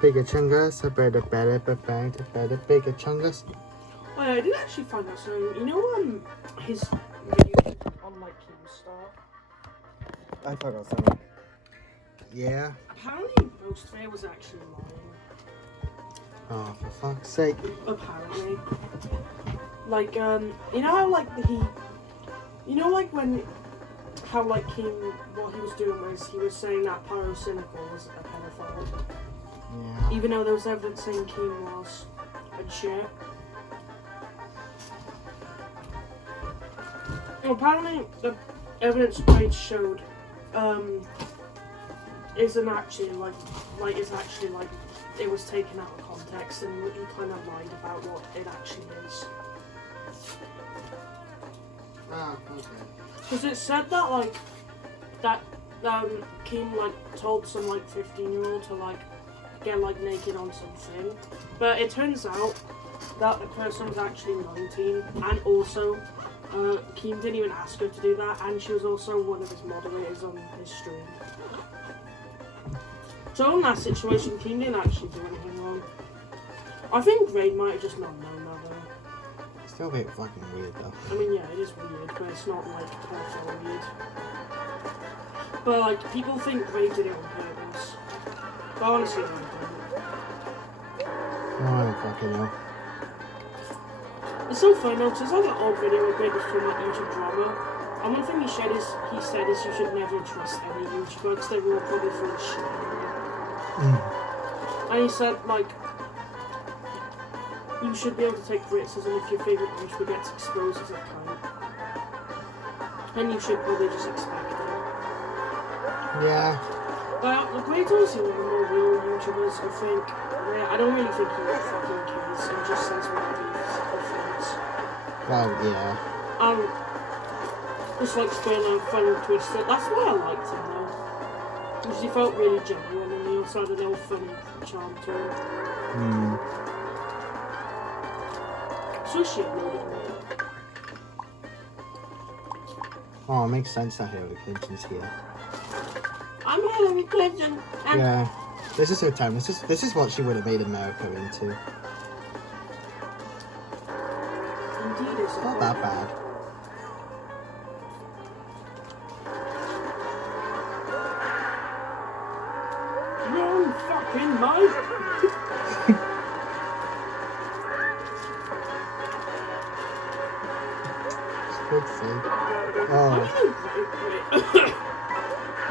Bigger chungus, a better, bigger chungus. Oh yeah, I did actually find out something. You know, his video on like Keemstar. I forgot something. Yeah. Apparently, most of it was actually lying. Oh, for fuck's sake. Apparently. Like, you know how, like, how, like, what he was doing was he was saying that Pyrocynical was a pedophile. Yeah. Even though there was evidence saying Keem was and shit. Well, apparently, the evidence page showed, isn't actually, like, it was taken out of context and he kind of lied about what it actually is. Ah, okay. Because it said that, like, Keem, like, told some, like, 15-year-old to, like, get, like, naked on something. But it turns out that the person was actually 19, and also, Keem didn't even ask her to do that, and she was also one of his moderators on his stream. So in that situation, Keem didn't actually do anything wrong. I think Raid might have just not known that, though. Still a bit fucking weird, though. I mean, yeah, it is weird, but it's not, like, pedophile weird. But, like, people think Raid did it on purpose. But honestly, I don't. Oh, I don't fucking know. It's so funny though, because it's like an old video of Biggs from like YouTube drama. And one thing he said is you should never trust any YouTuber because they're all probably full of shit anyway. And he said, like, you should be able to take criticism if your favourite YouTuber gets exposed as a cunt. And you should probably just expect it. Yeah. But the great honestly, one of the more real YouTubers who think, I don't really think he fucking cares and just says whatever he thinks. Well, yeah. Just like spinning on fun and twisted. That's why I liked him though. Because he felt really genuine and he also had an old funny charm to him. So she uploaded me. Oh, it makes sense that Hillary Clinton's here. I'm Hillary Clinton. Yeah. This is her time. This is what she would have made America into. Indeed, it's Not that bad. Wrong fucking mic. Good sake. Oh.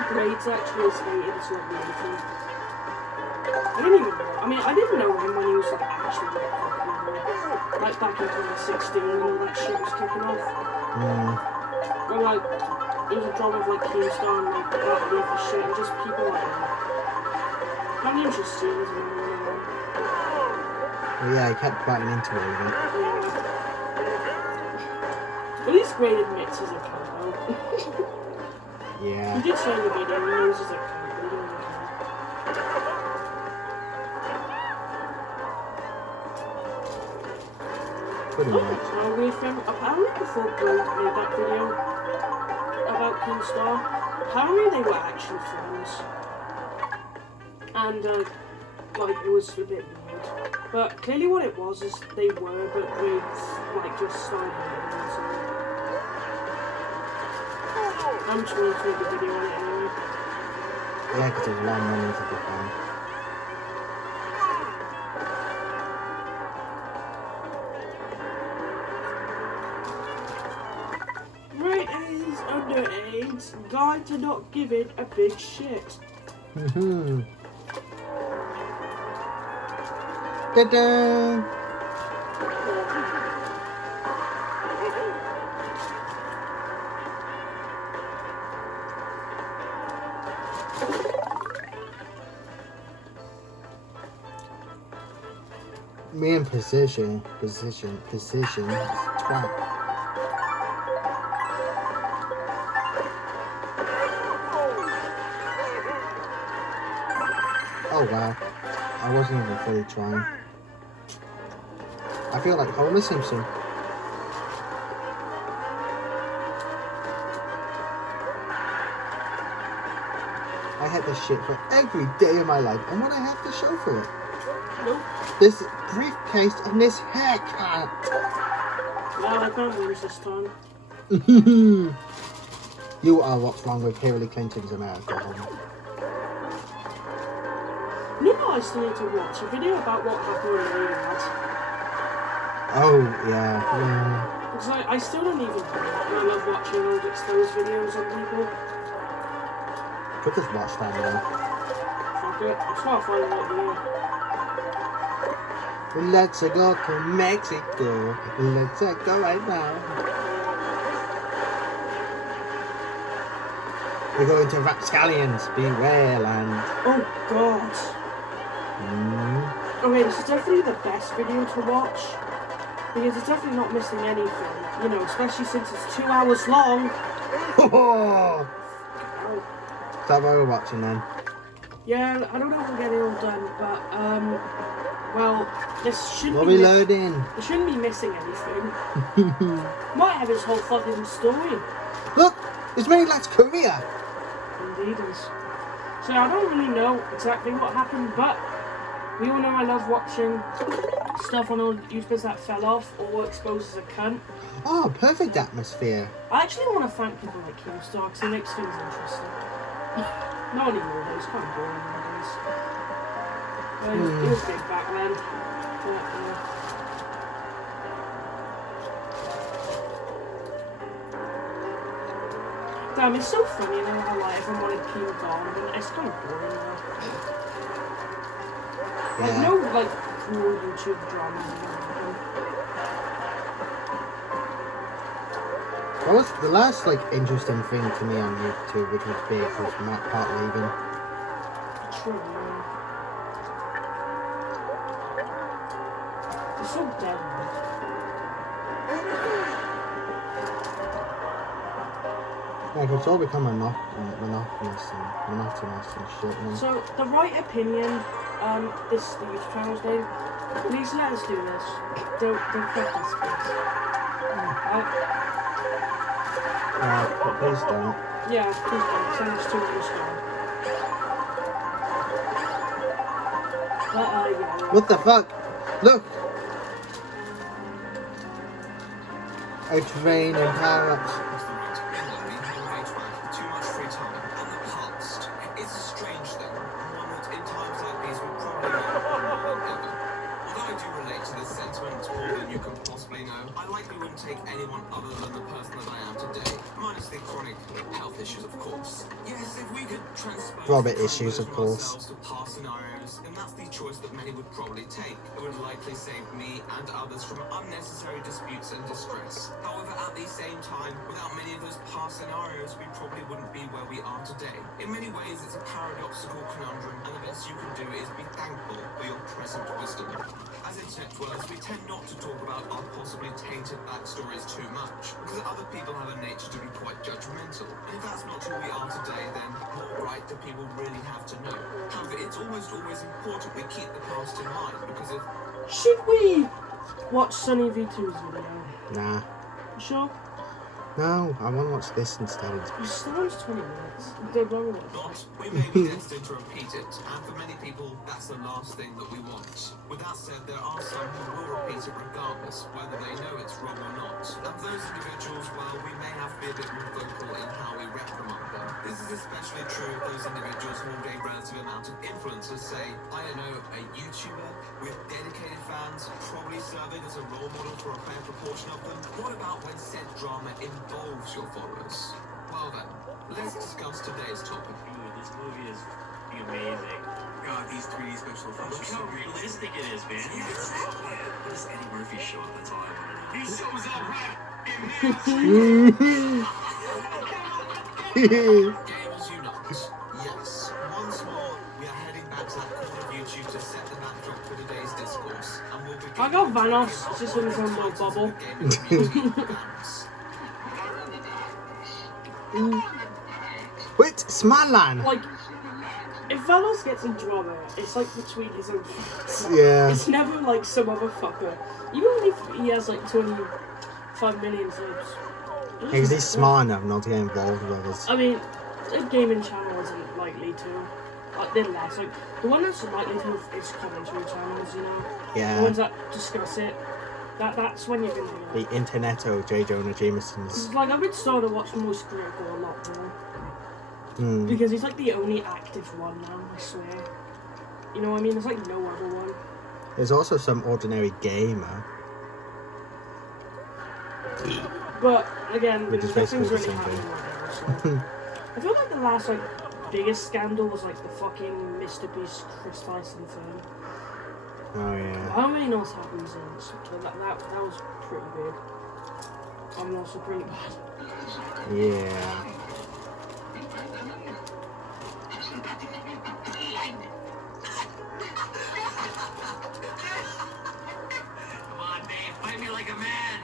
Grades actually is hated as well. I don't even know. I mean, I didn't know him when he was like actually like popular. Like back in 2016 when all that shit was kicking off. Or like, it was a drama of like Keemstar and like that with the shit and just people like that. How many just scenes and everything. Well, yeah, he kept biting into all of it. At least Grade admits he's a cunt though. Yeah. He did say in the video he knows he's a cunt, but he didn't care. Pretty much. A weird thing, apparently before Grade made that video about Keemstar, apparently they were actually friends. And, like, it was a bit weird. But clearly what it was is they were, but Grade, like, just started hating them, so... I'm just going to make a video on it anyway. Yeah, because there's a lot of money to be found. Right, AIDS, under AIDS, guide to not give it a big shit. Ta-da! Me in position, twat. Oh wow, I wasn't even fully trying. I feel like Homer Simpson. I had this shit for every day of my life, and what I have to show for it. Nope. This briefcase and this haircut. Well, I can't lose this time. You are what's wrong with Hillary Clinton's America, homie. You know, I still need to watch a video about what happened in MINI LADD. Oh, yeah. Because I still don't even know, and I love watching old exposed videos on people. Could just watch that now. Fuck it, I'm trying to find a right video. Let's go to Mexico. Let's go right now. We're going to Rapscallions, beware land. Oh god. Okay, this is definitely the best video to watch. Because it's definitely not missing anything. You know, especially since it's 2 hours long. Oh. Is that what we're watching then? Yeah, I don't know if we'll get it all done, but, well, this shouldn't What be... are we loading? It shouldn't be missing anything. Might have his whole fucking story. Look! It's MINI LADD's career! Indeed is. So I don't really know exactly what happened, but we all know I love watching stuff on old YouTubers that fell off or exposed as a cunt. Oh, perfect atmosphere. I actually want to thank people like Keemstar because it makes things interesting. Not anymore though, it's kind of boring nowadays. It was big back then. But, damn, it's so funny now how like everyone wanted Keem gone, but it's kind of boring now. Yeah. Like no like cool YouTube dramas and everything. What was the last like interesting thing to me on YouTube, which was big, was Matt Part leaving. True, yeah. It's so dead now. Like, it's all become monotonous and shit. Man. So, the right opinion, this the YouTube channel's name. Please let us do this. Don't fuck us, please. But please don't. Yeah, please don't. Send us to the star. But, yeah. What the fuck? Look! A train and power-ups. I likely wouldn't take anyone other than the person that I am today, minus the chronic health issues, of course. Yes, if we could transpose Robert issues, of course. ourselves to past scenarios, then that's the choice that many would probably take. It would likely save me and others from unnecessary disputes and distress. However, at the same time, without many of those past scenarios, we probably wouldn't be where we are today. In many ways, it's a paradoxical conundrum, and the best you can do is be thankful for your present wisdom. As internet dwellers, we tend not to talk about our possibly tainted backstories too much, because other people have a nature to be quite judgmental. And if that's not who we are today, then what right do people really have to know? However, it's almost always important we keep the past in mind, because if... Should we watch Sunny V2's video? Nah. You sure? No, I want to watch this instead. It starts 20 minutes. They're wrong with it. not, we may be destined to repeat it, and for many people, that's the last thing that we want. With that said, there are some who will repeat it regardless, whether they know it's wrong or not. And those individuals, well, we may have to be a bit more vocal in how we reprimand them. This is especially true of those individuals who hold a relative amount of influence, as say, I don't know, a YouTuber with dedicated fans, probably serving as a role model for a fair proportion of them. What about when said drama involves your followers? Well then, let's discuss today's topic. Dude, this movie is amazing. God, these 3D special effects Look how realistic it is, man. What does Eddie Murphy show up? That's all I want to know. He shows up right Gamers unite. Yes, once more, we are heading back to that corner of YouTube to set the backdrop for today's discourse. And we'll begin I got Vanos just in his own little bubble. Wait, Smanlan! Like, if Vanos gets in drama, it's like between his own friends. Yeah. It's never like some other fucker. Even if he has like 25 million subs. Because he's smart enough not to get involved with others. I mean, a gaming channel isn't likely to. Like, they're less. Like, the one that's likely to is commentary channels, you know? The Yeah. ones that discuss it. That's when you're gonna The internet or J. Jonah Jameson's. It's like, I've been starting to watch Moist Critical a lot more. Hmm. Because he's like the only active one now, I swear. You know what I mean? There's like no other one. There's also some ordinary gamer. But again, Which is nothing's basically the really same happening thing. right now, so. I feel like the last like biggest scandal was like the fucking Mr. Beast Chris Tyson thing. Oh yeah. I don't really know what's happened since, but that was pretty big. And also pretty bad. Yeah. Come on, Dave, fight me like a man.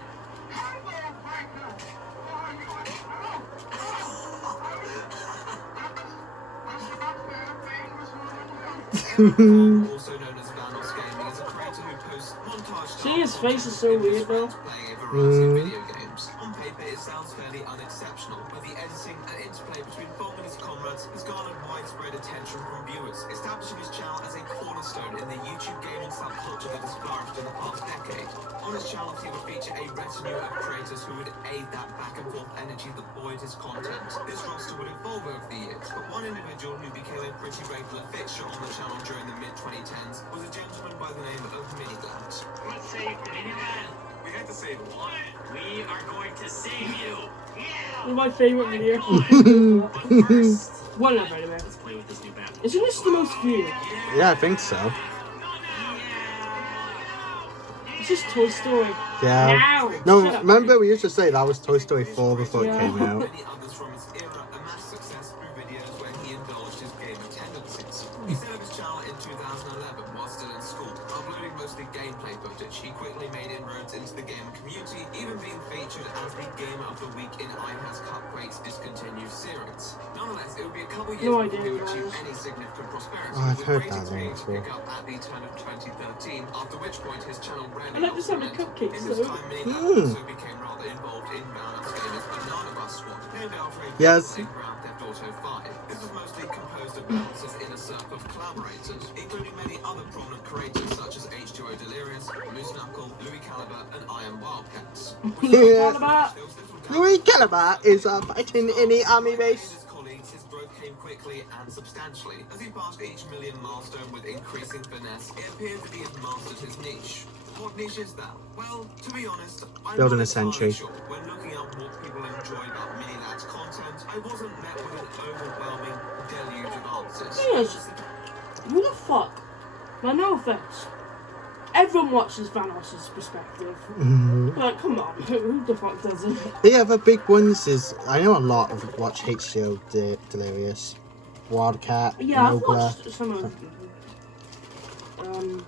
Also known as Vanos Gaming, is a creator who posts montage See, his face is so weird though. playing a variety of video games. On paper, it sounds fairly unexceptional, but the editing and interplay between Fong and his comrades has garnered widespread attention from viewers, establishing his channel as a cornerstone in the YouTube gaming subculture that has flourished in the past decade. On his channel, he would feature a retinue of creators who would aid that back-and-forth energy that buoyed his content. This roster would evolve over the years, but one individual who became a pretty regular fixture on the channel during the mid-2010s was a gentleman by the name of MINI LADD. Let's save Mini Lad. We had to save what? We are going to save you. Yeah. My favourite video. But first, One of them, anyway. let's play with this new battle. Isn't this the most viewed? Yeah, I think so. It's just Toy Story. Yeah. Now. No, Shut up. remember we used to say that was Toy Story 4 before it came out. Many others from his era amassed success through videos where he indulged his gamer tendencies. He set up his channel in 2011 while still in school, uploading mostly gameplay footage. He quickly made inroads into the gaming community, even being featured as the Gamer of the Week in iHas Cupquake's discontinued series. Nonetheless, it would be a couple years No before he would idea, achieve guys. any significant prosperity, Oh, I've with heard ratings that name beginning to before. pick up at the turn of 2013, after which point his channel ran I like this having In cupcakes this though. time, Mini LADD also became rather involved in Vanos Gaming's Banana Bus Squad, named after a Yes. in Grand Theft Auto 5. This was mostly composed of Vanos' inner circle of collaborators, including many other prominent creators such as H2O Delirious, Moose Knuckle, Louis Caliber, and I Am Wildcats. Yeah. Caliber. There was little doubt Louis Caliber is fighting in the army Like base. his colleagues, his growth came quickly and substantially. As he passed each million milestone with increasing finesse, it appeared that he had mastered his niche. What niche is that? Well, to be honest, I'm Building not a century. entirely sure. When looking up what people enjoy about Mini Ladd's content, I wasn't met with an overwhelming deluge of answers. Yes. Who the fuck? Now, no offense. Everyone watches Vanos' perspective. Like, come on, who the fuck doesn't? The other big ones is, I know a lot of watch H2O Delirious, Wildcat, Yeah, I've Nobler. watched some of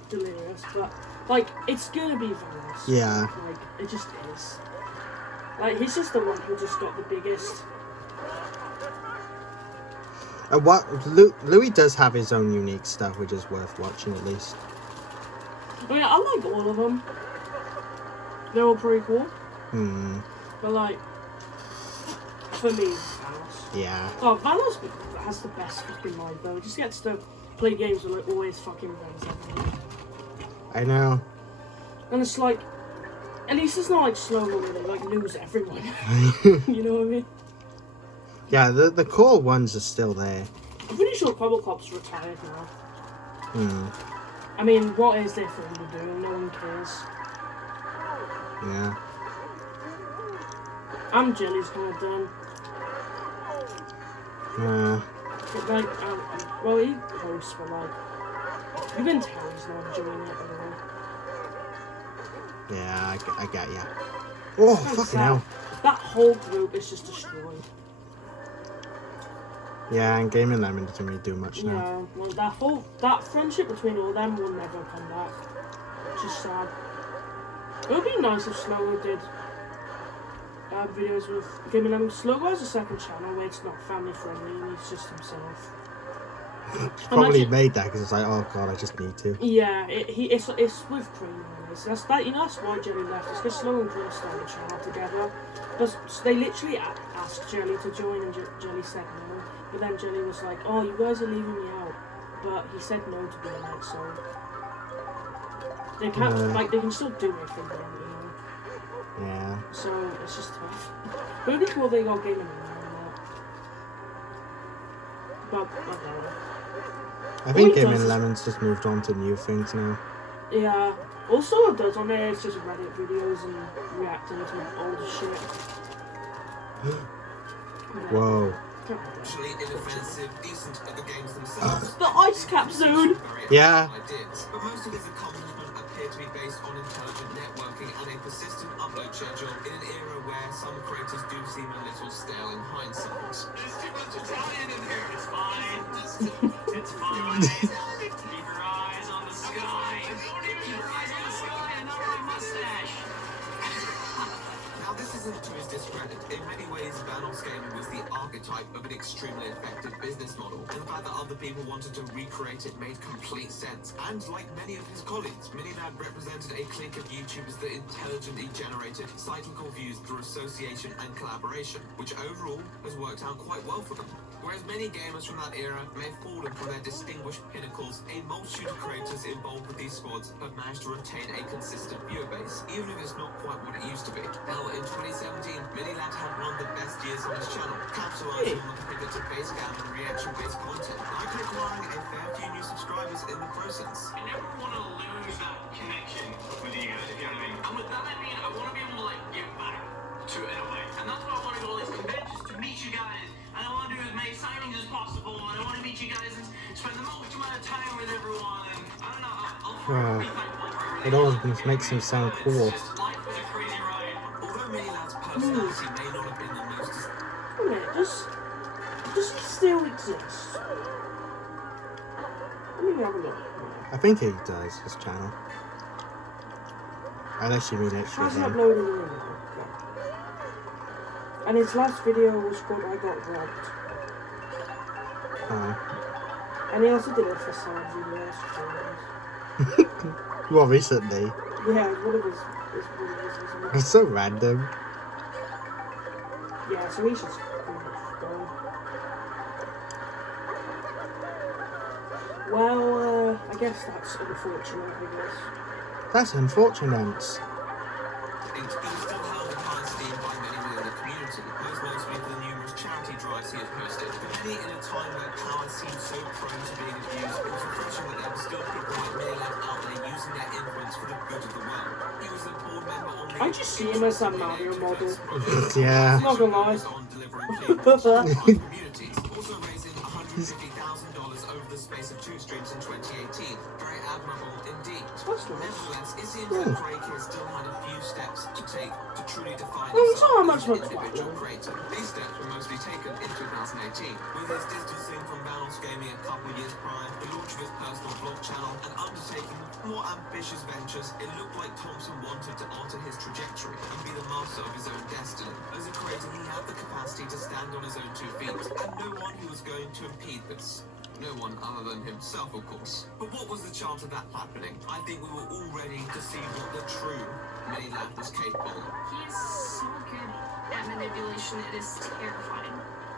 Delirious, but like, it's gonna be Vanos. Yeah. Like, it just is. Like, he's just the one who just got the biggest. Louis does have his own unique stuff, which is worth watching at least. I mean, I like all of them. They're all pretty cool. Hmm. But like, for me, Vanos. Yeah. Oh, Vanos has the best fucking life though. He just gets to play games with like all his fucking friends. Everywhere. I know. And it's like, at least it's not like slow where they like lose everyone. You know what I mean? Yeah, the core ones are still there. I'm pretty sure Cobblecop's retired now. Hmm. I mean, what is there for him to do? No one cares. Yeah. And Jelly's kind of done. But like, well, he hosts, but like, you can tell he's not enjoying it at all. Yeah, I get ya. Oh, That's fucking sad. hell. That whole group is just destroyed. Yeah, and Gaming Lemon doesn't really do much now. Yeah, well, that friendship between all of them will never come back. Which is sad. It would be nice if Slower did videos with Gaming Lemon. Slower has a second channel where it's not family friendly and he's just himself. Probably made that because it's like, oh god, I just need to. Yeah, it's with cream. That's that. That's why Jelly left. It's because Slow and Cream started the channel together. Because they literally asked Jelly to join, and Jelly said no. But then Jelly was like, "Oh, you guys are leaving me out." But he said no to being it, so they can't they can still do it if they want, Yeah. So it's just tough. But it'd be cool they got Game of the Year on that. But I don't know. I think Game and Lemon's just moved on to new things now. Yeah. Also, it does on there. It's just Reddit videos and reacting to older shit. Whoa. Actually inoffensive, decent at the games themselves. The ice cap zone! Yeah. Ideas, but most of his accomplishments appear to be based on intelligent networking and a persistent upload schedule in an era where some creators do seem a little stale in hindsight. There's too much Italian in here. It's fine. It's fine. Keep your eyes on the sky. Keep your eyes on the sky and not on my mustache. Now this isn't to his discredit. In many ways, Vanos Gaming was the archetype of an extremely effective business model, and the fact that other people wanted to recreate it made complete sense. And like many of his colleagues, MINI LADD represented a clique of YouTubers that intelligently generated cyclical views through association and collaboration, which overall has worked out quite well for them. Whereas many gamers from that era may have fallen from their distinguished pinnacles, a multitude of creators involved with these squads have managed to retain a consistent viewer base, even if it's not quite what it used to be. Hell, in 2017, MINI LADD had one of the best years on his channel, capitalizing on the pivot to face cam and reaction-based content, likely acquiring a fair few new subscribers in the process. I never want to lose that connection with you guys, if you know what I mean. And with that, I mean, I want to be able to, like, give back to it in a way. And that's why I want to go to all these conventions, to meet you guys. And I want to do as many signings as possible. And I want to meet you guys and spend the most amount of time with everyone. And I don't know, I'll forever be thankful for everything. It always makes him sound cool. Just, life was a crazy ride. Although MINI LADD's personality may not have been the most... Wait a minute, does he still exist? Let me have a look. I think he does, his channel. Unless you mean actually Hasn't him. uploaded a video. And his last video was called I Got Robbed. Oh. And he also did a facade video. Well, recently. Yeah, one of his videos. It's so random. Yeah, so he's just pretty much gone. Well, I guess that's unfortunate, I guess. That's unfortunate. He was still held in high esteem by many within the community, most notably for the numerous charity drives he had hosted. But many in a time where power seemed so prone to being abused, it was refreshing that there were still people like MINI LADD out there using their influence for the good of the world. He was a board member on the... I just see him as that Mario model. Yeah. Not gonna lie. ...on delivering clean communities, also raising $150,000 over the space of 2 streams in 2018. Very admirable indeed. What's the Nevertheless, it seems that Craig has still had a few steps to take to truly define Well, it's not how himself much as an looks like, individual though. creator. These steps were mostly taken in 2018, with his distancing from Vanos Gaming a couple of years prior, the launch of his personal vlog channel, and undertaking more ambitious ventures. It looked like Thompson wanted to alter his trajectory and be the master of his own destiny. As a creator, he had the capacity to stand on his own 2 feet, and no one who was going to impede this. No one other than himself, of course. But what was the chance of that happening? I think we were all ready to see what the true MINI LADD was capable of. He is so good at manipulation, it is terrifying.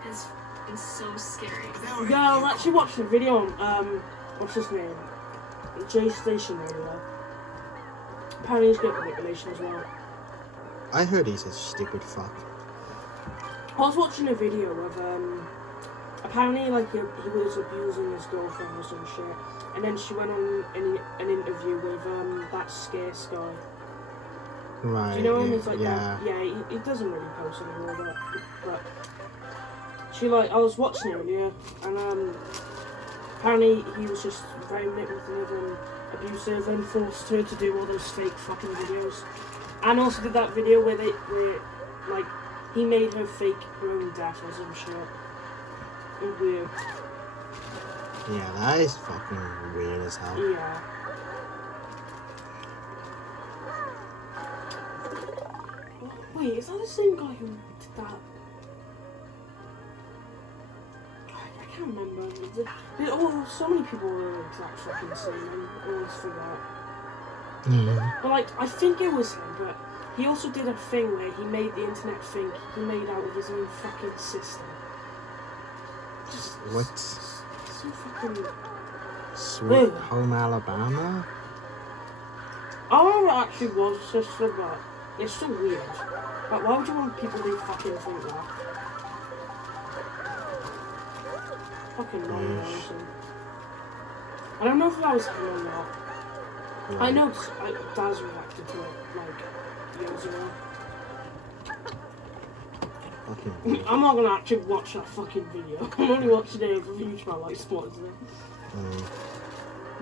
It's so scary. Yeah, I'll actually watch the video on, what's his name? J Station area. Apparently he's good at manipulation as well. I heard he's a stupid fuck. I was watching a video of, apparently, like, he was abusing his girlfriend or some shit. And then she went on an interview with, that Scarce guy. Right. Do you know him? He's like yeah. that. Yeah, he doesn't really post anymore, but she, like, I was watching it earlier, and apparently he was just very manipulative and abusive and forced her to do all those fake fucking videos. And also did that video where like, he made her fake her own death or some shit. It was weird. Yeah, that is fucking weird as hell. Yeah. Wait, is that the same guy who did that? I can't remember. Oh, so many people were the exact fucking same. I always forget. But like, I think it was him, but he also did a thing where he made the internet think he made out with his own fucking sister. What? So fucking... Sweet Home Alabama? Oh, it actually was a sister, but it's so weird. Like, why would you want people to fucking think that? Fucking nonsense. I don't know if that was him or not. Right. I know Daz reacted to it, like, years ago. Fucking weird. I'm not gonna actually watch that fucking video. I'm only watching it if a huge man like spots it.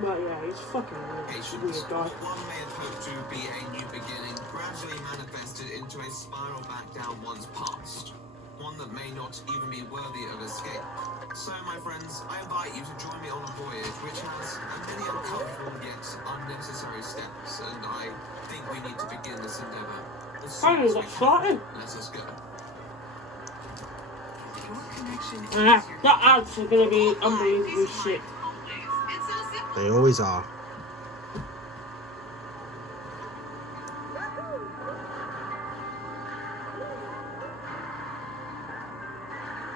But yeah, he's fucking weird. Weird guy. What one may have hoped to be a new beginning gradually manifested into a spiral back down one's past. One that may not even be worthy of escape. So, my friends, I invite you to join me on a voyage which has many uncomfortable yet unnecessary steps, and I think we need to begin this endeavor as soon Finally as we got can. started. Let us go. That ads are gonna be unbelievably shit. They always are.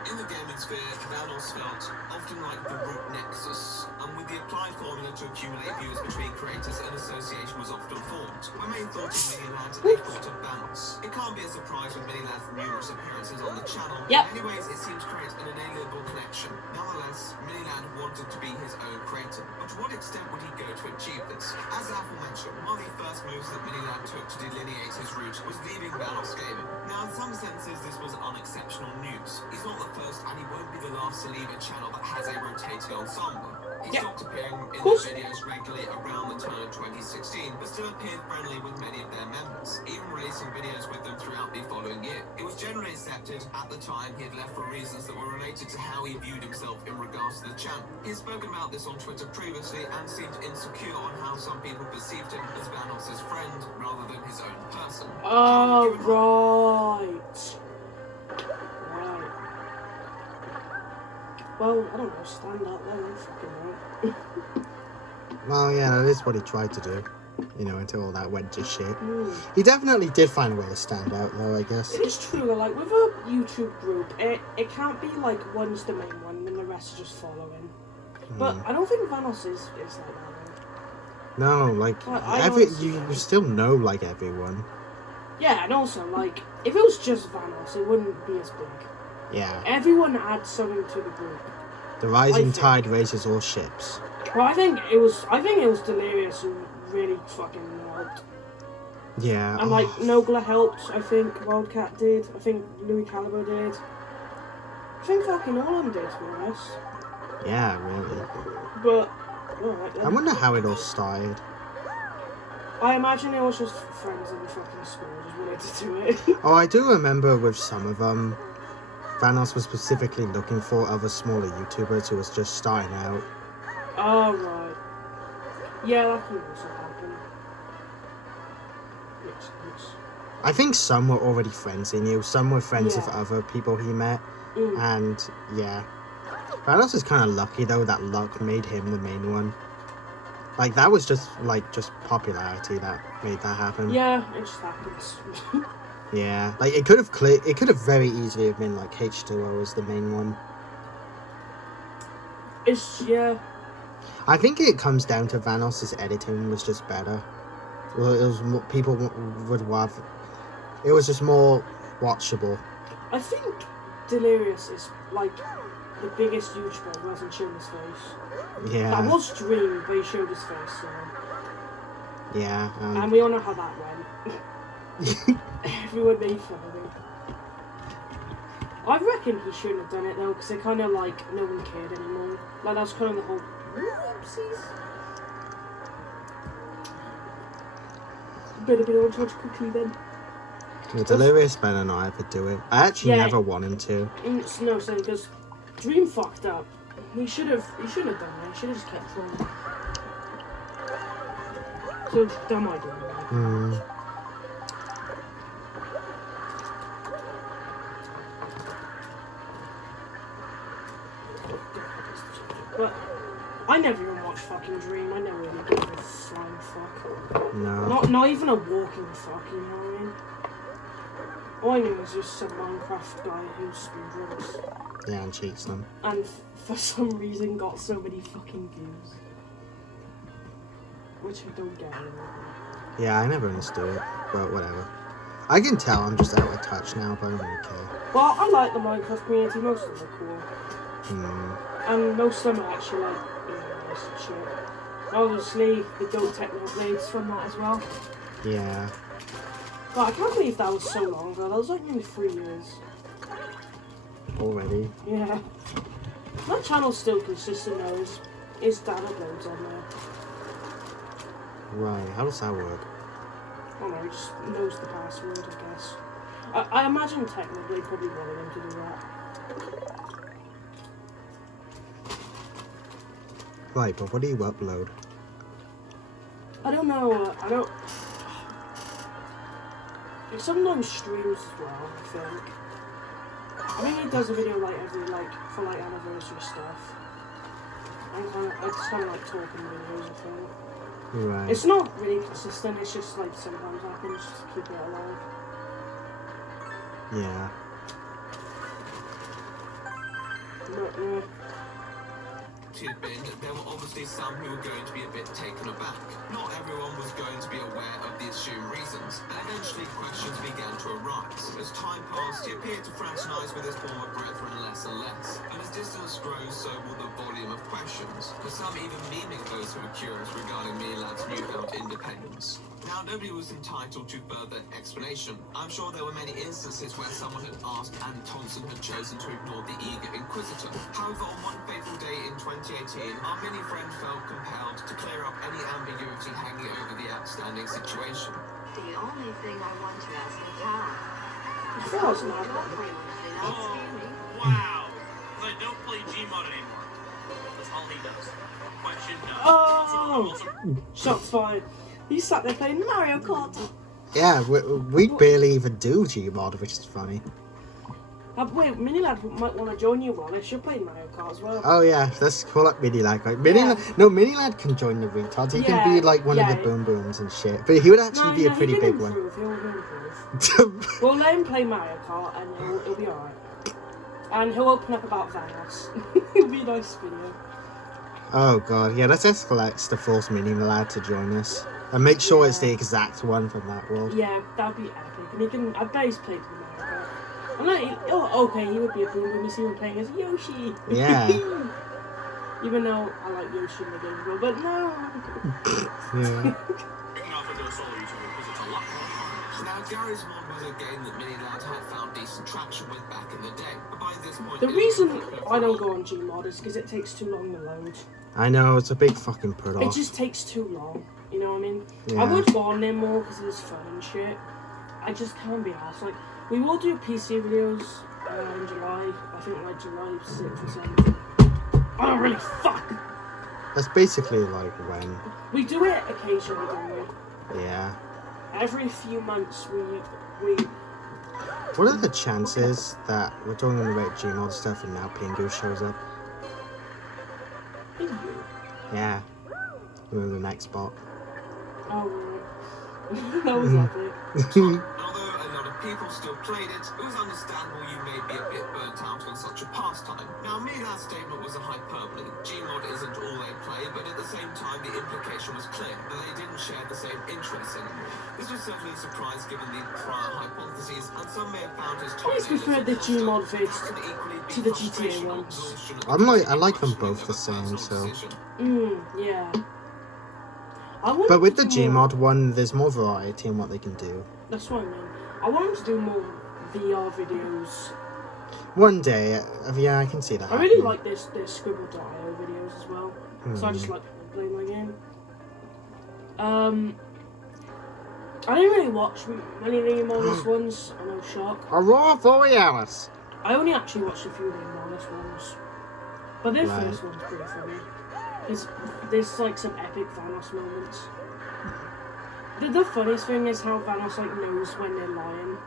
In the gaming sphere, Vanos felt often like the root nexus, and with the applied formula to accumulate views between creators, an association was often formed. When many thought of MINI LADD, they thought of Vanos. It can't be a surprise with MINI LADD's numerous appearances on the channel. Yep. In many ways, it seemed to create an inalienable connection. Nonetheless, MINI LADD wanted to be his own creator. But to what extent would he go to achieve this? As aforementioned, one of the first moves that MINI LADD took to delineate his route was leaving Vanos Gaming. Now, in some senses, this was unexceptional news. He's not the first, and he won't be the last to leave a channel that has a rotating ensemble. He stopped appearing in their videos regularly around the turn of 2016, but still appeared friendly with many of their members, even releasing videos with them throughout the following year. It was generally accepted at the time he had left for reasons that were related to how he viewed himself in regards to the channel. He had spoken about this on Twitter previously and seemed insecure on how some people perceived him as Vanos' friend rather than his own person. Oh, right. Well, I don't know, stand up then, I'm fucking right. Well, yeah, that is what he tried to do. You know, until all that went to shit. He definitely did find a way to stand out, though, I guess. It's true, like, with a YouTube group, it can't be like one's the main one and the rest are just following. But I don't think Vanos is like that. No, like, you still know, like, everyone. Yeah, and also, like, if it was just Vanos, it wouldn't be as big. Yeah. Everyone adds something to the group. The rising tide raises all ships. Well, I think it was Delirious who really fucking helped. Yeah. And like Nogla helped, I think Wildcat did, I think Louis Caliber did. I think fucking all of them did, to be honest. Yeah, really. But alright then. I wonder how it all started. I imagine it was just friends in the fucking school just wanted to do it. Oh, I do remember with some of them, Vanos was specifically looking for other smaller YouTubers who was just starting out. Oh, right. Yeah, that could also happen. Yes. I think some were already friends he knew, some were friends with other people he met, and yeah. Vanos is kind of lucky though that luck made him the main one. Like, that was just popularity that made that happen. Yeah, it just happens. Yeah, like it could have very easily have been like H2O as the main one. Yeah. I think it comes down to Vanos' editing was just better. Well, it was more, people would have. It was just more watchable. I think Delirious is like the biggest YouTuber who hasn't shown his face. Yeah. That was Dream, but he showed his face, so. Yeah. And we all know how that went. Everyone made fun of him. I reckon he shouldn't have done it though, because it kind of like no one cared anymore. Like that's kind of the whole. Oopsies. Better be on touch quickly then. Yeah, Delirious better not ever do it. I actually never want him to. It's no saying because Dream fucked up. He should have done that. He should have just kept trying. So dumb idea. a dream. I never really gave a flying fuck. No. Not even a walking fuck, you know what I mean? All I knew was just some Minecraft guy who speedruns. Yeah, and cheats them. And for some reason got so many fucking views. Which I don't get anymore. Yeah, I never understood it, but whatever. I can tell I'm just out of touch now, but I don't really care. Well, I like the Minecraft community, most of them are cool. And most of them are actually like, nice and shit. Obviously, the Go Techno Blades from that as well. Yeah. But I can't believe that was so long ago. That was like nearly 3 years. Already. Yeah. My channel's still consistent though. His dad uploads on there. Right, how does that work? I don't know, he just knows the password, I guess. I imagine technically probably wanted him to do that. Right, but what do you upload? I don't know, He sometimes streams as well, I think. I think he does a video like every, for anniversary stuff. It's kind of like talking videos, I think. Right. It's not really consistent, it's just like sometimes happens just to keep it alive. Yeah. But, yeah. Had been, there were obviously some who were going to be a bit taken aback. Not everyone was going to be aware of the assumed reasons, and eventually questions began to arise. As time passed, he appeared to fraternise with his former brethren less and less, and as distance grows, so will the volume of questions, with some even memeing those who were curious regarding MINI LADD's newfound independence. Now, nobody was entitled to further explanation. I'm sure there were many instances where someone had asked and Thompson had chosen to ignore the eager inquisitor. However, on one fateful day in 2018, our mini friend felt compelled to clear up any ambiguity hanging over the outstanding situation. The only thing I want to ask is how. I thought it was an Don't play with it, excuse me. Wow. I don't play Gmod anymore. That's all he does. Question no. Oh! Shots fired. He sat there playing Mario Kart. Yeah, we barely even do Gmod, which is funny. Wait, MINI LADD might want to join you, Wallace. You're playing Mario Kart as well. Oh yeah, let's call up MINI LADD. Like, MINI LADD can join the retards. He can be like one of the boom booms and shit. But he would actually be a pretty big one. He'll improve. We'll let him play Mario Kart and he'll be alright. And he'll open up about Vanoss. It'll be a nice video. Oh god, yeah, let's escalate to force MINI LADD to join us. And make sure it's the exact one from that world. Yeah, that'd be epic. And I bet he's played with Mario Kart. I'm like, okay, he would be a boom when you see him playing as Yoshi. Yeah. Even though I like Yoshi in the game, but no. Yeah. Now, Gary's Mod was a game that MINI LADD had found decent traction with back in the day, but by this point... The reason I don't go on Gmod is because it takes too long to load. I know, it's a big fucking put off. It just takes too long, you know what I mean? Yeah. I would go on there more because it was fun and shit. I just can't be arsed. Like, we will do PC videos in July, I think like July 6th or 7th. Oh, really? Fuck! That's basically like when. We do it occasionally, don't we? Yeah. Every few months we What are the chances that we're talking about Gmod stuff and now Pingu shows up? Yeah. We're the next bot. Oh, right. That was epic. Although a lot of people still played it, it was understandable you may be a bit burnt out on such a pastime. Now, MINI LADD's statement was a hyperbole. Gmod isn't all they play, but at the same time, the implication was clear that they didn't share the same interests anymore. This was certainly a surprise given the prior hypotheses, and some may have found his I always preferred the Gmod vids to the GTA ones. I like them both the same, so. Yeah. But with the Gmod one, there's more variety in what they can do. That's what I mean. I want them to do more VR videos. One day, yeah, I can see that. I really like their Scribble.io videos as well. So I just like playing my game. I didn't really watch many of the Among ones. I know, shock. Aurora Borealis. I only actually watched a few of the Among ones. But their first one's pretty funny. There's like some epic Vanoss moments. The funniest thing is how Vanoss like knows when they're lying.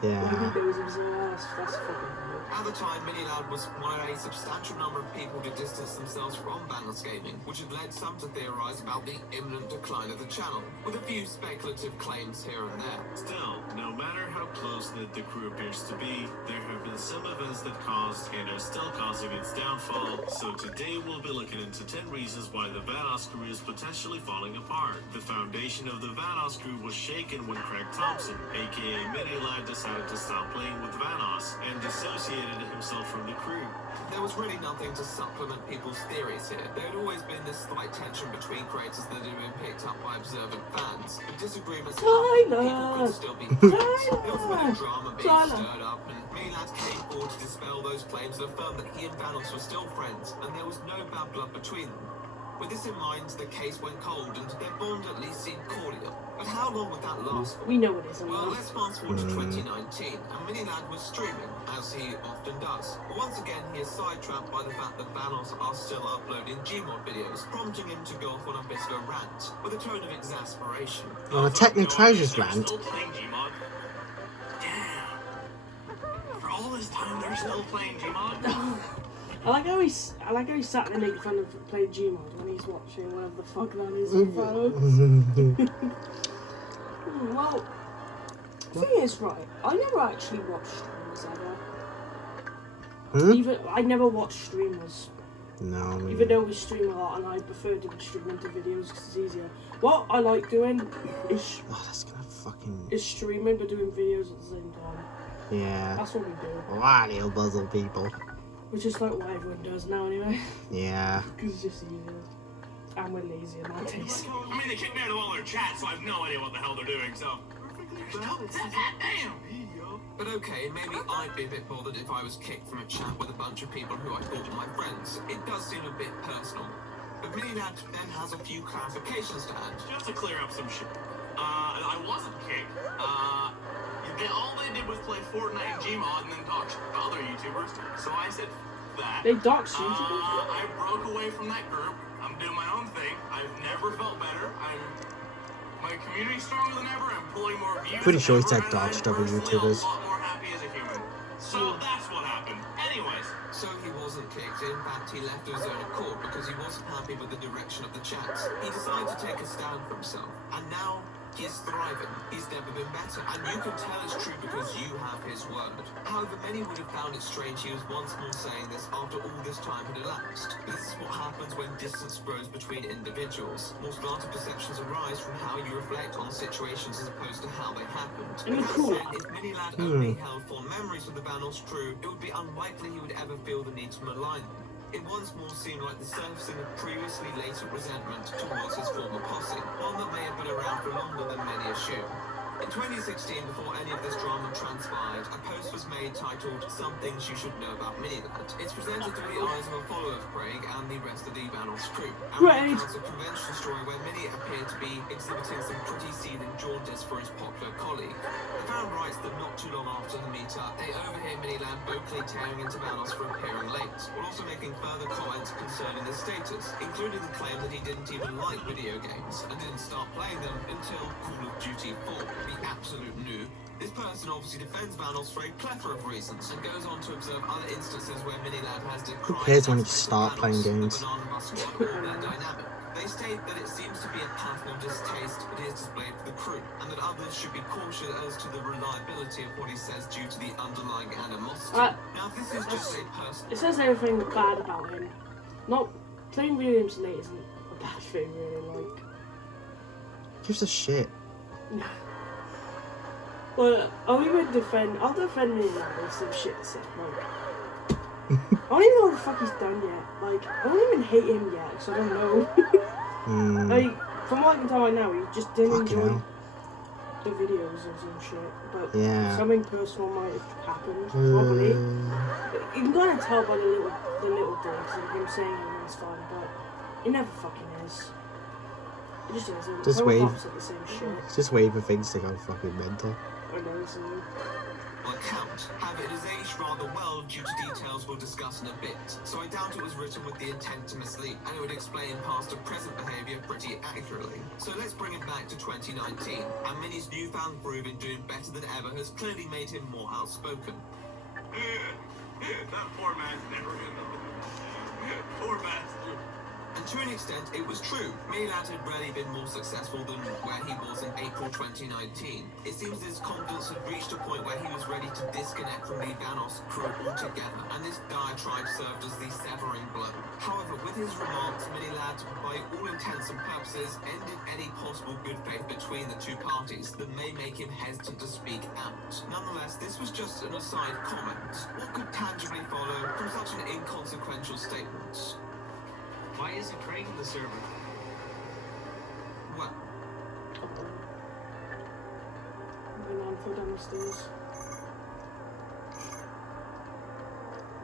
Yeah. Like, he knows himself. That's fucking funny. At the time, MINI LADD was one of a substantial number of people to distance themselves from Vanos gaming, which had led some to theorise about the imminent decline of the channel, with a few speculative claims here and there. Still, no matter how close-knit the crew appears to be, there have been some events that caused and are still causing its downfall, so today we'll be looking into 10 reasons why the Vanos crew is potentially falling apart. The foundation of the Vanos crew was shaken when Craig Thompson, aka MINI LADD, decided to stop playing with Vanos and dissociated himself from the crew. There was really nothing to supplement people's theories here. There had always been this slight tension between creators that had been picked up by observant fans. But disagreements happened, people could still be friends. There was a bit of drama being stirred up, and MINI LADD came forward to dispel those claims and affirm that he and Vanos were still friends, and there was no bad blood between them. With this in mind, the case went cold, and their bond at least seemed cordial. But how long would that last for? We know it isn't. Well, let's fast forward to 2019, and MINI LADD was streaming, as he often does. But once again, he is sidetracked by the fact that Vanos are still uploading Gmod videos, prompting him to go off on a bit of a rant, with a tone of exasperation. On a Techno Trousers rant. Still playing Gmod? Damn. For all this time, they're still playing Gmod? I like how he sat there making fun of playing Gmod when he's watching whatever the fuck that is in Vanos. Well, the thing is, right, I never actually watched streamers ever. I never watched streamers. No. Even though we stream a lot and I prefer doing streaming to videos because it's easier. What I like doing is Oh, that's gonna fucking. is streaming but doing videos at the same time. Yeah. That's what we do. Wow, little puzzle people. Which is like what everyone does now anyway. Yeah. Because it's just easier. And we're lazy nowadays. I mean, they kicked me out of all their chats, so I have no idea what the hell they're doing, so... Damn! But okay, maybe I'd be a bit bothered if I was kicked from a chat with a bunch of people who I thought were my friends. It does seem a bit personal. But MINI LADD then has a few clarifications to add. Just to clear up some shit. I wasn't kicked. All they did was play Fortnite and Gmod and then talk shit to other YouTubers. So I said that. They dox YouTubers. I broke away from that group. I'm doing my own thing. I've never felt better. My community's stronger than ever. I'm pulling more views. Pretty sure he than said ever, and dodged I'm other personally YouTubers. a lot more happy as a human. So that's what happened. Anyways. So he wasn't kicked. In fact, he left of his own accord because he wasn't happy with the direction of the chats. He decided to take a stand for himself. And now he is thriving. He's never been better. And you can tell it's true because you have his word. However, many would have found it strange he was once more saying this after all this time had elapsed. But this is what happens when distance grows between individuals. More slanted perceptions arise from how you reflect on situations as opposed to how they happened. But that said, if MINI LADD only held fond memories with the Vanos crew, it would be unlikely he would ever feel the need to malign them. It once more seemed like the surfacing of previously latent resentment towards his former posse, one that may have been around for longer than many assume. In 2016, before any of this drama transpired, a post was made titled "Some Things You Should Know About MINI LADD." It's presented through the eyes of a follower of Craig and the rest of the Vanos crew, and recounts a convention story where Mini appeared to be exhibiting some pretty seething jaundice for his popular colleague. The fan writes that not too long after the meetup, they overhear MINI LADD vocally tearing into Vanos for appearing late, while also making further comments concerning his status, including the claim that he didn't even like video games and didn't start playing them until Call of Duty 4. The absolute noob. This person obviously defends Vanos for a plethora of reasons and goes on to observe other instances where MINI LADD has decried Who cares when you aspects of start Vanos, playing games? the Banana Bus Squad, or their dynamic. They state that it seems to be a pattern of distaste that he has displayed for the crew, and that others should be cautious as to the reliability of what he says due to the underlying animosity. Now, this is just a person. It says everything bad about him. Not playing video games late isn't a bad thing, really. Like, Gives a shit. well, I'll defend MINI LADD with some shit to say. Like, I don't even know what the fuck he's done yet. Like, I don't even hate him yet, so I don't know. Like, from what I can tell right now, he just didn't enjoy the videos or some shit. But something personal might have happened, probably. You can kind of tell by the little things and him saying everything's fine, but it never fucking is. It just isn't. Just wait. The same shit. Just wait for things to go fucking mental. I know, so. Account. However, it is aged rather well due to details we'll discuss in a bit, so I doubt it was written with the intent to mislead, and it would explain past or present behaviour pretty accurately. So let's bring it back to 2019, and Mini's newfound groove in doing better than ever has clearly made him more outspoken. That poor man's never gonna know. Poor bastard. And to an extent, it was true. MINI LADD had rarely been more successful than where he was in April 2019. It seems his confidence had reached a point where he was ready to disconnect from the Vanos crew altogether, and this diatribe served as the severing blow. However, with his remarks, MINI LADD, by all intents and purposes, ended any possible good faith between the two parties that may make him hesitant to speak out. Nonetheless, this was just an aside comment. What could tangibly follow from such an inconsequential statement? Why isn't Craig in the server? Well, An anthem down the stairs.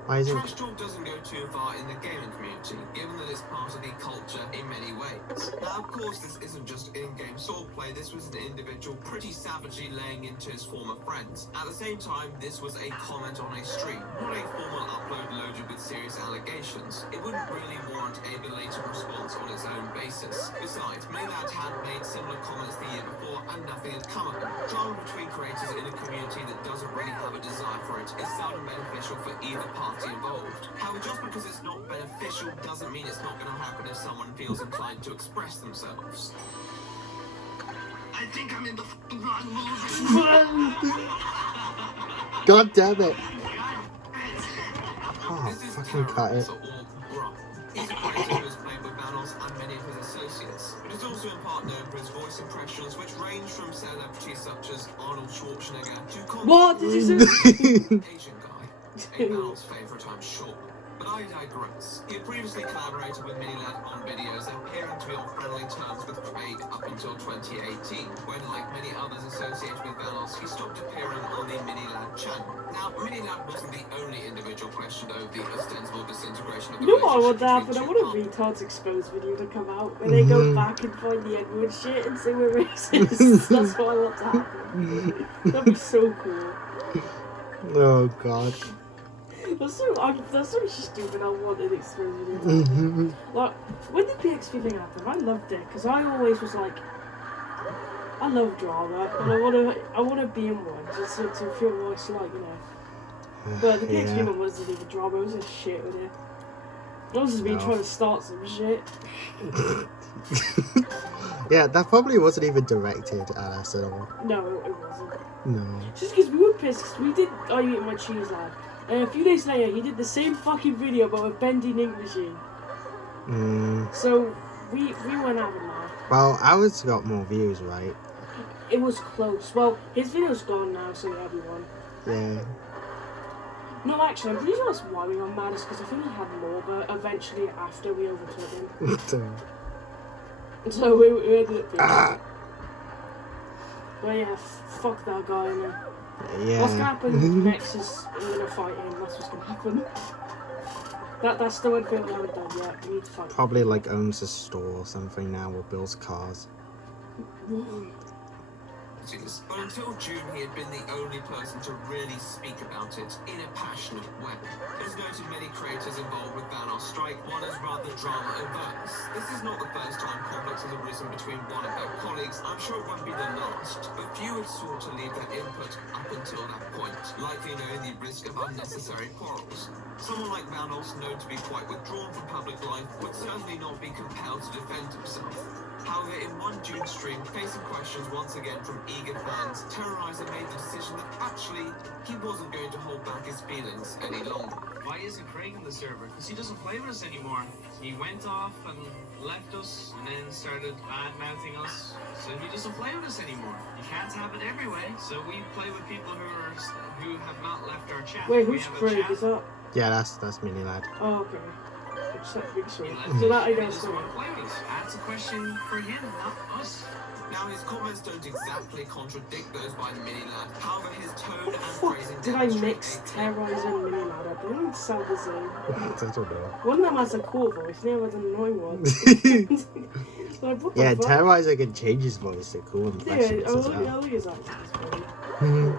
Why isn't trash talk doesn't go too far in the gaming community, given that it's part of the culture in many ways. Now, of course, this isn't just in-game swordplay. This was an individual pretty savagely laying into his former friends. At the same time, this was a comment on a stream, not a formal upload loaded with serious allegations. It wouldn't really warrant a belated response on its own basis. Besides, MINI LADD had made similar comments the year before, and nothing had come of them. Drama between creators in a community that doesn't really have a desire for it is seldom beneficial for either party involved. However, just because it's not beneficial doesn't mean it's not going to happen if someone feels inclined to express themselves. I think I'm in the wrong movie. God damn it! Oh, This is fucking cut it. or Gruff. He's a creator who has played with Vanos and many of his associates, but is also in part known for his voice impressions, which range from celebrities such as Arnold Schwarzenegger to What did you say? Asian guy. A Vanos favourite, I'm sure. But I digress. He had previously collaborated with MINI LADD on videos, appearing to be on friendly terms with Craig up until 2018, when, like many others associated with Vanos, he stopped appearing on the MINI LADD channel. Now, MINI LADD wasn't the only individual questioned over the ostensible disintegration of the You know what I want relationship to happen? I between want a two retards exposed video to come out where they go back and find the N-word shit and say we're racist. That's what I want to happen. That'd be so cool. Oh god. That's so stupid. I want an exposed video. To happen. Like when the PXP thing happened, I loved it because I always was like, I love drama and I wanna be in one just to feel what it's like, you know. But the PXP Yeah. one wasn't even drama. It was just shit with it. That was just me No. trying to start some shit. Yeah, that probably wasn't even directed at us at all. No, it wasn't. No. Just because we were pissed, 'cause we did I Eat My Cheese Lad. And a few days later, he did the same fucking video about a bending ink machine. So, we went out with that. Well, ours got more views, right? It was close. Well, his video's gone now, so everyone. Yeah. No, actually, I'm pretty sure that's why we got mad, is because I think he had more, but eventually after we overtook him. So we ended up Ah. But yeah, fuck that guy, innit? Yeah. What's gonna happen next is I'm gonna fight him. That's what's gonna happen. That's the one thing we haven't done yet. We need to fight. Probably like owns a store or something now or builds cars. Whoa. But until June, he had been the only person to really speak about it in a passionate way. As noted, many creators involved with Vanos strike one as rather drama-averse. This is not the first time conflicts has arisen between one of their colleagues. I'm sure it won't be the last, but few had sought to leave their input up until that point, likely knowing the risk of unnecessary quarrels. Someone like Vanos, known to be quite withdrawn from public life, would certainly not be compelled to defend himself. However, in one June stream, facing questions once again from eager fans, Terrorizer made the decision that actually he wasn't going to hold back his feelings any longer. Why isn't Craig in the server? Because he doesn't play with us anymore. He went off and left us and then started bad-mouthing us. So he doesn't play with us anymore. You can't have it every way. So we play with people who have not left our chat. Wait, We who's have a Craig? chat. Is that? Yeah, that's MINI LADD. Oh, okay. It's that big He sword. left So us. that I He guess. doesn't want to play with us. That's a question for him, not us. Now, his comments don't exactly contradict those by MINI LADD. However, his tone What the and fuck phrasing did I demonstrate mix a Terrorizer and MINI LADD up? They don't sound the same. I don't know. One of them has a cool voice, the other has an annoying one. Like, what the Yeah, fuck? Terrorizer can change his voice to cool impressions Yeah, I as look well. at his accent, it's funny.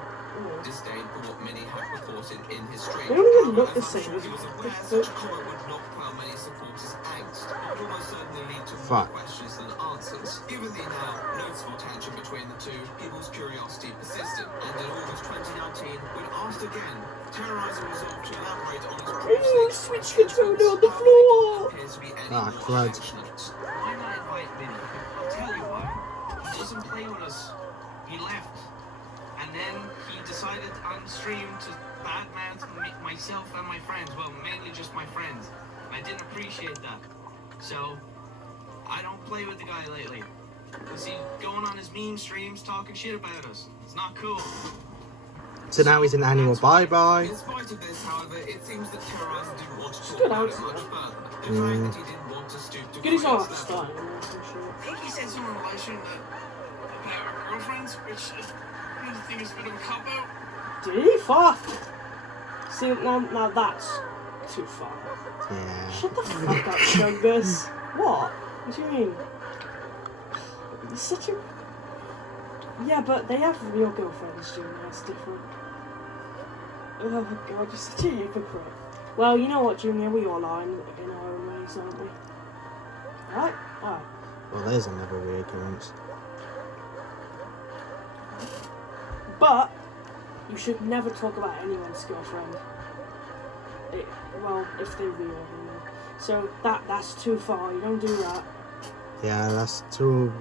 disdain for what many had reported in his stream. They don't even look However, the as I'm same. sure he was aware, such a comment would not quell many supporters' angst, but would almost certainly lead to more Fuck. questions than answers. Given the now noticeable tension between between the two, people's curiosity persisted, and in August 2019, when asked again, Terrorizer resolved to elaborate on his previously switch expressed controller on sentiments. the However, floor. it didn't appear to be any Ah, more crud. affectionate. Why not invite Minnie? I'll tell you why. He doesn't play with us. He left. And then he decided on stream to badmouth myself and my friends. Well, mainly just my friends. I didn't appreciate that. So, I don't play with the guy lately. Because he's going on his meme streams talking shit about us. It's not cool. So now he's an annual bye-bye. In spite of this, however, it seems that Terrorizer didn't want to talk Good about it answer. much further. The fact that he didn't want to stoop to Get his Krat's arse level. started. I think he said something in relation about our girlfriends, which I think is a bit of a cop-out. Did he? Fuck. See, now that's too far. Yeah. Shut the fuck up, Chungus. What? What do you mean? You're such a... Yeah, but they have real girlfriends, Junior. That's different. Oh god, you're such a hypocrite. Well, you know what, Junior? We all are in our own ways, aren't we? Alright? Alright. Well, there's another reoccurrence. But you should never talk about anyone's girlfriend. Well, if they're real, you know. So that's too far. You don't do that. Yeah, that's too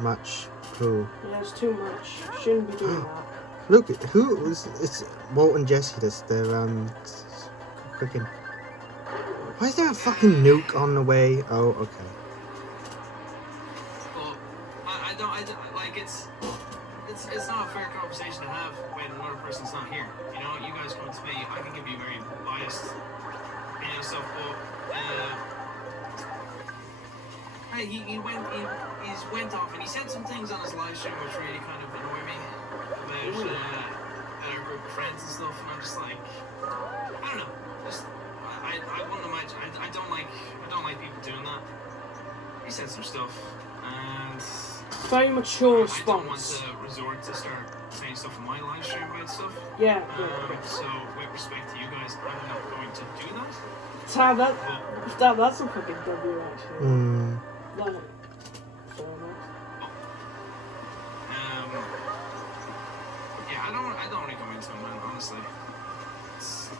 much cool. Yeah, it's too much. Shouldn't be doing that. Look, who is it's Walt and Jesse? They're cooking. Why is there a fucking nuke on the way? Oh, okay. Well, I don't like it's not a fair conversation to have when another person's not here. You know, you guys come to me, I can give you very biased opinion and stuff, but hey, he went off and he said some things on his live stream which really kind of annoy me about our group of friends and stuff, and I'm just like, I don't know, just I wouldn't imagine, I don't like people doing that. He said some stuff, and Very mature I don't want response. to resort to start saying stuff in my live stream about stuff. Yeah. So, with respect to you guys, I'm not going to do that. That's a fucking W, actually. Hmm. No. Fair enough. Yeah, I don't really go into it, man, honestly. It's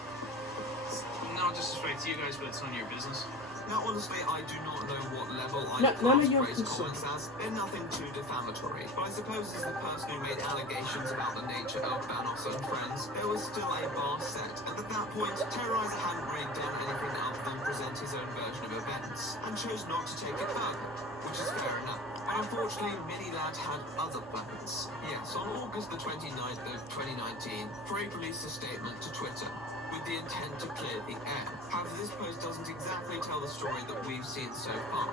no disrespect to you guys, but it's none of your business. Now, honestly, I do not know what level I None of your class Gray's concern. comments as. They're nothing too defamatory. But I suppose as the person who made allegations about the nature of Banos and friends, there was still a bar set. And at that point, Terrorizer hadn't really done anything other than present his own version of events, and chose not to take it further, which is fair enough. But unfortunately, Mini Ladd had other plans. Yes, on August the 29th of 2019, Craig released a statement to Twitter with the intent to clear the air. However, this post doesn't exactly tell the story that we've seen so far.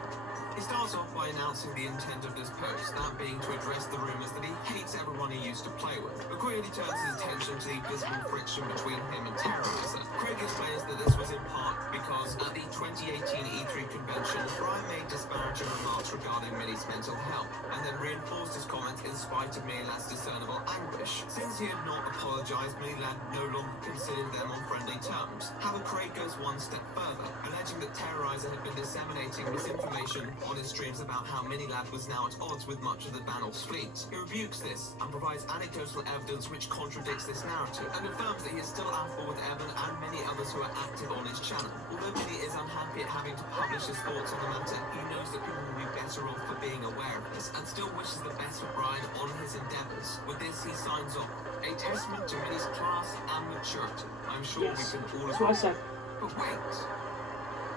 He starts off by announcing the intent of this post, that being to address the rumours that he hates everyone he used to play with. But quickly turns his attention to the visible friction between him and Terrorizer. Craig explains that this was in part because at the 2018 E3 convention, Brian made disparaging remarks regarding Mini's mental health, and then reinforced his comments in spite of Mini Ladd's discernible anguish. Since he had not apologised, Mini Ladd no longer considered them on friendly terms. However, Craig goes one step further, alleging that Terrorizer had been disseminating misinformation on his streams about how Mini Ladd was now at odds with much of the Banos fleet. He rebukes this and provides anecdotal evidence which contradicts this narrative, and affirms that he is still affable with Evan and many others who are active on his channel. Although Mini is unhappy at having to publish his thoughts on the matter, he knows that people will be better off for being aware of this, and still wishes the best for Brian on his endeavours. With this, he signs off. A testament to Mini's class and maturity. I'm sure Yes, we can all that's what I agree. said. But wait,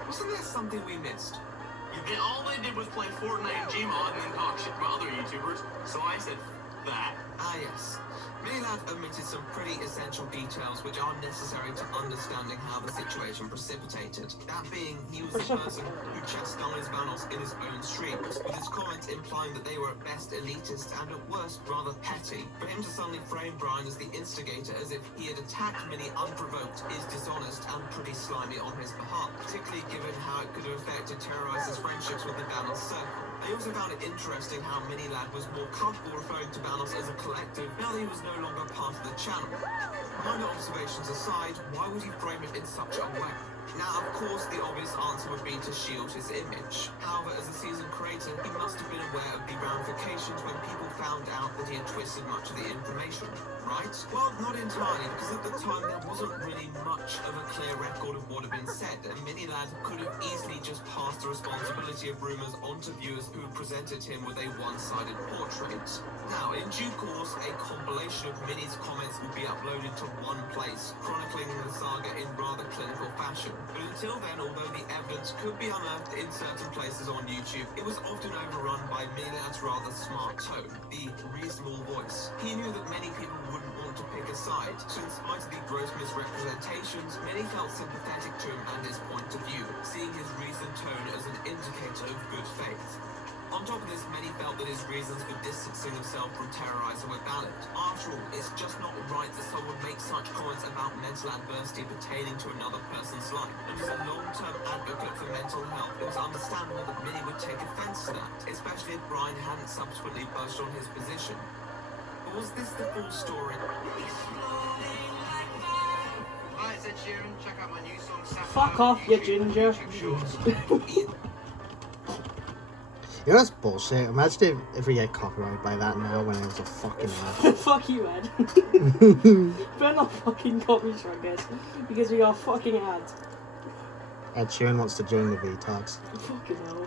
wasn't there something we missed? All they did was play Fortnite and Gmod and then talk shit about other YouTubers, so I said that. Ah, yes. Mini Ladd omitted some pretty essential details which are necessary to understanding how the situation precipitated. That being, he was the person who chastised Banos in his own streams, with his comments implying that they were at best elitist and at worst rather petty. For him to suddenly frame Brian as the instigator as if he had attacked Mini unprovoked is dishonest and pretty slimy on his behalf, particularly given how it could have affected Terrorizer's friendships with the Banos circle. I also found it interesting how Mini Ladd was more comfortable referring to Banos as a collective now that he was no longer part of the channel. Minor observations aside, why would he frame it in such a way? Now, of course, the obvious answer would be to shield his image. However, as a seasoned creator, he must have been aware of the ramifications when people found out that he had twisted much of the information, right? Well, not entirely, because at the time there wasn't really much of a clear record of what had been said, and MINI LADD could have easily just passed the responsibility of rumours onto viewers who presented him with a one-sided portrait. Now, in due course, a compilation of Mini's comments will be uploaded to one place, chronicling the saga in rather clinical fashion. But until then, although the evidence could be unearthed in certain places on YouTube, it was often overrun by MINI LADD's rather smart tone, the reasonable voice. He knew that many people wouldn't want to pick a side, so in spite of the gross misrepresentations, many felt sympathetic to him and his point of view, seeing his reasoned tone as an indicator of good faith. On top of this, many felt that his reasons for distancing himself from Terrorizer were valid. After all, it's just not right that someone would make such comments about mental adversity pertaining to another person's life. And as a long-term advocate for mental health, it was understandable that Mini would take offence to that, especially if Brian hadn't subsequently budged on his position. But was this the full story? Hi, it's Ed Sheeran. Check out my new song, Fuck off, you ginger. You know, that's bullshit. Imagine if we get copyrighted by that now when it was a fucking ad. Fuck you, Ed. You better not fucking copy strike us, because we are fucking ads. Ed Sheeran wants to join the VTOGs. Fucking hell.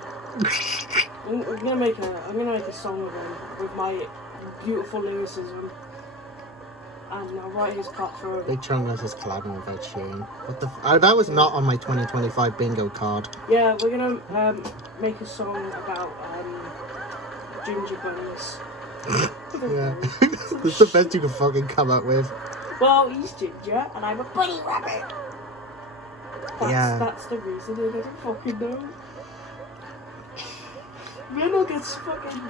I'm gonna make a song of him with my beautiful lyricism. And I'll write his part for him. Big Chungus is collabing with Ed Sheeran. What the that was not on my 2025 bingo card. Yeah, we're gonna make a song about ginger bunnies. Yeah. That's the best you can fucking come up with. Well, he's ginger and I'm a bunny rabbit. That's the reason I don't fucking know. Riddle gets fucking...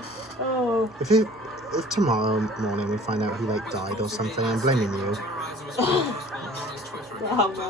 Oh. If tomorrow morning we find out he like died or something, I'm blaming you. Oh,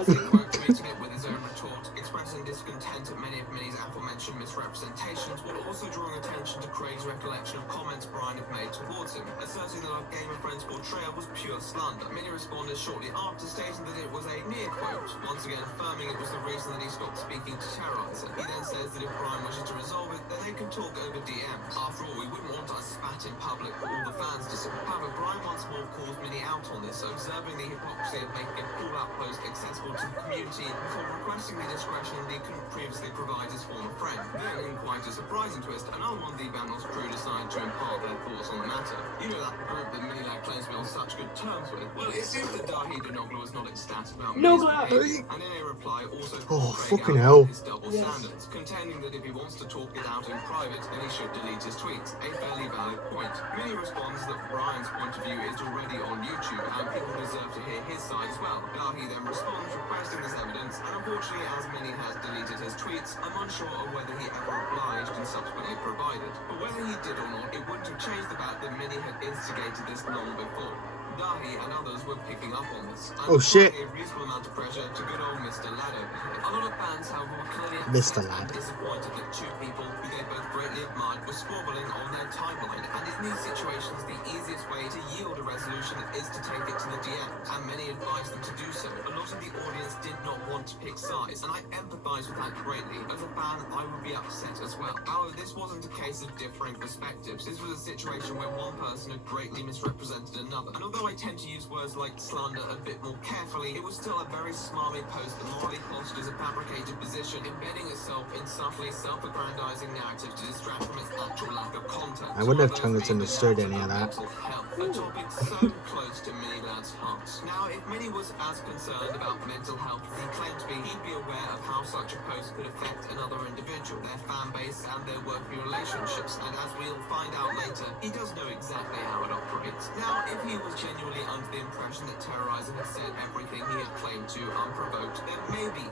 expressing discontent at many of Mini's aforementioned misrepresentations, while also drawing attention to Craig's recollection of comments Brian had made towards him, asserting that our Game of Friends portrayal was pure slander. Mini responded shortly after, stating that it was a near quote, once again affirming it was the reason that he stopped speaking to Terrorizer. He then says that if Brian wishes to resolve it, then they can talk over DMs. After all, we wouldn't want to spat in public for all the fans to see. However, Brian once more calls Mini out on this, observing the hypocrisy of making a call-out post accessible to the community before requesting the discretion they couldn't previously provide his former friend. Then, in quite a surprising twist, another one of the Vandals crew decided to impart their thoughts on the matter. You know that group that MINI LADD claims to be on such good terms with? Well, it seems that Dahi Denoglu was not ecstatic about Mini's behavior, and in a reply also called Craig fucking out hell. on his double standards, contending that if he wants to talk it out in private, then he should delete his tweets. A fairly valid point. Mini responds that Brian's point of view is already on YouTube, and people deserve to hear his side as well. Dahi then responds requesting this evidence, and unfortunately, as Mini has deleted his tweets, I'm unsure of whether he ever obliged and subsequently provided. But whether he did or not, it wouldn't have changed the fact that Mini had instigated this long before. Dahi and others were picking up on this. Oh shit. A reasonable amount of pressure to good old Mr. Ladd over here. A lot of fans, however, were clearly Mr. upset Ladd. and disappointed that two people who they both greatly admired were squabbling on their timeline. And in these situations, the easiest way to yield a resolution is to take it to the DM, and many advised them to do so. A lot of the audience did not want to pick sides, and I empathise with that greatly. As a fan, I would be upset as well. However, this wasn't a case of differing perspectives. This was a situation where one person had greatly misrepresented another. And although I tend to use words like slander a bit more carefully, it was still a very smarmy post that morally postured as a fabricated position, embedding itself in subtly self-aggrandizing narrative to distract from its actual lack of content. I wouldn't have Chungus understood any of that. A topic so close to MINI LADD's heart. Now, if Mini was as concerned about mental health as he claimed to be, he'd be aware of how such a post could affect another individual, their fan base, and their working relationships. And as we'll find out later, he does know exactly how it operates. Now, if he was genuinely under the impression that Terrorizer had said everything he had claimed to unprovoked, then maybe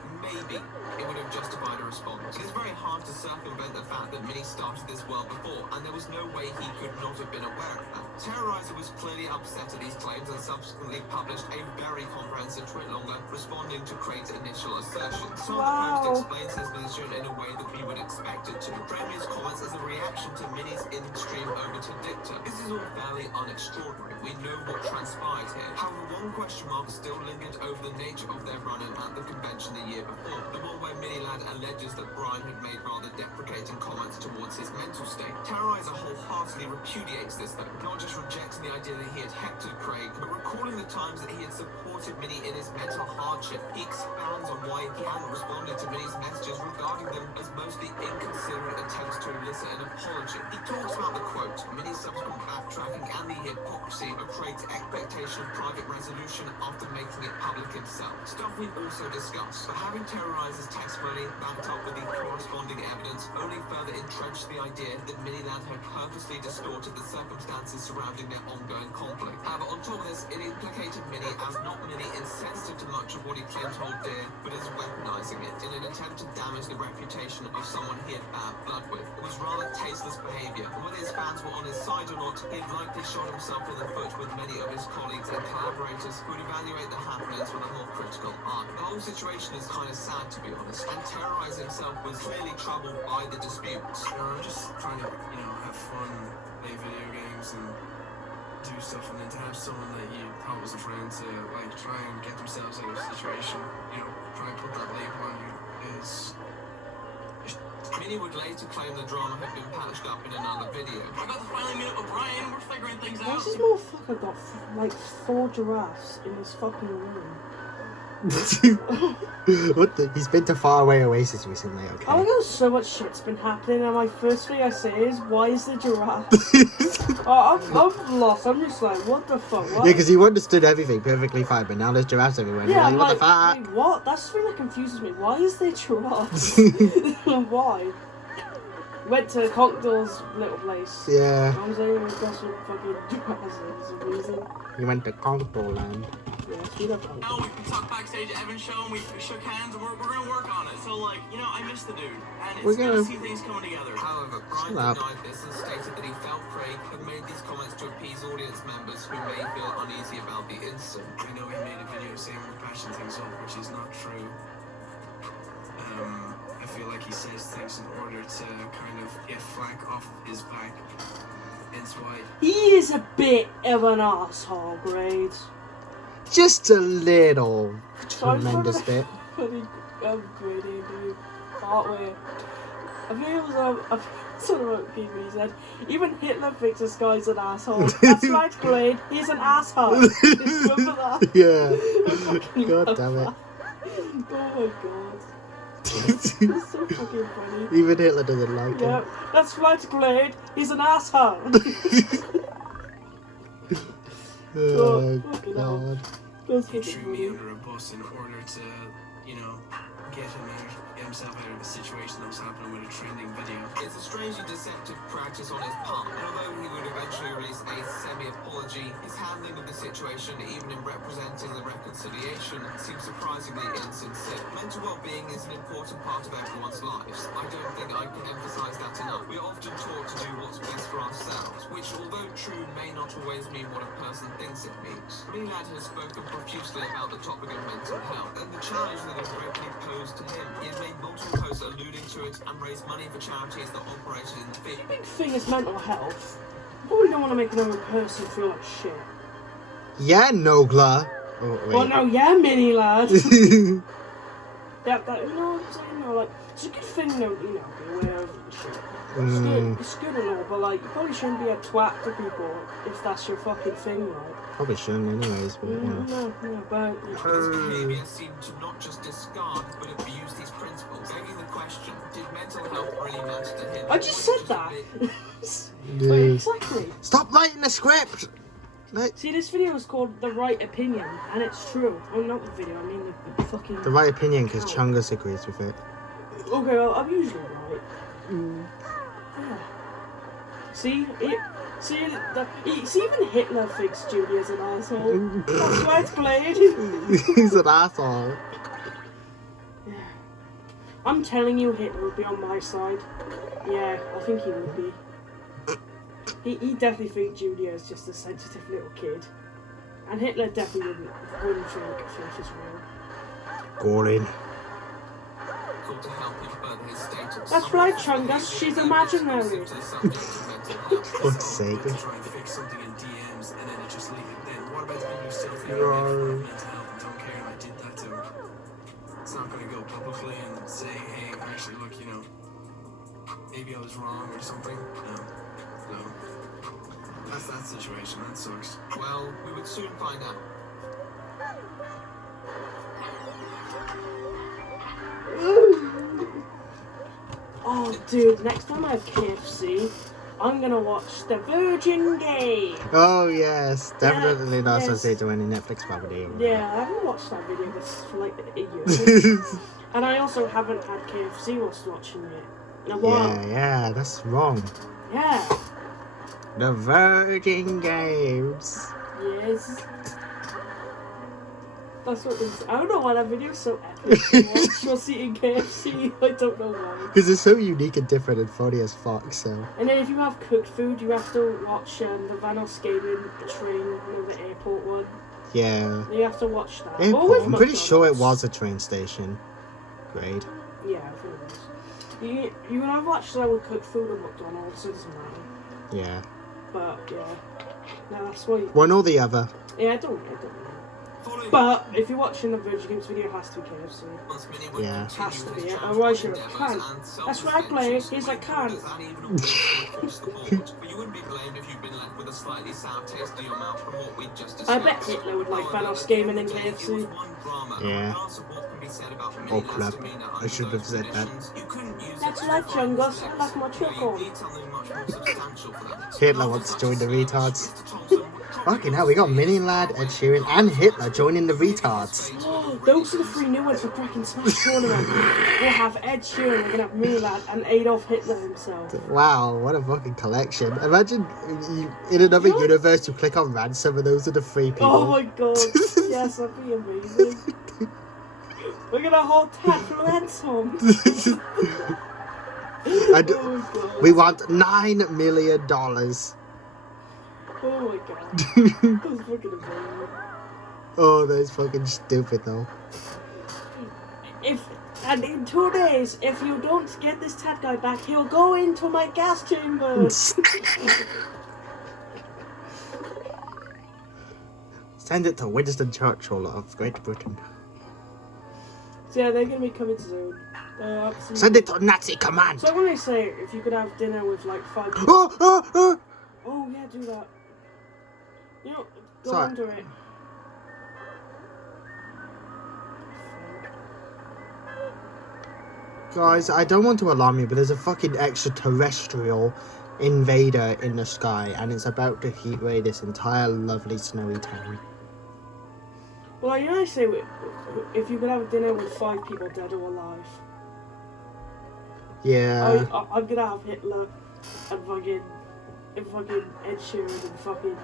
it would have justified a response. It is very hard to circumvent the fact that Mini started this well before, and there was no way he could not have been aware of that. Terrorizer was clearly upset at these claims and subsequently published a very comprehensive tweet longer, responding to Craig's initial assertions. So the post explains his position in a way that we would expect it to, framing his comments as a reaction to Mini's in-stream over to dicta. This is all fair entirely unextraordinary. We know what transpired here. However, one question mark still lingered over the nature of their run-in at the convention the year before. The one where MINI LADD alleges that Brian had made rather deprecating comments towards his mental state. Terrorizer wholeheartedly repudiates this though, not just rejecting the idea that he had hectored Craig, but recalling the times that he had supported MINI in his mental hardship. He expands on why he hadn't responded to MINI's messages, regarding them as mostly inconsiderate attempts to elicit an apology. He talks about the quote, MINI's subsequent backtracking and the hypocrisy of Craig's expectation of private resolution after making it public himself. Stuff we've also discussed, but having Terrorizer's testimony backed up with the corresponding evidence only further entrenched the idea that MINI LADD had purposely distorted the circumstances surrounding their ongoing conflict. However, on top of this, it implicated MINI as not merely insensitive to much of what he claimed to hold dear, but as weaponizing it in an attempt to damage the reputation of someone he had bad blood with. It was rather tasteless behavior, and whether his fans were on his side or not, he had likely shot himself in the foot with many of his colleagues and collaborators who would evaluate the happenings with a more critical eye. The whole situation is kind of sad, to be honest, and Terrorizer himself was clearly troubled by the disputes. I'm just trying to, have fun, play video games, and do stuff, and then to have someone that you thought was a friend to, try and get themselves out of a situation, try and put that label on you is... MINI would later claim the drama had been patched up in another video. I got to finally meet up with Brian, we're figuring things out. Why's this motherfucker got, 4 giraffes in his fucking room? What the? He's been to Faraway Oasis recently, okay? I know so much shit's been happening, and my first thing I say is, why is the giraffe? I'm lost. I'm just like, what the fuck? What? Yeah, because you understood everything perfectly fine, but now there's giraffes everywhere. Yeah, You're like, what the fuck? Wait, what? That's the thing that confuses me. Why is there giraffes? Why? Went to Cocktail's little place. Yeah. I was able to got some fucking giraffes for some reason. You went to Cocktail Land. Yes, we love Cocktail. No, we talked backstage at Evan's show, and we shook hands, and we're gonna work on it. So, I miss the dude, and it's good to see things coming together. However, Brian denied this and stated that he felt Craig had made these comments to appease audience members who may feel uneasy about the incident. I know he made a video saying we're patching things up, which is not true. I feel like he says things in order to kind of get flack off his back. Hence why He is a bit of an asshole, Grade. Just a little tremendous bit. Funny, Grady, dude. Part where I think it was sort of what he said. Even Hitler thinks this guy's an asshole. That's right, Grade. He's an asshole. Remember that? Yeah. God damn it. Oh my god. That's so fucking funny. Even Hitler doesn't like Yeah, him. that's right, Glade. He's an asshole. Oh, fucking God. hell. That's he fucking threw me funny. under a bus in order to, get himself out of a situation that was happening with a trending video. It's a strangely deceptive practice on his part, and although he would eventually release a semi-apology, his handling of the situation, even in representing the reconciliation, seems surprisingly insincere. Mental well-being is an important part of everyone's lives. I don't think I can emphasize that enough. We are often taught to do what's best for ourselves, which, although true, may not always mean what a person thinks it means. MINI LADD has spoken profusely about the topic of mental health, and the challenge that is directly posed to him. He has made multiple posts alluding to it and raised money for charities that operated in the field. The big thing is mental health. You probably don't want to make another person feel like shit. Yeah, Nogla. Oh, wait. Well, no, yeah, MINI LADD. Yeah, that, you know what I'm saying? It's a good thing, be aware of it and shit. It's good and all, but, you probably shouldn't be a twat to people if that's your fucking thing, right? Probably shouldn't anyways, but No, but... His behaviour seemed to not just discard, but abuse these principles, begging the question, did mental health really matter to him? I just said that! Yeah. Wait, exactly. Stop writing the script! See, this video is called The Right Opinion, and it's true. Oh, not the video, I mean the fucking... The right opinion, because Chungus agrees with it. Okay, well, I'm usually right. Yeah. See, even Hitler thinks Julia's an asshole. That's right, Blade. He's an asshole. Yeah. I'm telling you, Hitler would be on my side. Yeah, I think he would be. He definitely thinks Julia is just a sensitive little kid. And Hitler definitely wouldn't think Fifth is real. Goring. To help him further his status. That's right, Chungus. She's imaginary. To the subject of mental Fuck's sake. To try and fix something in DMs and then just leave it then. What about the people who still think Right. mental health and don't care if I did that to them? It's not gonna go publicly and say, hey, actually, look, you know, maybe I was wrong or something. No. That's that situation. That sucks. Well, we would soon find out. Oh, dude, next time I have KFC, I'm gonna watch The Virgin Game. Oh yes, definitely not yes. associated to any Netflix property. Yeah, I haven't watched that video for like a year. And I also haven't had KFC whilst watching it in a while. Yeah, that's wrong. Yeah. The Virgin Games. Yes. That's what it is. I don't know why that video's so epic to watch whilst eating KFC. I don't know why. Because it's so unique and different and funny as fuck, so. And then if you have cooked food, you have to watch the Vanos Gaming train, you know, the airport one. Yeah. You have to watch that. Or Airport. with I'm pretty sure it McDonald's. was a train station. Great. Yeah, I think it was. You can have watched that with cooked food at McDonald's, so it doesn't matter. Yeah. But, yeah. No, that's why. One or the other. Yeah, I don't know. But if you're watching the Virgin Games video, it has to be KFC. Yeah. Has to be it. Otherwise you're a cunt. That's what I play. He's a cunt. But you wouldn't be blamed if you'd been left with a slightly sour taste in your mouth from what we just I discussed. bet Hitler would like Vanos Gaming and KFC. Yeah. Oh crap. I should have said that. That's like Chungus. I like my chocolate. Hitler wants to join the retards. Fucking hell, we got Mini Lad, Ed Sheeran, and Hitler joining the retards. Those are the 3 new ones for Cracking Smash Tournament. We'll have Ed Sheeran, we're gonna have Mini Lad, and Adolf Hitler himself. Wow, what a fucking collection. Imagine in another universe you click on ransom and those are the 3 people. Oh my god, yes, that'd be amazing. We're gonna hold tag for ransom. And Oh my god. we want $9 million. Oh my god. That's fucking amazing. Oh, that's fucking stupid though. And in 2 days, if you don't get this Tad guy back, he'll go into my gas chamber. Send it to Winston Churchill of Great Britain. So yeah, they're gonna be coming soon. Send it to Nazi Command. So when they say if you could have dinner with like 5 people. Oh yeah, do that. You know, go Sorry. under it. Guys, I don't want to alarm you, but there's a fucking extraterrestrial invader in the sky, and it's about to heat ray this entire lovely snowy town. Well, you know, I say if you could have a dinner with 5 people, dead or alive. Yeah. I'm gonna have Hitler and fucking Ed Sheeran and fucking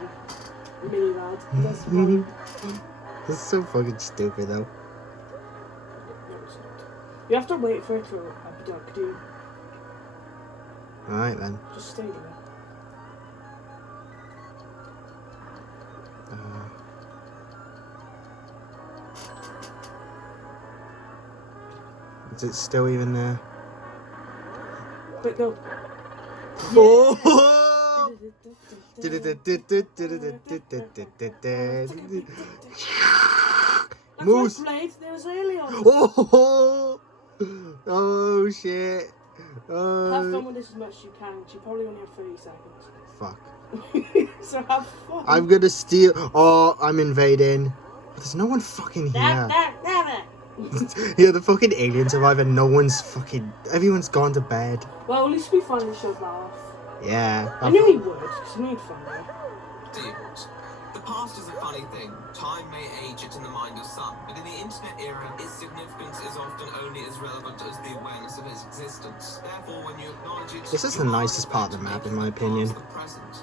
Mini Lad. That's fine. This is so fucking stupid though. No, it's not. You have to wait for it to abduct you. Alright then. Just stay there. Is it still even there? Quick, go. Oh! Moose! Blade, there's aliens. Oh! Oh shit! Have fun with this as much as you can. You probably only have 30 seconds. Fuck. So have fun. I'm gonna steal. Oh, I'm invading. There's no one fucking here. Yeah, the fucking aliens arrive and no one's fucking. Everyone's gone to bed. Well, at least we finally showed that off. Yeah. I knew he would, because he made fun of it. Deals. The past is a funny thing. Time may age it in the mind of some, but in the internet era, its significance is often only as relevant as the awareness of its existence. Therefore, when you acknowledge it, This is the nicest part of the map, in my opinion.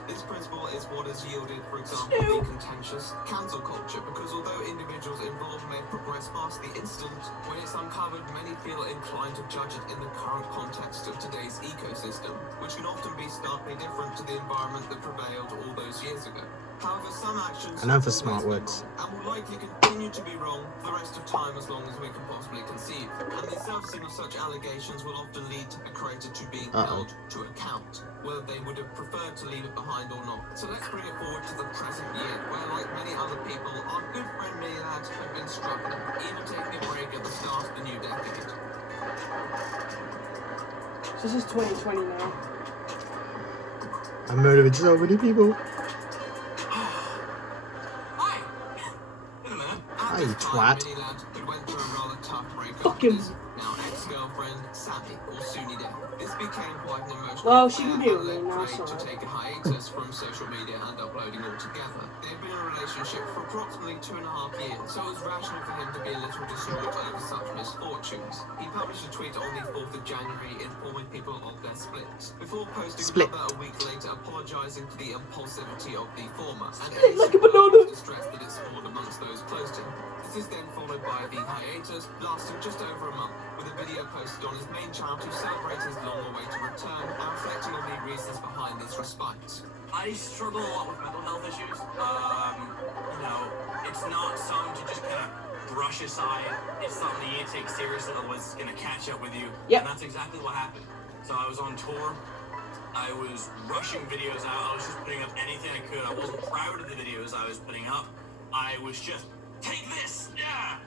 This principle is what has yielded, for example, the contentious cancel culture, because although individuals involved may progress past the incident, when it's uncovered, many feel inclined to judge it in the current context of today's ecosystem, which can often be starkly different to the environment that prevailed all those years ago. However, some actions And then for have smart always been words. wrong, and will likely continue to be wrong for the rest of time as long as we can possibly conceive. And the surfacing of such allegations will often lead a creator to being held to account, whether they would have preferred to leave it behind or not. So let's bring it forward to the present year, where, like many other people, our good friend MINI LADD have been struggling, even taking a break at the start of the new decade. So this is 2020 now. I murdered so many people. Hi! In a minute. Hi, you twat. MINI LADD had went through a rather tough breakup Fuck with him. his now ex-girlfriend, Sammy, or Suni Day. This became quite an emotional Well, she can affair be with and me now, led Krat to so. take a hiatus from social media and uploading altogether. They had been in a relationship for approximately 2.5 years, so it was rational for him to be a little distraught over such misfortunes. He published a tweet on the 4th of January informing people of their split, before posting another a week later apologising for the impulsivity of the former, and Like a banana. distress that it spawned amongst those close to him. This is then followed by the hiatus, lasting just over a month, with a video posted on his main channel to celebrate his long-awaited return and reflecting on the reasons behind this respite. I struggle a lot with mental health issues. You know, it's not something to just kind of brush aside. It's something that you need to take seriously, otherwise it's going to catch up with you. Yep. And that's exactly what happened. So I was on tour. I was rushing videos out. I was just putting up anything I could. I wasn't proud of the videos I was putting up. I was just, take this! Yeah!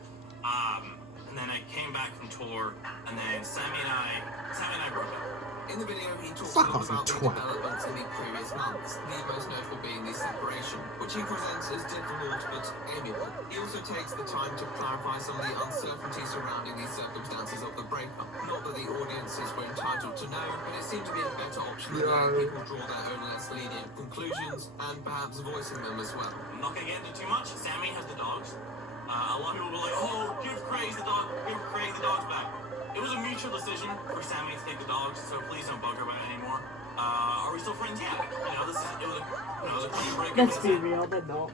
And then I came back from tour, and then Sammy and I broke up. In the video, he talks Fuck a lot off, about you the twat. developments in the previous months, the most notable being the separation, which he presents as difficult but amiable. He also takes the time to clarify some of the uncertainty surrounding the circumstances of the breakup. Not that the audiences were entitled to know, but it seemed to be a better option than letting people draw their own less lenient conclusions, and perhaps voicing them as well. I'm not gonna get into too much. Sammy has the dogs. A lot of people were like, oh, give Craig the dogs back. It was a mutual decision for Sammy to take the dogs, so please don't bug her about it anymore. Are we still friends? Yeah. You know, it was a clean breakup. Let's be real, they're not.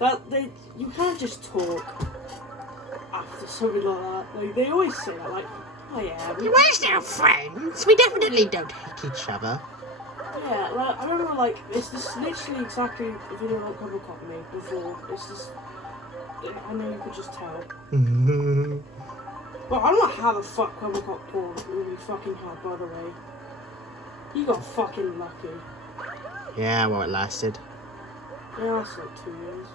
No. You can't just talk after something like that. Like, they always say that, like, oh yeah, We're still friends. We definitely don't hate each other. yeah, like, I remember, like, it's just literally exactly the video like Cover Caught me before. It's just, I know you could just tell. But I don't know how the fuck Cover Caught Paul really fucking had, by the way. He got fucking lucky. Yeah, well, it lasted. Yeah, that's like 2 years.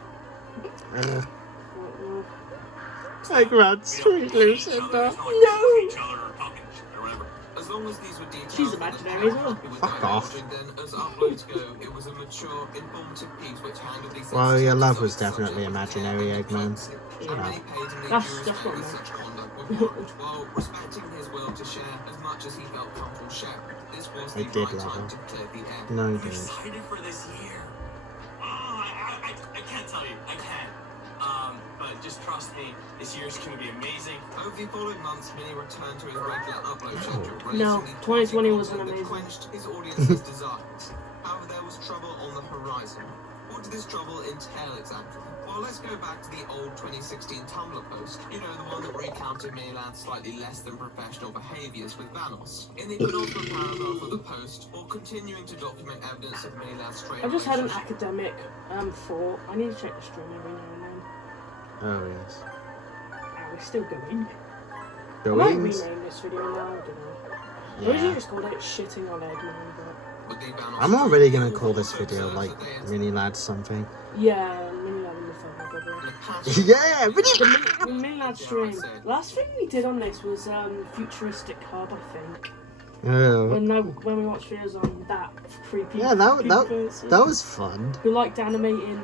Ugh. Like, Like Rod, sweet Lucinda. No! As long as these were details She's that the imaginary as pair well. were happy with Fuck off. divulging, then as uploads go, it was a mature, informative piece which handled these Well, your sensitivities love of was its definitely subject with care imaginary, and Eggman. diplomacy. Shut And up. many paid him the That's dues not for me. such conduct with courage, while respecting his will to share as much as he felt comfortable sharing. This was I the did right love time her. to clear the air. No, you I'm didn't. excited for this year. I can't tell you. I can't. But just trust me, this year's gonna be amazing. Over the following months, MINI returned to his regular upload schedule, No, releasing the 2020 quality wasn't content that amazing. quenched his audience's desires. However, there was trouble on the horizon. What did this trouble entail exactly? Well, let's go back to the old 2016 Tumblr post. You know, the one that recounted MINI LADD's slightly less than professional behaviours with Vanos. In the penultimate paragraph of the post, or continuing to document evidence of MINI LADD's strange I just had an relationship- academic thought. I need to check the stream every now and then. Oh, yes. We're still going. I might Goings? rename this video now, I don't know. Originally Yeah. just called it shitting on Eggman, but with the Vanos I'm already stream, gonna it call was this also video, observed like, that they had MINI LADD something. yeah, Mini Lad in the phone, probably. in the past- Yeah! The Mini Lad stream. Last thing we did on this was Futuristic Hub, I think. Oh. When we watched videos on that creepy. Yeah, that creepy person that was fun. who liked animating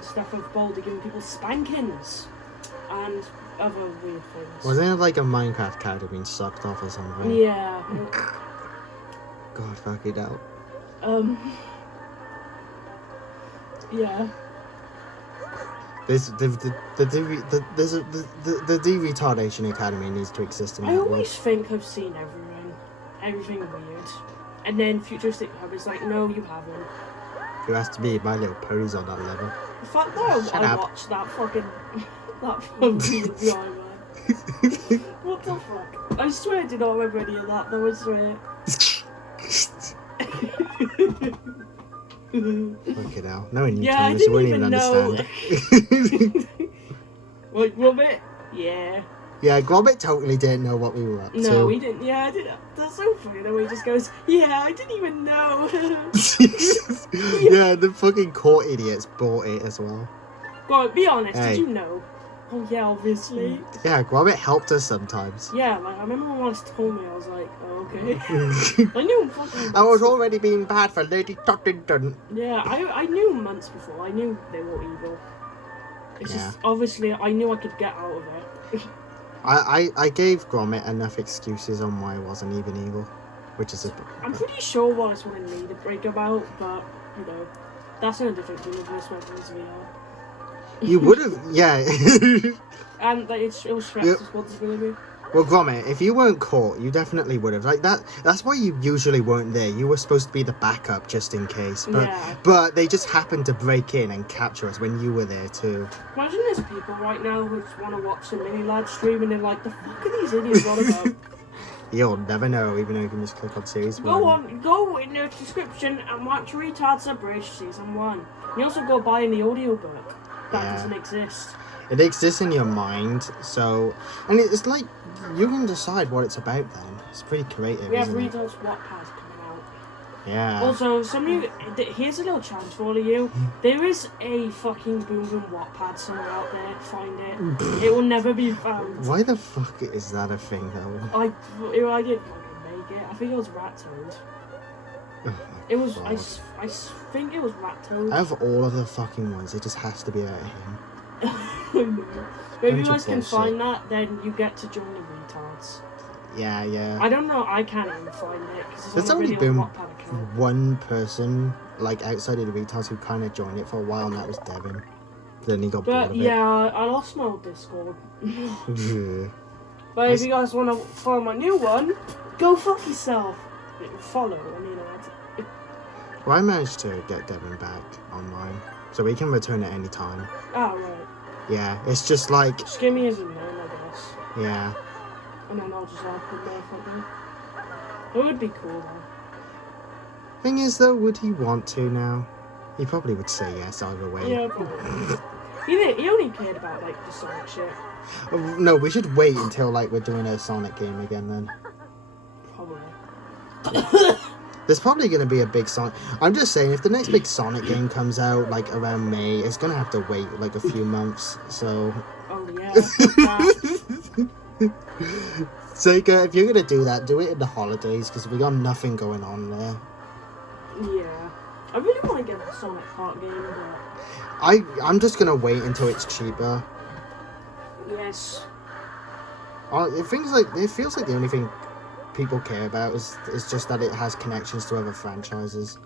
stuff of Boulder giving people spankings and other weird things. Wasn't it like a Minecraft character being sucked off or something? Yeah. God, fuck it out. Yeah. This the retardation academy needs to exist in I that world. always think I've seen everything weird, and then Futuristic Hub is like, no, you haven't. It has to be My Little Pony's on that level. In fact, no, Shut I up. watched that fucking man. What the fuck? I swear I did not remember any of that. Though I swear. Fucking hell. No one knew Yeah, I Thomas, you wouldn't didn't even even understand. Like, Robert? Yeah. Yeah, Grobbit totally didn't know what we were up to. No, we didn't. Yeah, I didn't. That's so funny though. He just goes, yeah, I didn't even know. Yeah, the fucking court idiots bought it as well. Go on, be honest. Hey. Did you know? Oh yeah, obviously. Yeah, Grobbit helped us sometimes. Yeah, like I remember when Wallace told me, I was like, oh, okay. I knew fucking. I was already being bad for Lady Tottington. Yeah, I knew months before. I knew they were evil. It's Yeah. just obviously I knew I could get out of it. I gave Gromit enough excuses on why I wasn't even evil, which is a... I'm pretty sure Wallace wanted me to break about, but you know, that's in a different universe where things VR. You would have, yeah. And like, it was Shrek's responsibility. Well, Gromit, if you weren't caught, you definitely would have. Like that's why you usually weren't there. You were supposed to be the backup just in case. But Yeah. but they just happened to break in and capture us when you were there too. Imagine there's people right now who just want to watch the MINI LADD stream and they're like, the fuck are these idiots on about? You'll never know, even though you can just click on series 1. Go in the description and watch Retards Abridged Season 1. You also go buy in the audiobook. That Yeah. doesn't exist. It exists in your mind, so... And it's like, you can decide what it's about then. It's pretty creative, We have isn't it? Retards Wattpad coming out. Yeah. Also, here's a little challenge for all of you. There is a fucking Boom Boom Wattpad somewhere out there. Find it. It will never be found. Why the fuck is that a thing, though? I didn't fucking make it. I think it was Rat Toad. Oh my It was. God. I think it was Rat Toad. Out of all of the fucking ones, it just has to be about him. But if you Bunch of guys can bullshit. find that, then you get to join the retards. Yeah, yeah. I don't know. I can't even find it because There's it's on a only really been old Wattpad account. one person, like, outside of the retards who kind of joined it for a while, and that was Devin. Then he got bored But of yeah, I lost my old Discord. it. But if you guys want to follow my new one, go fuck yourself. Follow. I mean, Well, I managed to get Devin back online, so we can return at any time. oh right. Yeah, it's just like, Just give me his name, I guess. yeah. And then I'll just add him there for me. It would be cool though. Thing is, though, would he want to now? He probably would say yes either way. Yeah, probably. He only cared about like the Sonic shit. No, we should wait until, like, we're doing a Sonic game again then. Probably. There's probably going to be a big Sonic... I'm just saying, if the next big Sonic game comes out, like, around May, it's going to have to wait, like, a few months, so... Oh yeah. That. Sega, if you're going to do that, do it in the holidays, because we got nothing going on there. Yeah. I really want to get a Sonic Kart game, but I'm just going to wait until it's cheaper. yes. It feels like the only thing people care about is just that it has connections to other franchises.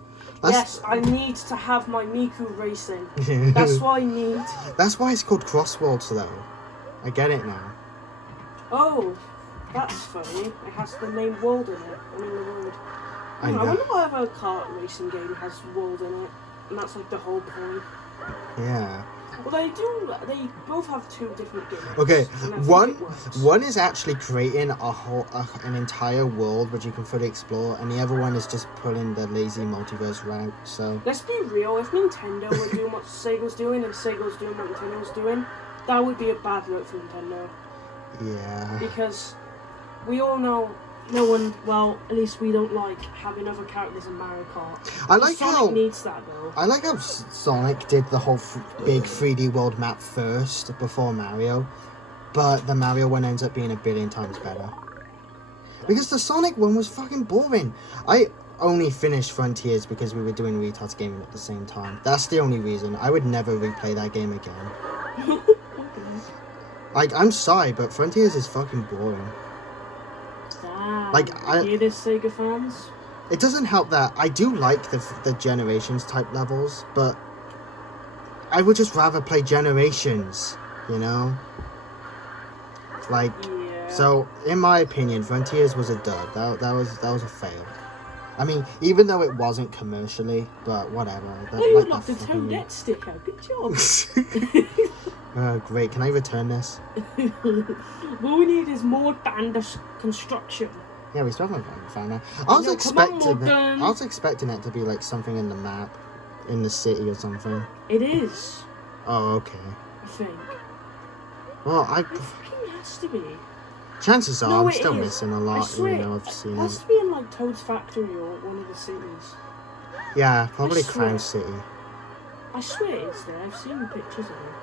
Yes, I need to have my Miku racing. That's what I need. That's why it's called Crossworlds, though. I get it now. Oh, that's funny. It has the name World in it. I mean the word. I I know. wonder why other kart racing game has World in it. And that's like the whole point. Yeah. Well, they both have two different gimmicks. Okay, and I think one it works. one is actually creating an entire world which you can fully explore, and the other one is just pulling the lazy multiverse route. So Let's be real, if Nintendo were doing what Sega's doing and Sega's doing what Nintendo's doing, that would be a bad look for Nintendo. yeah, Because we all know no one, well, at least we don't like having other characters in Mario Kart. I like Sonic how needs that though. I like how Sonic did the whole big 3D world map first before Mario, but the Mario one ends up being a billion times better. Because the Sonic one was fucking boring. I only finished Frontiers because we were doing Retards Gaming at the same time. That's the only reason. I would never replay that game again. Like, I'm sorry, but Frontiers is fucking boring. Damn. Like, I- hear this, Sega fans? It doesn't help that I do like the Generations type levels, but I would just rather play Generations, you know? Like, Yeah. so, in my opinion, Frontiers was a dud. That was a fail. I mean, even though it wasn't commercially, but whatever. Oh, you like knocked the fucking- Toadette sticker. Good job. Great, can I return this? What we need is more band construction. Yeah, we still haven't found that. I was No, come on, expecting Morgan. I was expecting it to be like something in the map. in the city or something. It is, Oh, okay. I think. Well, It fucking has to be. chances are No, I'm it still is. missing a I lot, swear, even though I've seen it has it. to be in like Toad's Factory or one of the cities. Yeah, probably swear. Crown City. I swear it's there. I've seen pictures of it.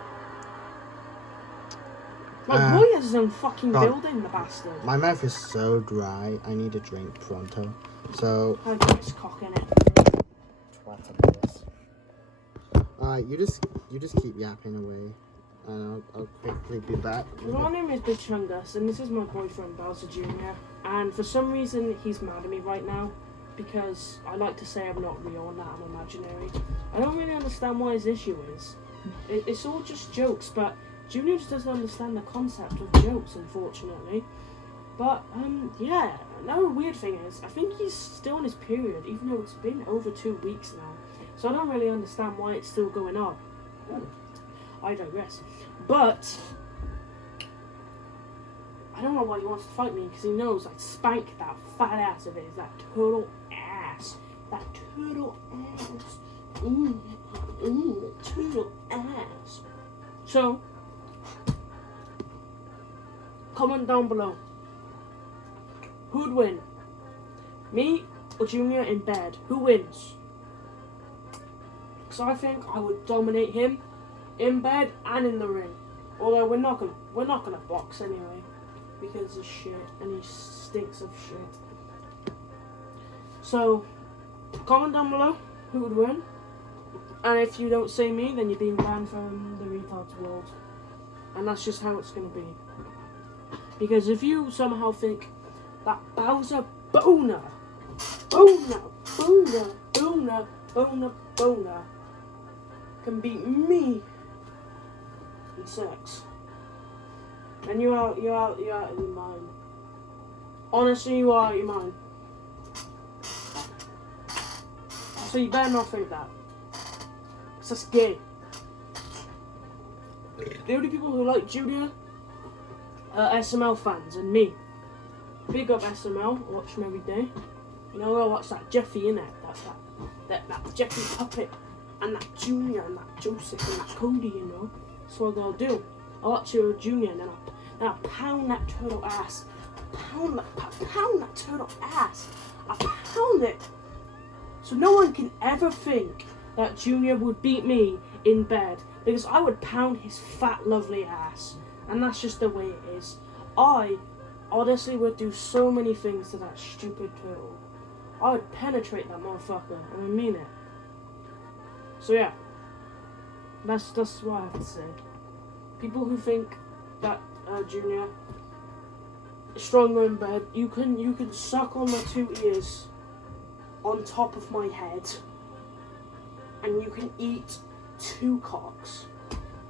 Like, Roy has his own fucking God. building, the bastard. My mouth is so dry, I need a drink pronto. So, I got his cock in it. you just keep yapping away, and I'll quickly be back. My name is Big Chungus, and this is my boyfriend Bowser Jr. And for some reason, he's mad at me right now because I like to say I'm not real and that I'm imaginary. I don't really understand what his issue is. It's all just jokes, but Junior just doesn't understand the concept of jokes, unfortunately. But yeah. Another weird thing is, I think he's still on his period, even though it's been over 2 weeks now. So I don't really understand why it's still going on. I digress. But I don't know why he wants to fight me, because he knows I'd spank that fat ass of his, that turtle ass. That turtle ass. Turtle ass. So, comment down below. Who'd win? Me or Junior in bed? Who wins? Because I think I would dominate him in bed and in the ring. Although we're not gonna box anyway, because he's shit and he stinks of shit. So comment down below who would win, and if you don't say me, then you're being banned from the retards world, and that's just how it's gonna be. Because if you somehow think that Bowser Boner can beat me in sex, then you're out of your mind. Honestly, you are out of your mind. So you better not think that. Because that's gay. The only people who like Junior are SML fans and me. Big up SML, I watch them every day. You know, I watch that Jeffy innit, that Jeffy puppet, and that Junior, and that Joseph, and that Cody, you know. That's what I gotta do. I watch your Junior, and then I pound that turtle ass. Pound that turtle ass. I pound it. So no one can ever think that Junior would beat me in bed, because I would pound his fat, lovely ass. And that's just the way it is. I honestly would do so many things to that stupid turtle. I would penetrate that motherfucker, and I mean it. So yeah, that's what I have to say. People who think that Junior is stronger in bed, you can suck on my 2 ears on top of my head, and you can eat 2 cocks.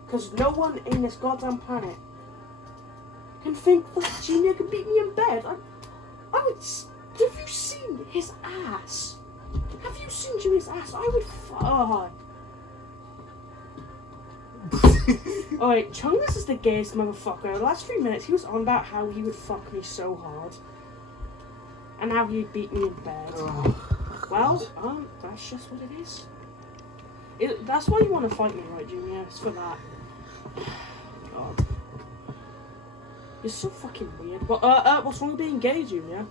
Because no one in this goddamn planet can think that Junior can beat me in bed. I would. Have you seen his ass? Have you seen Junior's ass? I would. Alright, Chungus is the gayest motherfucker. The last 3 minutes, he was on about how he would fuck me so hard, and how he'd beat me in bed. Well, that's just what it is. That's why you want to fight me, right, Junior? It's for that. God. You're so fucking weird. What's wrong with being gay, Junior?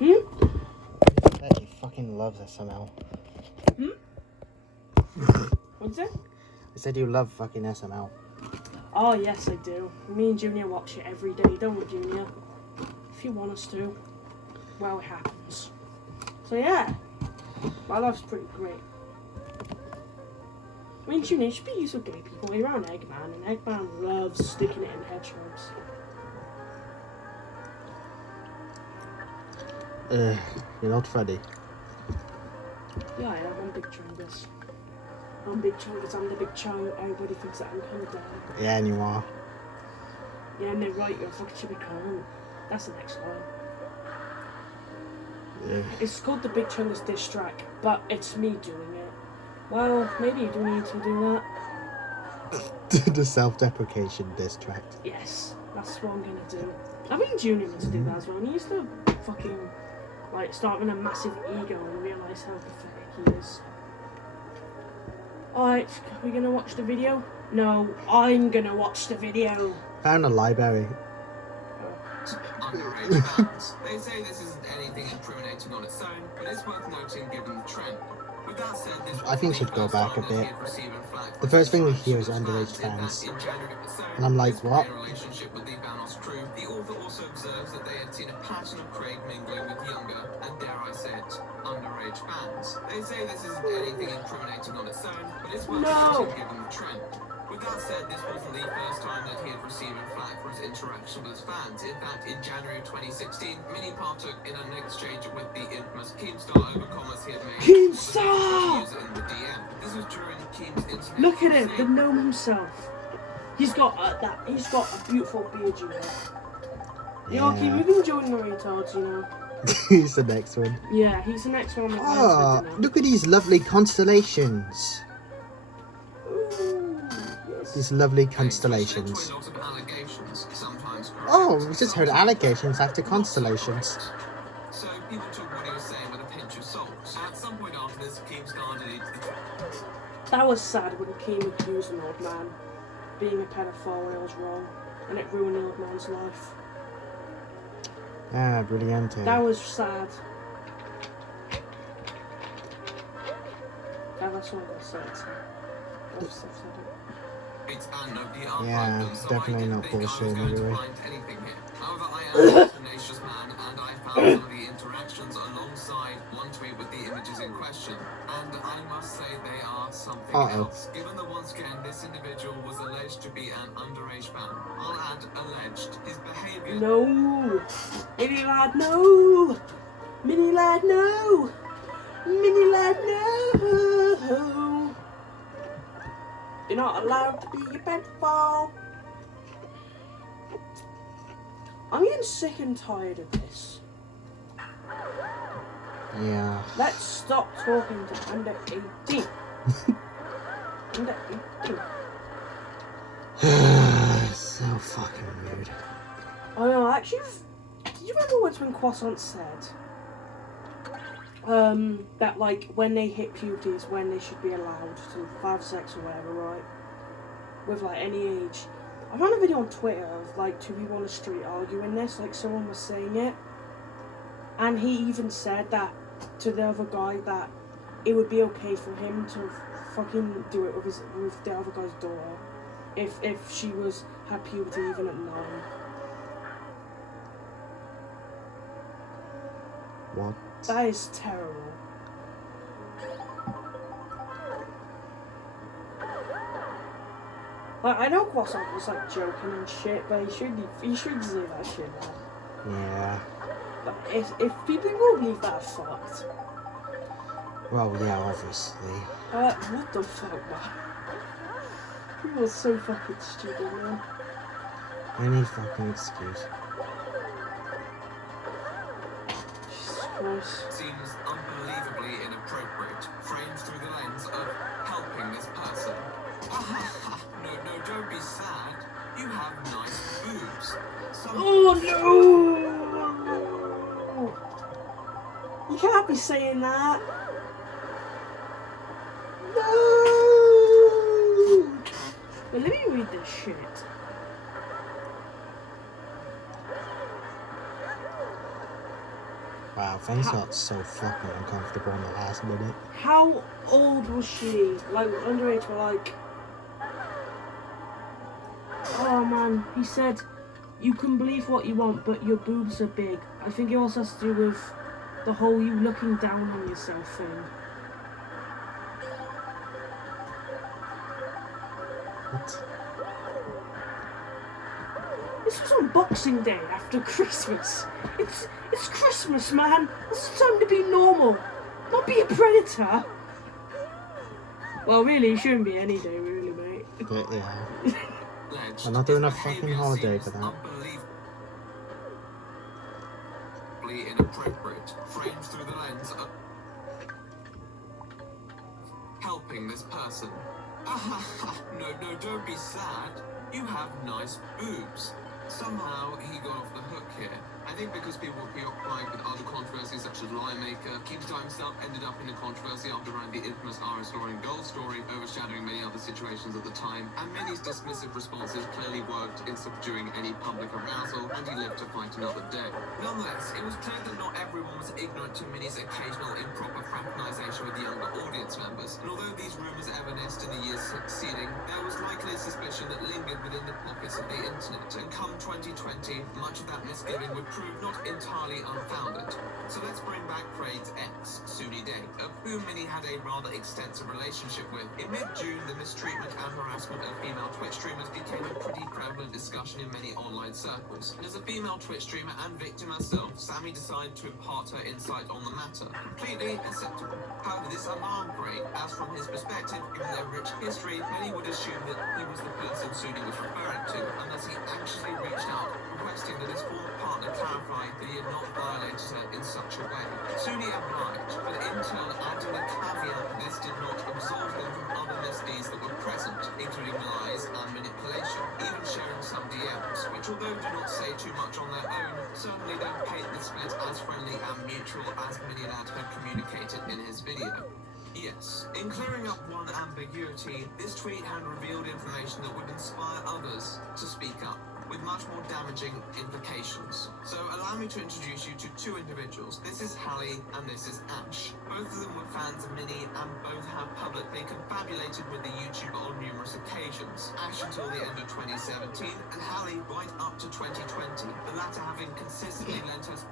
Bet he fucking loves SML. What's it? I said you love fucking SML. Oh, yes, I do. Me and Junior watch it every day, don't we, Junior? If you want us to. Well, it happens. So, yeah. My life's pretty great. I mean, Junior, you should be used with gay people. You're around Eggman, and Eggman loves sticking it in hedgehogs. You're not Freddy. Yeah, I am. I'm Big Chungus. I'm Big Chungus. I'm the Big Cho. Everybody thinks that I'm kind of dead. Yeah, and you are. Yeah, and they're right. You're a fucking stupid cunt. That's the next line. Yeah. It's called the Big Chungus diss track, but it's me doing it. Well, maybe you do need to do that. The self-deprecation diss track. Yes, that's what I'm gonna do. I think Junior needs to do that as well. And he used to fucking, like, start with a massive ego and realise how pathetic he is. Alright, are we gonna watch the video? No, I'm gonna watch the video. Found a library. Underage fans. They say this isn't anything incriminating on its own, but it's worth noting given the trend. With that said, this I think should go back a bit. The first thing we hear is underage fans. And I'm like, what? Relationship with the Vanos crew. The author also observes that they had seen a pattern of Craig mingling with younger, and dare I say it, underage fans. They say this isn't anything incriminating on its own, but it's worth noting given the trend. With that said, this wasn't the first time that he had received flack for his interaction with his fans. In fact, in January of 2016, Mini partook in an exchange with the infamous Keemstar over comments he had made. Keemstar! In the DM. This was during Keem's internet. Look at him, the gnome himself. He's got he's got a beautiful beard, you know. You know, Keem, you've been enjoying the retards, you know. He's the next one. Yeah, he's the next one. Oh, look at these lovely constellations. Ooh, yes. These lovely constellations. Oh, we just heard allegations after constellations. So people took what he was saying with a pinch of salt. At some point after this, Keemstar deleted the... That was sad when Keem accused an old man being a pedophile when it was wrong, and it ruined the old man's life. Ah, brilliant. That was sad. Yeah, that's what I got said. I've said it. Yeah, definitely not bullshit anyway. However, I am a tenacious man, and I found some of the interactions alongside one tweet with the images in question, and I must say they are something else. Given that once again this individual was alleged to be an underage fan, I'll add alleged. His behaviour. No, Mini Lad, no, Mini Lad, no, Mini Lad, no. You're not allowed to be a pedophile. I'm getting sick and tired of this. Yeah. Let's stop talking to under 18. Under 18. So fucking rude. I know, actually, do you remember once when Croissant said that, like, when they hit puberty is when they should be allowed to have sex or whatever, right? With, like, any age. I found a video on Twitter of, like, two people on the street arguing this, like, someone was saying it. And he even said that to the other guy that it would be okay for him to fucking do it with the other guy's daughter if she had puberty even at 9. What? That is terrible. Like, I know Croissant was like joking and shit, but he should say that shit, man. Yeah. But if people believe that, fucked. Well, yeah, obviously. What the fuck, man? People are so fucking stupid, man. Any fucking excuse. Jesus Christ. Seems unbelievably inappropriate, framed through the lens of helping this person. No, don't be sad. You have nice boobs. Oh no! You can't be saying that. No! But let me read this shit. Wow, things got so fucking uncomfortable in the last minute. How old was she? Like, underage for like... Oh man, he said, you can believe what you want, but your boobs are big. I think it also has to do with the whole you looking down on yourself thing. What? This was on Boxing Day after Christmas. It's Christmas, man. It's time to be normal, not be a predator. Well, really, it shouldn't be any day, really, mate. But, yeah. I'm not doing a fucking holiday for that. Inappropriate, framed through the lens of helping this person. No, don't be sad. You have nice boobs. Somehow he got off the hook here. I think because people were preoccupied with other controversies such as Lion Maker, Keemstar himself ended up in a controversy after writing the infamous RS Lauren Gold story, overshadowing many other situations at the time, and Mini's dismissive responses clearly worked in subduing any public arousal, and he lived to fight another day. Nonetheless, it was clear that not everyone was ignorant to Mini's occasional improper fraternization with younger audience members, and although these rumors evanesced in the years succeeding, there was likely a suspicion that lingered within the pockets of the internet, and come 2020, much of that misgiving would prove not entirely unfounded. So let's bring back Krat's ex, Suni Day, of whom Mini had a rather extensive relationship with. In mid-June, the mistreatment and harassment of female Twitch streamers became a pretty prevalent discussion in many online circles. And as a female Twitch streamer and victim herself, Sammy decided to impart her insight on the matter. Completely acceptable. However, this alarmed Krat, as from his perspective, given their rich history, many would assume that he was the person Suni was referring to, unless he anxiously reached out, requesting that his former partner clarify that he had not violated her in such a way. Suni obliged, but in turn adding the caveat that this did not absolve him from other misdeeds that were present, including lies and manipulation, even sharing some DMs, which although do not say too much on their own, certainly don't paint the split as friendly and mutual as MINI LADD had communicated in his video. Yes, in clearing up one ambiguity, this tweet had revealed information that would inspire others to speak up, with much more damaging implications. So allow me to introduce you to two individuals. This is Hallie and this is Ash. Both of them were fans of Mini and both have publicly confabulated with the YouTuber on numerous occasions. Ash until the end of 2017 and Hallie right up to 2020, the latter having consistently lent us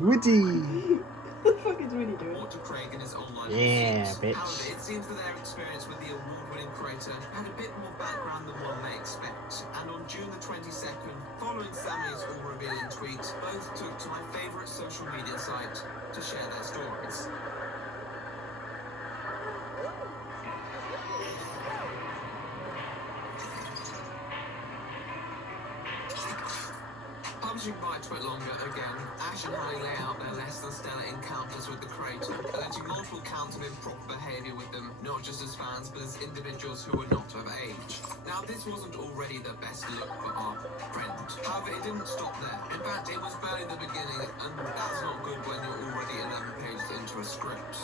Woody! What the fuck is Woody doing? to Craig in his online Yeah, pursuits. bitch. However, it seems that their experience with the award-winning creator had a bit more background than one may expect. And on June the 22nd, following Sammy's all-revealing tweet, both took to my favourite social media site to share their stories. Publishing by Twit Longer again, Ash and Hallie lay out their less than stellar encounters with the creator, alleging multiple counts of improper behaviour with them, not just as fans, but as individuals who were not of age. Now, this wasn't already the best look for our friend. However, it didn't stop there. In fact, it was barely the beginning, and that's not good when you're already 11 pages into a script.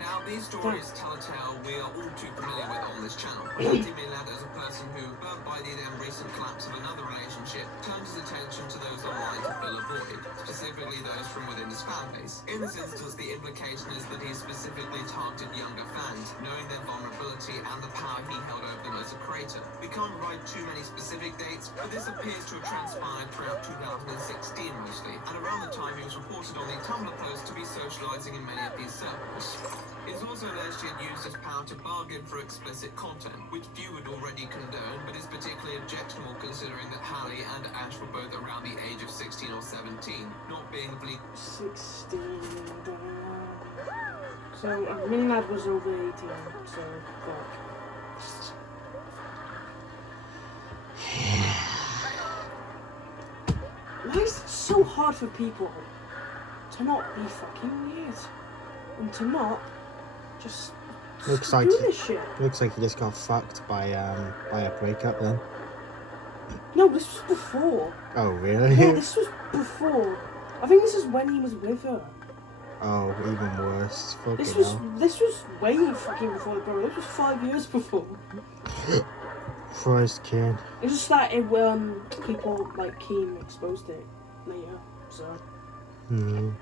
Now, these stories tell a tale we are all too familiar with on this channel. Presenting MINI LADD as a person who, burnt by the then recent collapse of another relationship, turned his attention to those online to fill a void, specifically those from within his fan base. In this instance, the implication is that he specifically targeted younger fans, knowing their vulnerability and the power he held over them as a creator. We can't provide too many specific dates, but this appears to have transpired throughout 2016 mostly, and around the time he was reported on the Tumblr post to be socializing in many of these circles. It is also alleged he had used his power to bargain for explicit content, which few would already condone, but is particularly objectionable considering that Hallie and Ash were both around the age of 16 or 17, not being bleak. 16. So, MINI LADD was over 18, so fuck. Why is it so hard for people to not be fucking weird? And to not just Looks like do this shit? Looks like he just got fucked by a breakup then. No, this was before. Oh really? Yeah, this was before. I think this is when he was with her. Oh, even worse. Fucking This was hell. this was way fucking before, bro. This was 5 years before. Christ, kid. It's just that people like Keem exposed it later. So damn.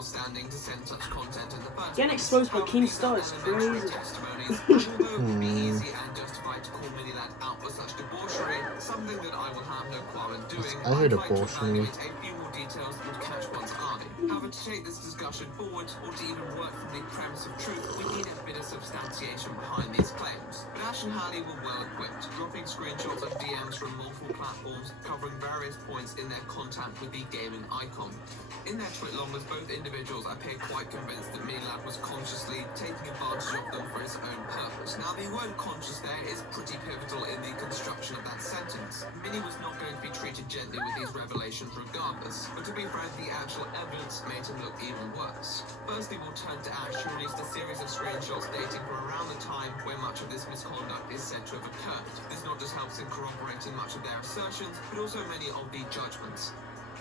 Standing to send such content in the first Getting place. exposed by However, King these Star are is elementary crazy. testimonies, and although it would be easy and justified to call MINI LADD out for such debauchery, something that I will have no qualm in doing, I heard I'd like to abortion. evaluate a few more details that would catch one's eye. However, to take this discussion forward, or to even work from the premise of truth, we need a bit of substantiation behind these claims. But Ash and Hallie were well equipped, dropping screenshots of DMs from multiple platforms, covering various points in their contact with the gaming icon. In their Twit Longers, both individuals appear quite convinced that MINI LADD was consciously taking advantage of them for his own purpose. Now, the word conscious there is pretty pivotal in the construction of that sentence. Mini was not going to be treated gently with these revelations regardless. But to be frank, the actual evidence tweets made him look even worse. Firstly, we'll turn to Ash, who released a series of screenshots dating from around the time where much of this misconduct is said to have occurred. This not just helps in corroborating much of their assertions, but also many of the judgments.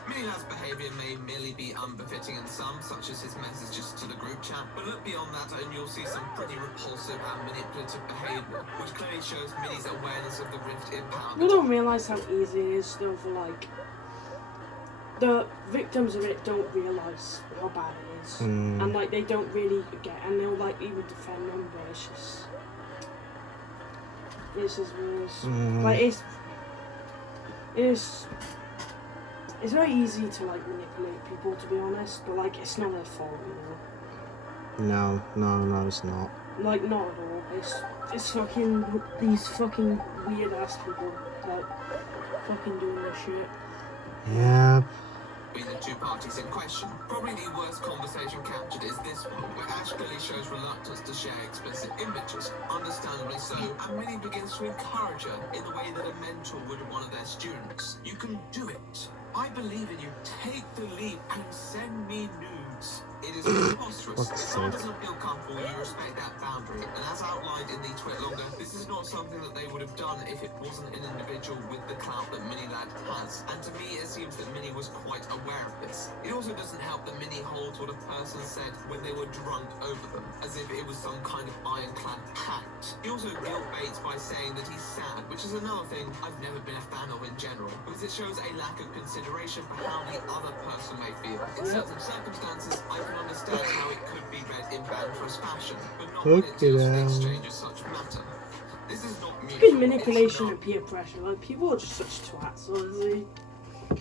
Mini Ladd's behaviour may merely be unbefitting in some, such as his messages to the group chat, but look beyond that and you'll see some pretty repulsive and manipulative behaviour, which clearly shows Mini's awareness of the rift in power. You don't realise how easy it is though for like the victims of it don't realise how bad it is, and like they don't really get, and they'll like even defend them, but it's just like it's very easy to like manipulate people, to be honest, but like it's not their fault, you know. No, it's not. Like not at all. It's fucking these fucking weird ass people that fucking doing this shit. Yeah. Between the two parties in question. Probably the worst conversation captured is this one, where Ash clearly shows reluctance to share explicit images, understandably so, and Minnie begins to encourage her in the way that a mentor would one of their students. You can do it. I believe in you. Take the leap and send me nudes. It is preposterous. If someone doesn't feel comfortable, you respect that boundary. And as outlined in the tweet longer, this is not something that they would have done if it wasn't an individual with the clout that Mini Ladd has. And to me, it seems that Minnie was quite aware of this. It also doesn't help that Minnie holds what a person said when they were drunk over them, as if it was some kind of ironclad pact. He also guilt baits by saying that he's sad, which is another thing I've never been a fan of in general, because it shows a lack of consideration for how the other person may feel. In certain circumstances, I can understand how it could be read in banterous fashion, but not when it deals with the exchange of such matter. This is not mutual. Fucking manipulation and peer pressure. Like people are just such twats, honestly.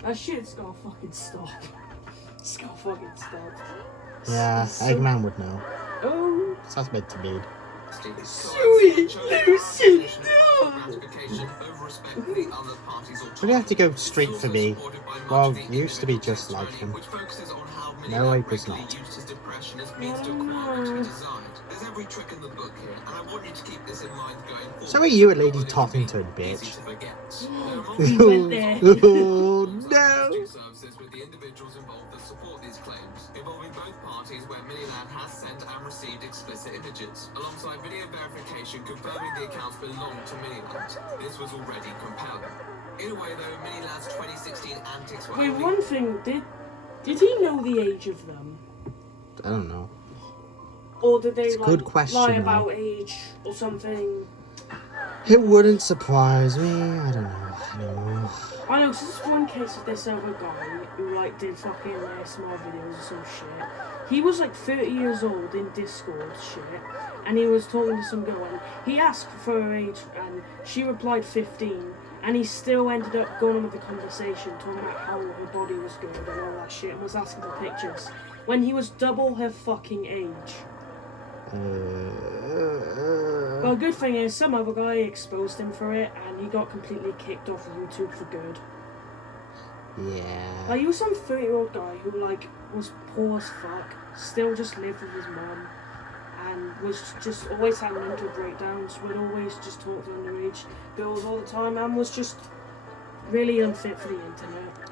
That shit's gotta fucking stop. It's gotta fucking stop. Yeah, Eggman would know. Oh. That's meant to be. Sweet Lucy. Would you have to go straight for me? Well, used to be just like him. No, I was not. So are you a lady talking to a bitch? Went there. Oh no! Involving both parties where Mini Ladd has sent and received explicit images, alongside video verification confirming the accounts belong to Mini Ladd. This was already compelling. In a way though, Mini Ladd's 2016 antics were Wait, only... one thing, did he know the age of them? I don't know. Or did they It's a good question, lie though. about age or something? It wouldn't surprise me. I don't know. I know, so there's one case of this other guy who like did fucking ASMR videos or some shit. He was like 30 years old in Discord shit, and he was talking to some girl, and he asked for her age, and she replied 15, and he still ended up going on with the conversation, talking about how her body was good and all that shit, and was asking for pictures, when he was double her fucking age. Well, good thing is, some other guy exposed him for it, and he got completely kicked off YouTube for good. Yeah. Like, he was some 30-year-old guy who, like, was poor as fuck, still just lived with his mum, and was just always had mental breakdowns, would always just talk to underage girls all the time, and was just really unfit for the internet.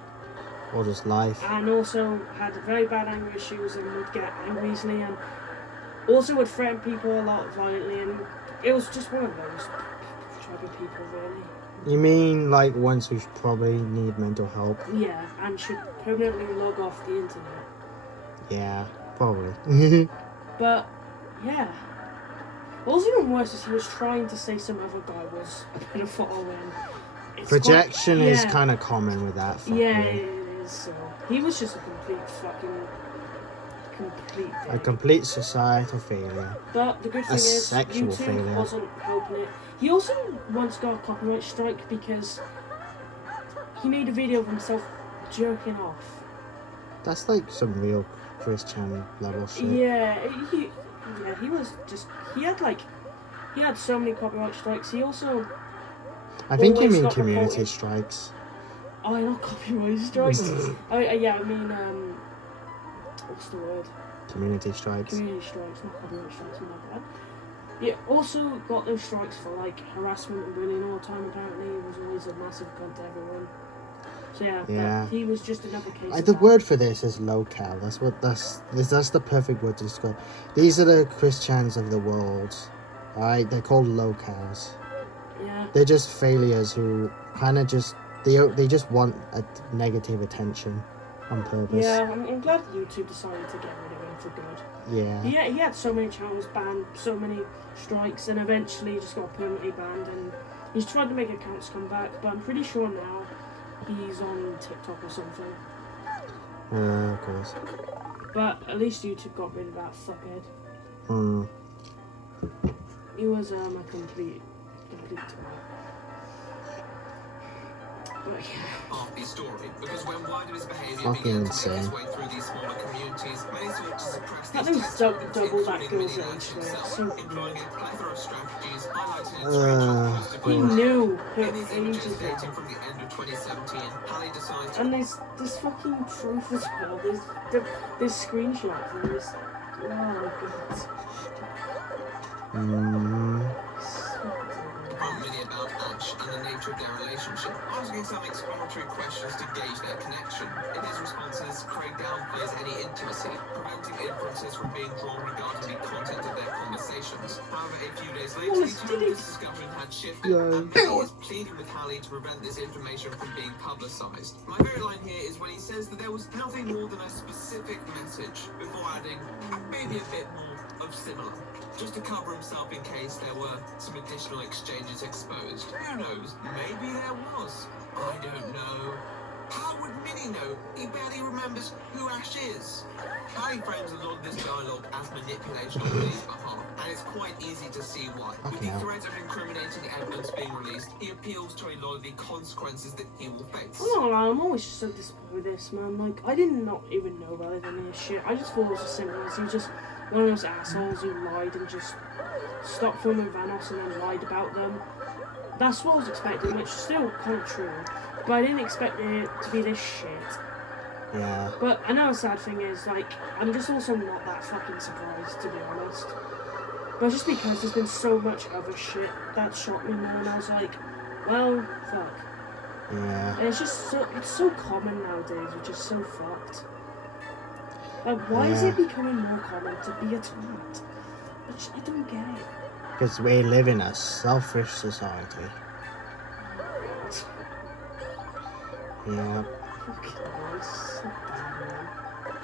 Or just life. And also had very bad anger issues and would get angry easily, and also would threaten people a lot violently, and it was just one of those type of people, really. You mean like ones who probably need mental help? Yeah, and should permanently log off the internet. Yeah, probably. But, yeah. What was even worse is he was trying to say some other guy was a pedophile, and it's Projection quite, is yeah. kind of common with that. Yeah, fuckery. it is, so. He was just a complete A dick. complete societal failure. But the good thing A is, sexual YouTube failure. wasn't helping it. He also once got a copyright strike because he made a video of himself jerking off. That's like some real Christian level shit. Yeah, he was just, he had so many copyright strikes. He also, I think you always mean got community reported. strikes. Oh, not copyright strikes. I mean, what's the word? Community strikes. Community strikes, not copyright strikes, my bad. Yeah, also got those strikes for like harassment and bullying all the time. Apparently, he was always a massive cunt to everyone. So yeah, Yeah. he was just another case. Of The that. word for this is locale. That's the perfect word to describe. These are the Christians of the world. Alright, they're called locales. Yeah. They're just failures who kind of just they just want a negative attention on purpose. Yeah, I'm glad YouTube decided to get rid of him for good. Yeah. He had so many channels banned, so many strikes, and eventually he just got permanently banned. And he's tried to make accounts come back, but I'm pretty sure now he's on TikTok or something. Of course. But at least YouTube got rid of that fuckhead. Mm. He was a complete twat. But yeah. Half the story, because when wider his behaviour Fucking began to make insane. his way through these smaller communities, many sought to suppress That these was testimonies, double that including girl's Mini Ladd age, so himself, it's so employing a plethora of strategies highlighted in He knew her In these images ages dating ago. from the end of 2017, Hallie decides to And there's fucking proof as well. There's screenshots. There's oh my god. confront Minnie about Ash and the nature of their relationship, asking some exploratory questions to gauge their connection. In his responses, Craig downplays any intimacy, preventing inferences from being drawn regarding the content of their conversations. However, a few days later, the tone of this discussion had shifted, and Minnie is pleading with Hallie to prevent this information from being publicised. My favorite line here is when he says that there was nothing more than a specific message, before adding, maybe a bit more of similar, just to cover himself in case there were some additional exchanges exposed. Who knows? Maybe there was. I don't know. How would Minnie know? He barely remembers who Ash is. Hallie frames a lot of this dialogue as manipulation on Minnie's behalf, and it's quite easy to see why. With the threat of incriminating evidence being released, he appeals to a lot of the consequences that he will face. I'm always just so disappointed with this, man. Like, I did not even know about any of this shit. I just thought it was as simple as he was just one of those assholes who lied and just stopped filming Vanos and then lied about them. That's what I was expecting, which is still kind of true. But I didn't expect it to be this shit. Yeah. But another sad thing is, like, I'm just also not that fucking surprised, to be honest. But just because there's been so much other shit that shocked me more, and I was like, well, fuck. Yeah. And it's just it's so common nowadays, which is so fucked. Like, why is it becoming more common to be a twat? I don't get it. Because we live in a selfish society. Yeah.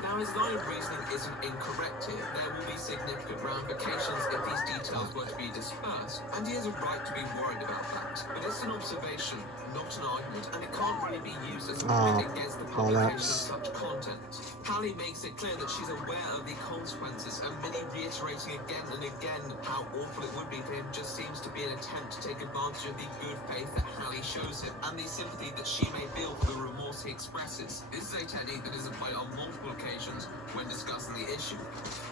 Now, his line of reasoning isn't incorrect here. There will be significant ramifications if these details were to be dispersed, and he has a right to be worried about that. But it's an observation, not an argument, and it can't really be used as a point against the publication of such content. Hallie makes it clear that she's aware of the consequences, and Minnie reiterating again and again how awful it would be for him just seems to be an attempt to take advantage of the good faith that Hallie shows him, and the sympathy that she may feel for the remorse he expresses. This is a technique that is employed on multiple occasions when discussing the issue.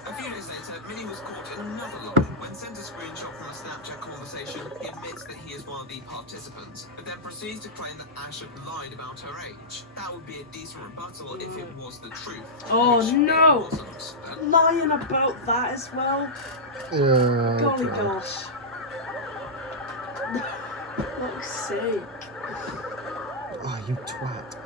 A few days later, Minnie was caught in another lie. When sent a screenshot from a Snapchat conversation, he admits that he is one of the participants, but then proceeds to claim that Ash had lied about her age. That would be a decent rebuttal if it was the truth. Oh no! It wasn't. Lying about that as well? Golly gosh. Fuck's sake. Oh, you twat.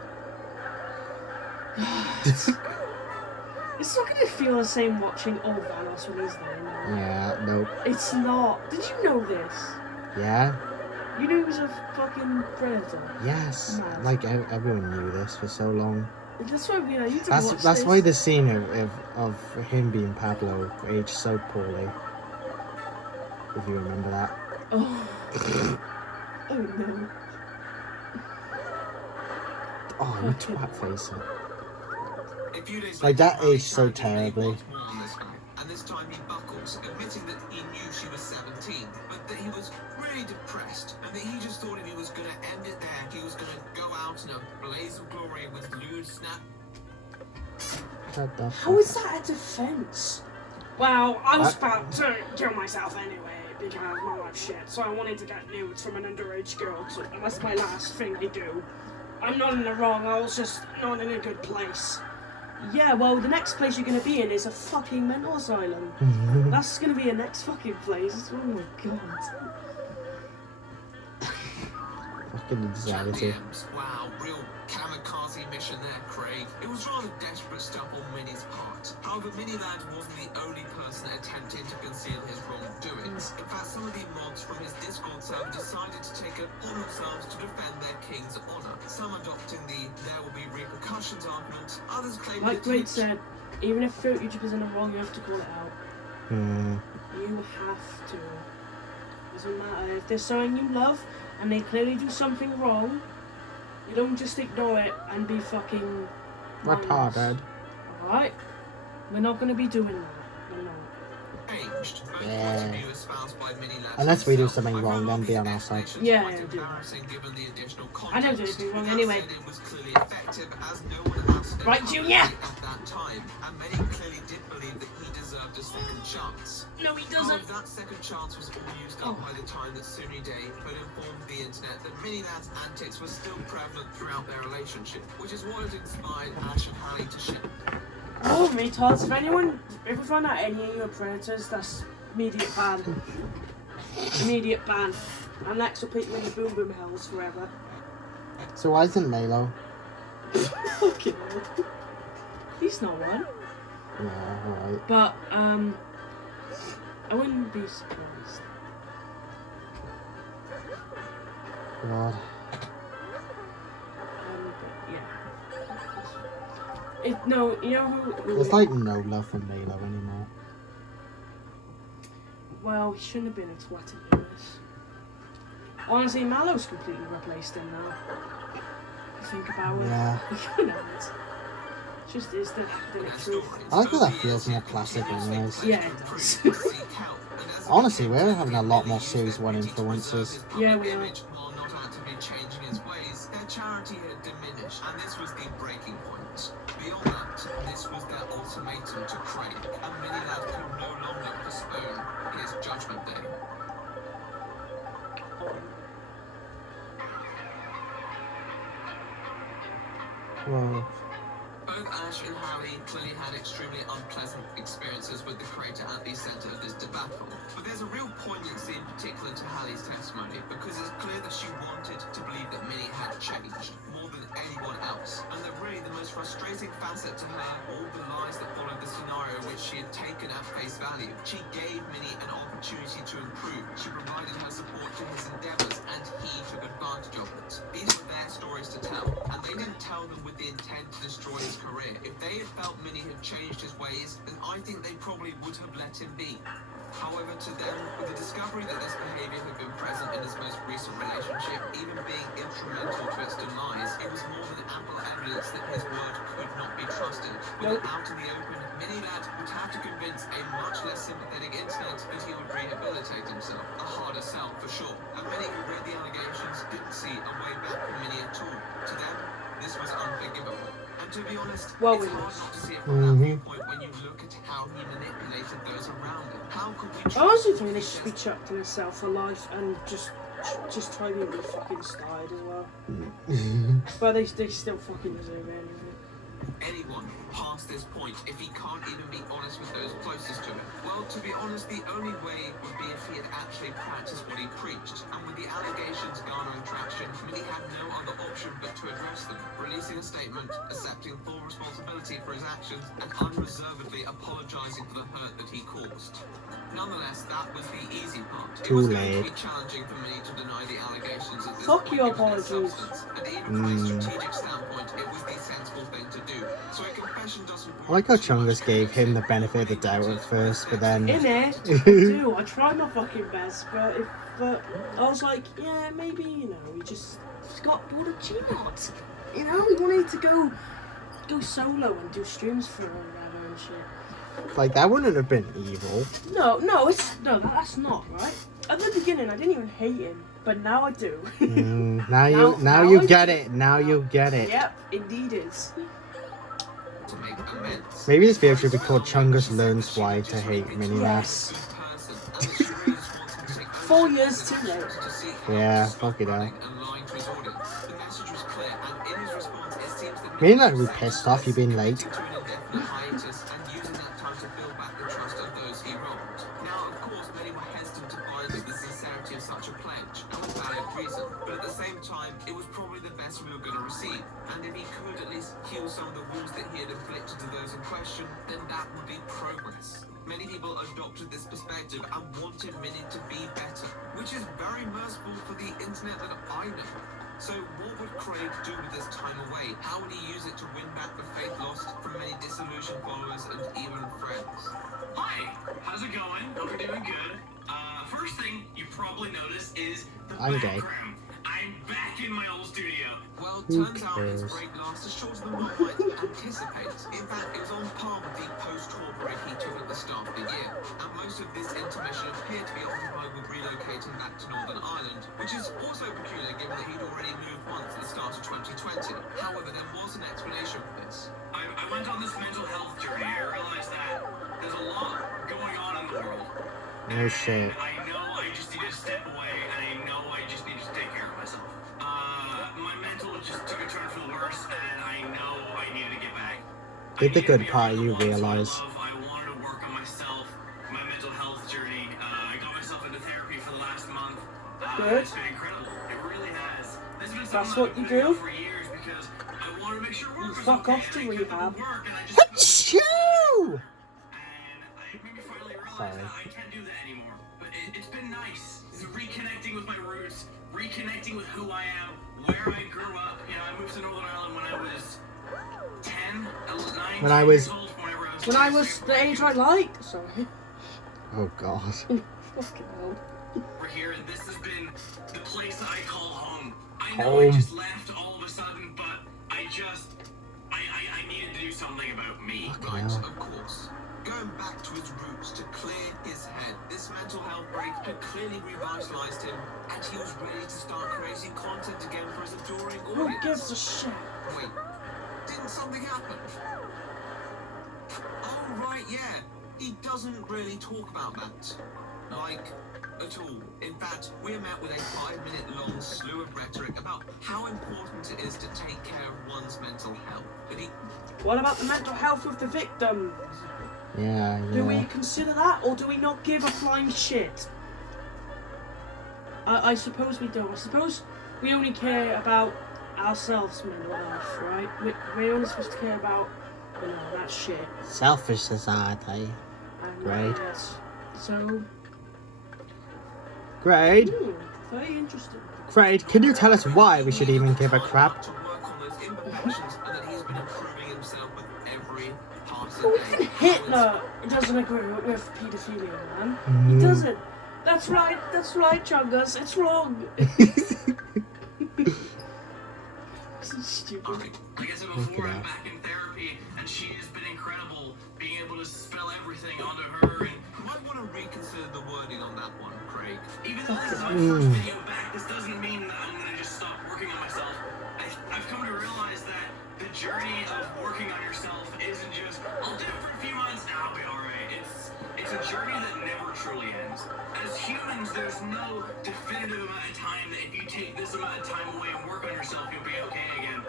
It's not gonna feel the same watching old Vanos when he's there now. Yeah, nope. It's not. Did you know this? Yeah? You knew he was a fucking predator? Yes. Mad. Like, everyone knew this for so long. That's why we need to watch this. That's why the scene of him being Pablo aged so poorly. If you remember that. Oh. Oh no. Oh, you twat face. A few days Like, that later, aged so Hallie challenges Minnie terribly. once more on this guy, and this time he buckles, admitting that he knew she was 17, but that he was really depressed, and that he just thought if he was going to end it there, he was going to go out in a blaze of glory with lewd snap. What the How is that a defense? Well, I was about to kill myself anyway because my life's shit, so I wanted to get nudes from an underage girl, so that's my last thing I do. I'm not in the wrong, I was just not in a good place. Yeah, well, the next place you're going to be in is a fucking mental asylum. That's going to be your next fucking place. Oh my god. Fucking insanity. Wow, real kamikaze mission there, Craig. It was rather desperate stuff on Minnie's part. However, Mini Ladd wasn't the only person attempting to conceal his wrongdoings. In fact, some of the mods from his Discord server decided to take it upon themselves to defend their king's honor. Some adopting the "there will be repercussions" argument. Others claiming Like Greg said, even if 30% are wrong, you have to call it out. You have to. Doesn't matter if there's someone you love and they clearly do something wrong. You don't just ignore it and be fucking retarded. Alright? We're not gonna be doing that. We're not. Changed. Yeah. Unless we do something wrong, then be on our side. Yeah, I do. I don't do anything wrong anyway. Right, Junior? At that time, and many clearly did believe that he deserved a second chance. No, he doesn't. That second chance was all used up by the time that Sunny Day had informed the internet that Mini Ladd's antics were still prevalent throughout their relationship, which is what had inspired Ash and Hallie to ship. Oh, retards. If we find out any of your predators, that's immediate ban. Immediate ban. And Lex will put you in the boom boom hells forever. So why isn't Milo? Okay. He's not one. Yeah, alright. But, I wouldn't be surprised. God. But yeah. No, you know who There's like no love for Milo anymore. Well, he shouldn't have been a twat in this. Honestly, Malo's completely replaced him now. If you think about it. Yeah. You know, it's just is the academic truth. I like how that feels more classic anyways. Yeah, it does. Honestly, we're having a lot more Series 1 influences. Yeah, we are. While not actively changing his ways, their charity had diminished, and this was the breaking point. Beyond that, this was their ultimatum to Craig, and Mini Ladd could no longer postpone his judgment day. Whoa. Both Ash and Hallie clearly had extremely unpleasant experiences with the creator at the centre of this debacle. But there's a real poignancy in particular to Hallie's testimony, because it's clear that she wanted to believe that Minnie had changed more than anyone else. And that really the most frustrating facet to her, all the lies that followed the scenario which she had taken at face value. She gave Minnie an opportunity to improve. She provided her support to his endeavours, and he took advantage of it. These were their stories to tell, and they didn't tell them with the intent to destroy his career. If they had felt Minnie had changed his ways, then I think they probably would have let him be. However, to them, with the discovery that this behaviour had been present in his most recent relationship, even being instrumental to its demise, it was more than ample evidence that his word could not be trusted. With it out in the open, Mini Ladd would have to convince a much less sympathetic internet that he would rehabilitate himself. A harder sell, for sure. And many who read the allegations didn't see a way back for Minnie at all. To them, this was unforgivable. And to be honest, Well, it's we hard must. not to see it from that viewpoint when you look at how he manipulated those around him. How could we I honestly think they should be chucked in himself for life and just try to be fucking started as well. But they still fucking deserve it anyway. anyone past this point if he can't even be honest with those closest to him? Well, to be honest, the only way would be if he had actually practiced what he preached. And with the allegations garnering traction, Minnie had no other option but to address them, releasing a statement, accepting full responsibility for his actions, and unreservedly apologising for the hurt that he caused. Nonetheless, that was the easy part. It Too was going late. to be challenging for Minnie to deny the allegations at this Fuck point, your given their apologies. substance. And even from a strategic standpoint, it was the sensible thing to do. So a confession doesn't I like how Chungus gave him the benefit of the doubt at first, but then... In it, I do. I tried my fucking best, but I was like, yeah, maybe, you know, we just got bored of G-Mod. You know, we wanted to go solo and do streams for whatever and shit. Like, that wouldn't have been evil. No, that's not right. At the beginning, I didn't even hate him, but now I do. Now Now you I get do. it. Now you get it. Yep, indeed is. to make amends. Maybe this video should be called Chungus Learns Why to Hate Mini Ladd. Yes. 4 years too late. Yeah, fuck it out. Mini Ladd would be pissed off you being late. Now, of course, many were hesitant to buy the sincerity of such a pledge, and with valid reason, but at the same time, it was probably the best we were going to receive. And if he could at least heal some of the wounds that he had inflicted to those in question, then that would be progress. Many people adopted this perspective and wanted Mini to be better, which is very merciful for the internet that I know. So what would Craig do with this time away? How would he use it to win back the faith lost from many disillusioned followers and even friends? Hi, how's it going? Hope you're doing good. First thing you probably noticed is the I'm gay. background. I'm back in my old studio. Well, Who turns out his cares? break lasted shorter than one might anticipate. In fact, it was on par with the post-tour break he took at the start of the year. And most of this intermission appeared to be occupied with relocating back to Northern Ireland, which is also peculiar given that he'd already moved once at the start of 2020. However, there was an explanation for this. I went on this mental health journey. I realized that there's a lot going on in the world. No shit. And I know I just need to step away, and I know I just need to take care of myself. My mental just took a turn for the worse, and I know I needed to get back. Did the I needed to good be part, around the you ones who I realise. love. I wanted to work on myself, my mental health journey. I got myself into therapy for the last month. Good. It's been incredible. It really has. This has been That's something what I've you been doing do? for years because I wanted to make sure work was fuck okay, off to and I kept rehab. up with work, and I just Achoo! and I maybe finally realized Sorry. that I can't do that anymore. But it's been nice. It's reconnecting with my roots, reconnecting with who I am, where I grew up. You know, I moved to Northern Ireland when I was 10, 9, When I 10 was- years old, When I was the age I like. Sorry. Oh god. Fucking hell. We're here, and this has been the place that I call home. I know Home. I just left all of a sudden, but I needed to do something about me. Right, hell. of course. Going back to his roots to clear his head, this mental health break had clearly revitalized him, and he was ready to start creating content again for his adoring Who audience. gives a shit? Wait, didn't something happen? Oh, right, yeah. He doesn't really talk about that. Like, at all. In fact, we are met with a 5-minute long slew of rhetoric about how important it is to take care of one's mental health. But he What about the mental health of the victims? Yeah, Do we yeah. consider that, or do we not give a flying shit? I suppose we do. I suppose we only care about ourselves, mental health, right? We're only supposed to care about, you know, that shit. Selfish society. And, Right. yes. So, Grade. very interesting. Grade, can you tell us why we should even give a crap? to work on those imperfections and that he's been improving himself with every passing Well, day. even Hitler doesn't agree with paedophilia, man. Mm. He doesn't. That's right, Chungus. It's wrong. So stupid. Alright, Like I said before, I'm back in therapy, and she has been incredible, being able to spell everything onto her, and you might want to reconsider the wording on that one, Craig. even though this is my first video back, this doesn't mean that I'm gonna just stop working on myself. I've come to realize that the journey of working on yourself isn't just, I'll do it for a few months, now I'll be alright. It's a journey that never truly ends. As humans, there's no definitive amount of time that if you take this amount of time away and work on yourself, you'll be okay again.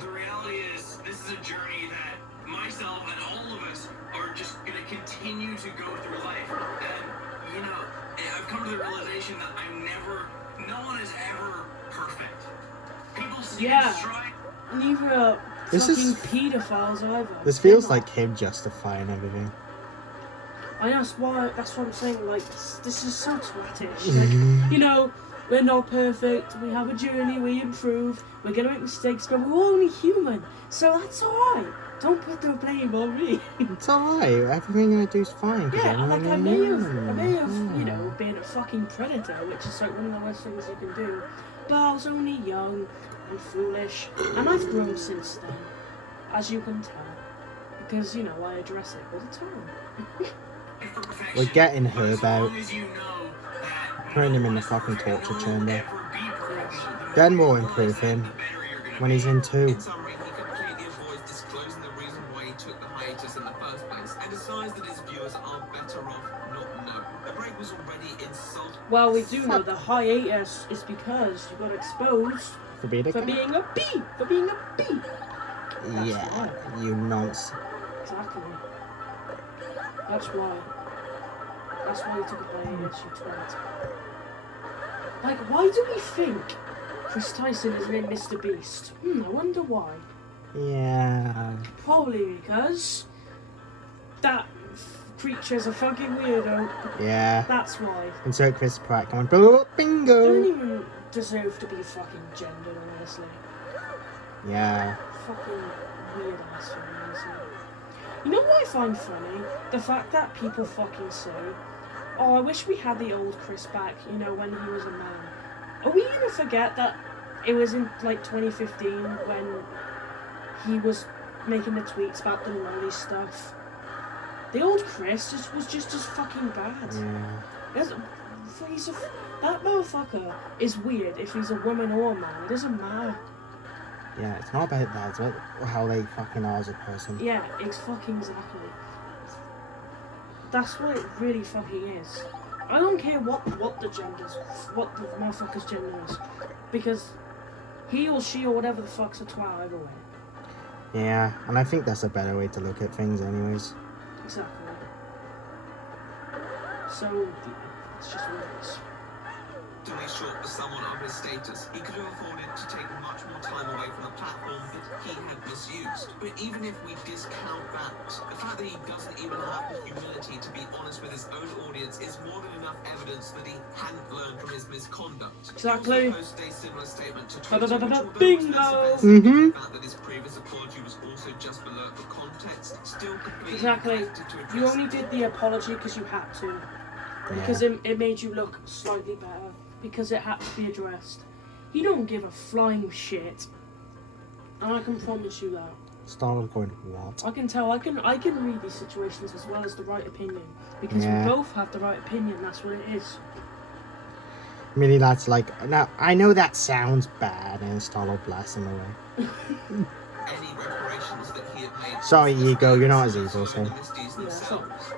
The reality is, this is a journey that myself and all of us are just gonna continue to go through life. And, you know, I've come to the realization that no one is ever perfect. People see Yeah. strive. Neither This fucking is- pedophiles either. This feels like him justifying everything. I know, that's what I'm saying, like, this is so twattish. Like, you know, we're not perfect, we have a journey, we improve, we're gonna make mistakes, but we're only human, so that's alright. Don't put the blame on me. It's alright, everything I do is fine. 'Cause Yeah, I'm like, only I may have, human. you know, been a fucking predator, which is like one of the worst things you can do, but I was only young and foolish, and I've grown since then, as you can tell, because, you know, I address it all the time. We're getting But Herb as out, long as you know that putting him in the no fucking one will torture ever chamber. be perfect. Then we'll improve him when he's in 2. In summary, he completely avoids disclosing the reason why he took the hiatus in the first place and decides that his viewers are better off not knowing. The break was already insulting. Well, we do know the hiatus is because you got exposed For being a for being a bee! For being a bee! Yeah, you nonce. Exactly. That's why. That's why you took a hiatus, you twat. Like, why do we think Chris Tyson is named Mr. Beast? I wonder why. Yeah. Probably because that creature's a fucking weirdo. Yeah. That's why. Insert Chris Pratt going, "Boo, bingo." Don't even deserve to be fucking gendered, honestly. Yeah. Fucking weird ass thing, honestly. You know what I find funny? The fact that people fucking say, "Oh, I wish we had the old Chris back, you know, when he was a man." Are we gonna forget that it was in, like, 2015 when he was making the tweets about the lolly stuff? The old Chris was just as fucking bad. Yeah. That motherfucker is weird if he's a woman or a man. It doesn't matter. Yeah, it's not about that, it's about how they fucking are as a person. Yeah, it's fucking exactly. That's what it really fucking is. I don't care what the gender's, what the motherfucker's gender is, because he or she or whatever the fuck's a twat either way. Yeah, and I think that's a better way to look at things anyways. Exactly. So, it's just what it is. To be short for someone of his status, he could have afforded to take much more time away from the platform that he had misused. But even if we discount that, the fact that he doesn't even have the humility to be honest with his own audience is more than enough evidence that he hadn't learned from his misconduct. Exactly. He also posted a similar statement to Twitter, which, although Bingo! was less offensive to the fact that his previous apology was also just below the context, still completely Exactly. neglected to address You only did the apology because you had to. Because it made you look slightly better. Because it had to be addressed. He don't give a flying shit. And I can promise you that. Starlord going, what? I can tell, I can read these situations as well as the right opinion. Because Yeah. we both have the right opinion, that's what it is. Mini Ladd's like, now, I know that sounds bad, and Starlord blasts him away. any reparations that he had made. Sorry, Ego, you're not as evil, so.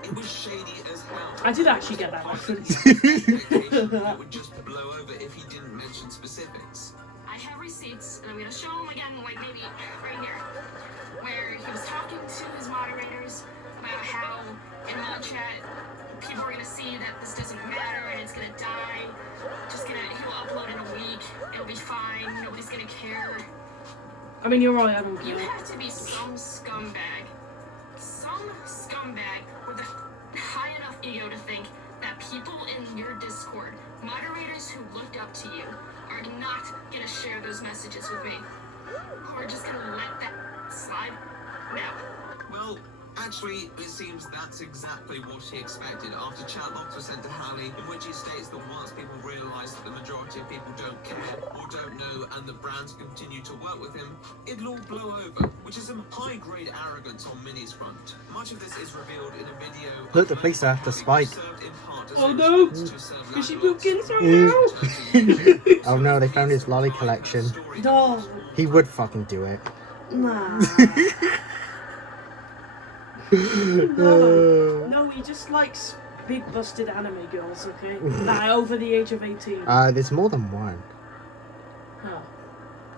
It was shady as hell. I did actually get that reference. It would just blow over if he didn't mention specifics. I have receipts, and I'm gonna show them again, like maybe right here, where he was talking to his moderators about how in mod chat people are gonna see that this doesn't matter and it's gonna die. He'll upload in a week. It'll be fine. Nobody's gonna care. I mean, you're right, I don't You care. have to be some scumbag with a high enough ego to think that people in your Discord, moderators who looked up to you, are not gonna share those messages with me. Or just gonna let that slide? No. Well, actually, it seems that's exactly what he expected after chat logs were sent to Halley, in which he states that once people realise that the majority of people don't care or don't know and the brands continue to work with him, it'll all blow over, which is some high-grade arrogance on Mini's front. Much of this is revealed in a video. Look, the police are after Spike. Oh no! Fishy Bookins are out! Oh no, they found his lolly collection. No! He would fucking do it. Nah. No, he just likes big busted anime girls, okay? That are over the age of 18. There's more than one. Oh.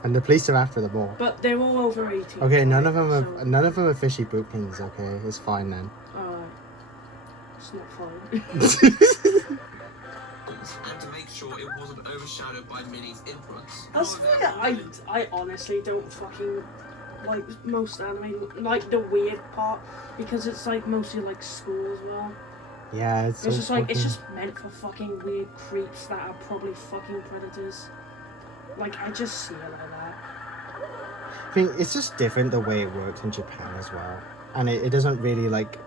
And the police are after them all. But they're all over 18. Okay, none of them so- are fishy bookings, okay? It's fine then. Alright. It's not fine. And to make sure it wasn't overshadowed by Mini's influence. That's why I honestly don't fucking like most anime, like the weird part, because it's like mostly like school as well. Yeah, it's It's just like, it's just meant for fucking weird creeps that are probably fucking predators. Like, I just see it like that. I think it's just different the way it works in Japan as well. And it doesn't really like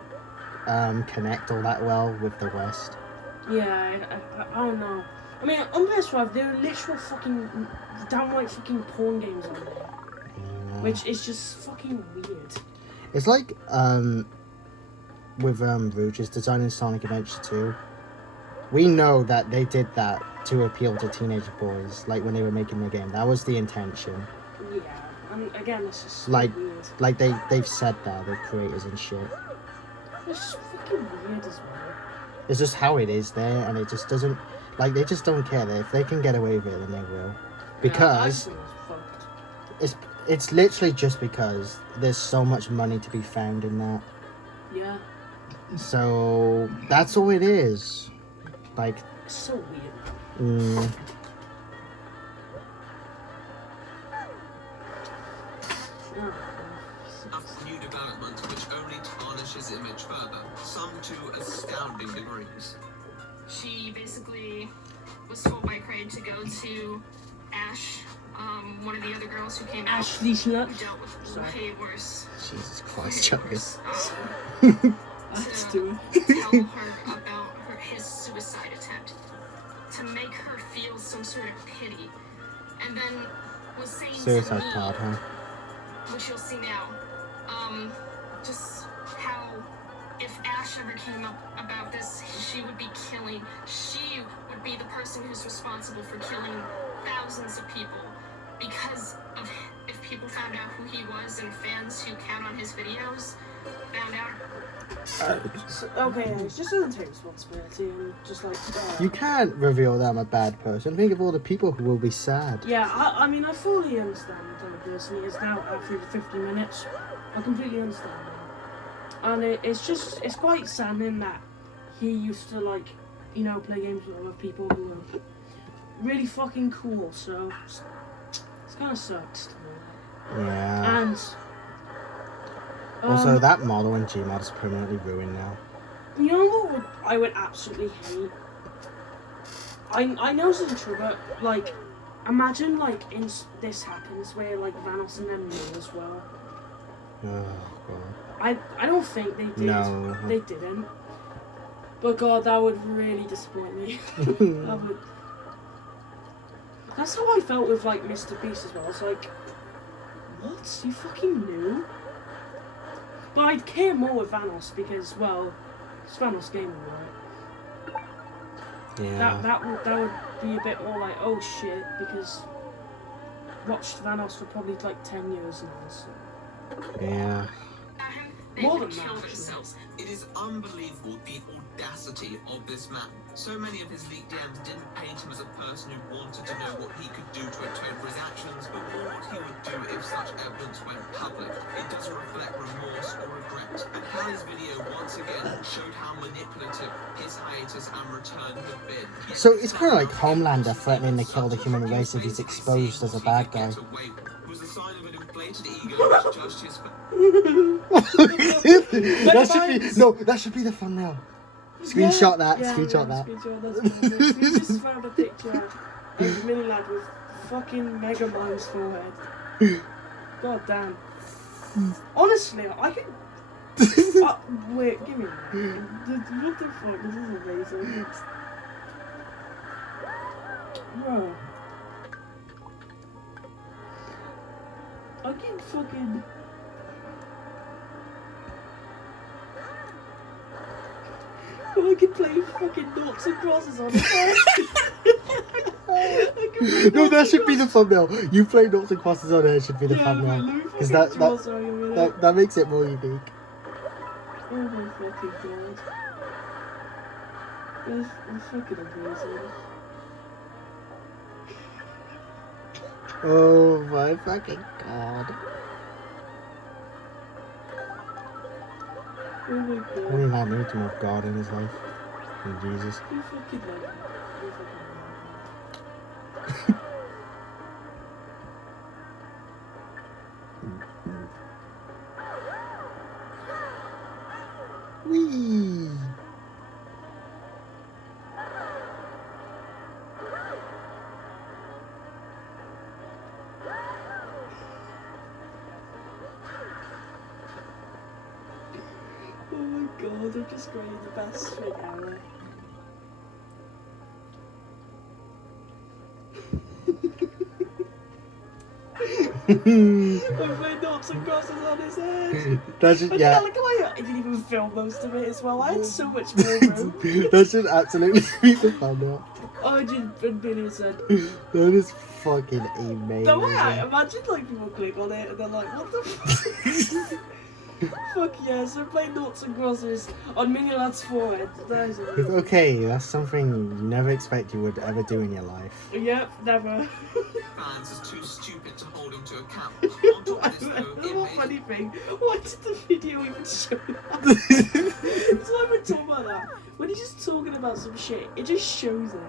connect all that well with the West. Yeah, I don't know. I mean, on PS5, there are literal fucking, downright fucking porn games on there. Yeah. Which is just fucking weird. It's like with Rouge's designing Sonic Adventure 2. We know that they did that to appeal to teenage boys, like when they were making the game. That was the intention. Yeah, and again, it's just so Like- weird. Like they've said that, the creators and shit. It's just fucking weird as well. It's just how it is there, and it just doesn't, like, they just don't care. If they can get away with it, then they will. Because Yeah, I think it's fucked. it's literally just because there's so much money to be found in that. Yeah, So that's all it is. Like, it's so weird. news. She basically was told by Krat to go to Ash, one of the other girls who came out, Ashley Schluck. who dealt with way worse. Jesus Christ, Chuckus. Let's do to tell her about his suicide attempt, to make her feel some sort of pity, and then was saying Suicide to me, card, huh? which you'll see now, just how if Ash ever came up about this, she would be the person who's responsible for killing thousands of people, because of if people found out who he was and fans who count on his videos found out. Okay, it just doesn't take responsibility and just like. You can't reveal that I'm a bad person. Think of all the people who will be sad. Yeah, I mean, I fully understand the type of person he is now after 50 minutes. I completely understand him. And it's quite saddening that he used to, like, you know, play games with other people who are really fucking cool, so it's kind of sucks. Yeah. And Also, that model in Gmod is permanently ruined now. you know what I would absolutely hate? I know this isn't true, but, like, imagine, like, this happens where, like, Vanos and them knew as well. Oh, God. I don't think they did. No. They didn't. But God, that would really disappoint me. That would. That's how I felt with like Mr. Beast as well. I was like, what? You fucking knew? But I'd care more with Vanos because, well, it's Vanos gaming, right? Yeah. That would be a bit more like, oh shit, because watched Vanos for probably like 10 years now. So. Yeah. They More would than kill that, themselves. It is unbelievable the audacity of this man. So many of his leaked DMs didn't paint him as a person who wanted to know what he could do to atone for his actions, but more what he would do if such evidence went public. It doesn't reflect remorse or regret. And Hallie's video once again showed how manipulative his hiatus and return had been. So it's kind of like Homelander threatening to kill the human race if he's exposed as a bad guy. It was a sign of an inflated ego which judged his that should be the thumbnail. Screenshot that. Screenshot that. Screenshot that. We just found a picture of Mini Lad with fucking Mega Mind's forehead. God damn. Honestly, I could. Wait, give me that. What the fuck? This is amazing. Bro. I can fucking. I can play fucking noughts and crosses on it. No, that should be the thumbnail. You play noughts and crosses on it should be the thumbnail. Because that makes it more unique. Oh my fucking god. That's fucking amazing. Oh my fucking god. Oh my god. Only man needs more God in his life. And Jesus. You fucking love it. You fucking love it. Whee! Oh my god, I've just created the best thing ever. I played noughts and crosses on his head. That should, yeah. I didn't even film most of it as well. I had so much more room. That should absolutely be the thumbnail. 100 billion said. That is fucking amazing. The way imagine like people click on it and they're like, what the fuck? Fuck yes, I played noughts and crosses on Mini Lad's forehead. That is amazing. Okay, that's something you never expect you would ever do in your life. Yep, never. fans is too stupid to hold him to account. On top of this, though, The it more made funny thing, why did the video even show that? So I've been talking about that. When he's just talking about some shit, it just shows it.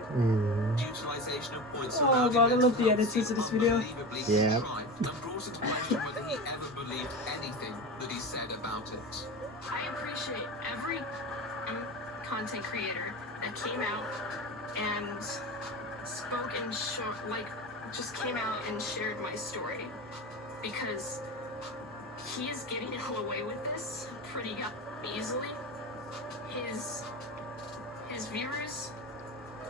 utilization of points Oh surrounding god, I love the mental editors health of this video. unbelievably Yeah. contrived, and brought into question whether he ever believed anything that he said about it. I appreciate every content creator that came out and spoke and just came out and shared my story, because he is getting away with this pretty easily. His viewers,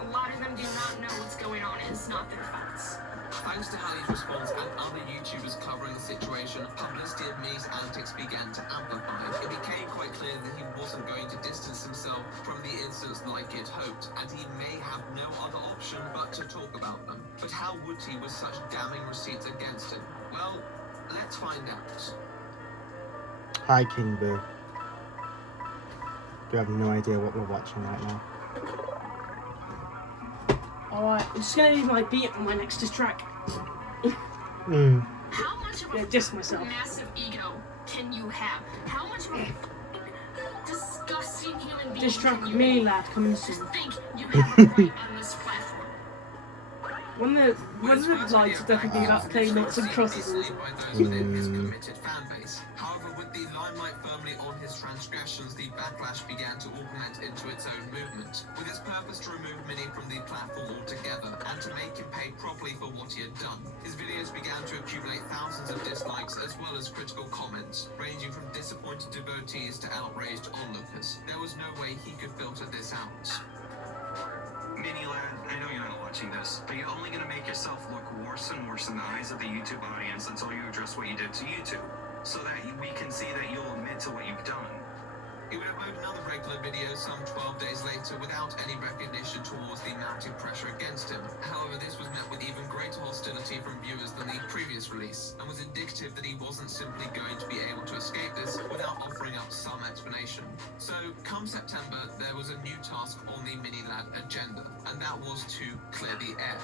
a lot of them do not know what's going on. It's not their faults. Thanks to Hallie's response and other YouTubers covering the situation, publicity of Mini's antics began to amplify. It became quite clear that he wasn't going to distance himself from the incidents like he had hoped, and he may have no other option but to talk about them. But how would he with such damning receipts against him? Well, let's find out. Hi, King Boo. You have no idea what we're watching right now. Alright, I'm just gonna leave my beat on my next diss track. How much of a Just myself. massive ego can you have? How much of a disgusting human being Diss track can you MINI be? Lad coming Just soon. think you have a right on this platform. One of the vlogs will definitely be about playing lots of crosses. By those within his committed fan base. However, with the limelight firmly on his transgressions, the backlash began to augment into its own movement, with its purpose to remove Mini from the platform altogether and to make him pay properly for what he had done. His videos began to accumulate thousands of dislikes as well as critical comments, ranging from disappointed devotees to outraged onlookers. There was no way he could filter this out. Mini Lad, I know you're not watching this, but you're only going to make yourself look worse and worse in the eyes of the YouTube audience until you address what you did to YouTube, so that we can see that you'll admit to what you've done. He would upload another regular video some 12 days later without any recognition towards the mounting pressure against him. However, this was met with even greater hostility from viewers than the previous release, and was indicative that he wasn't simply going to be able to escape this without offering up some explanation. So, come September, there was a new task on the Mini Lad agenda, and that was to clear the air.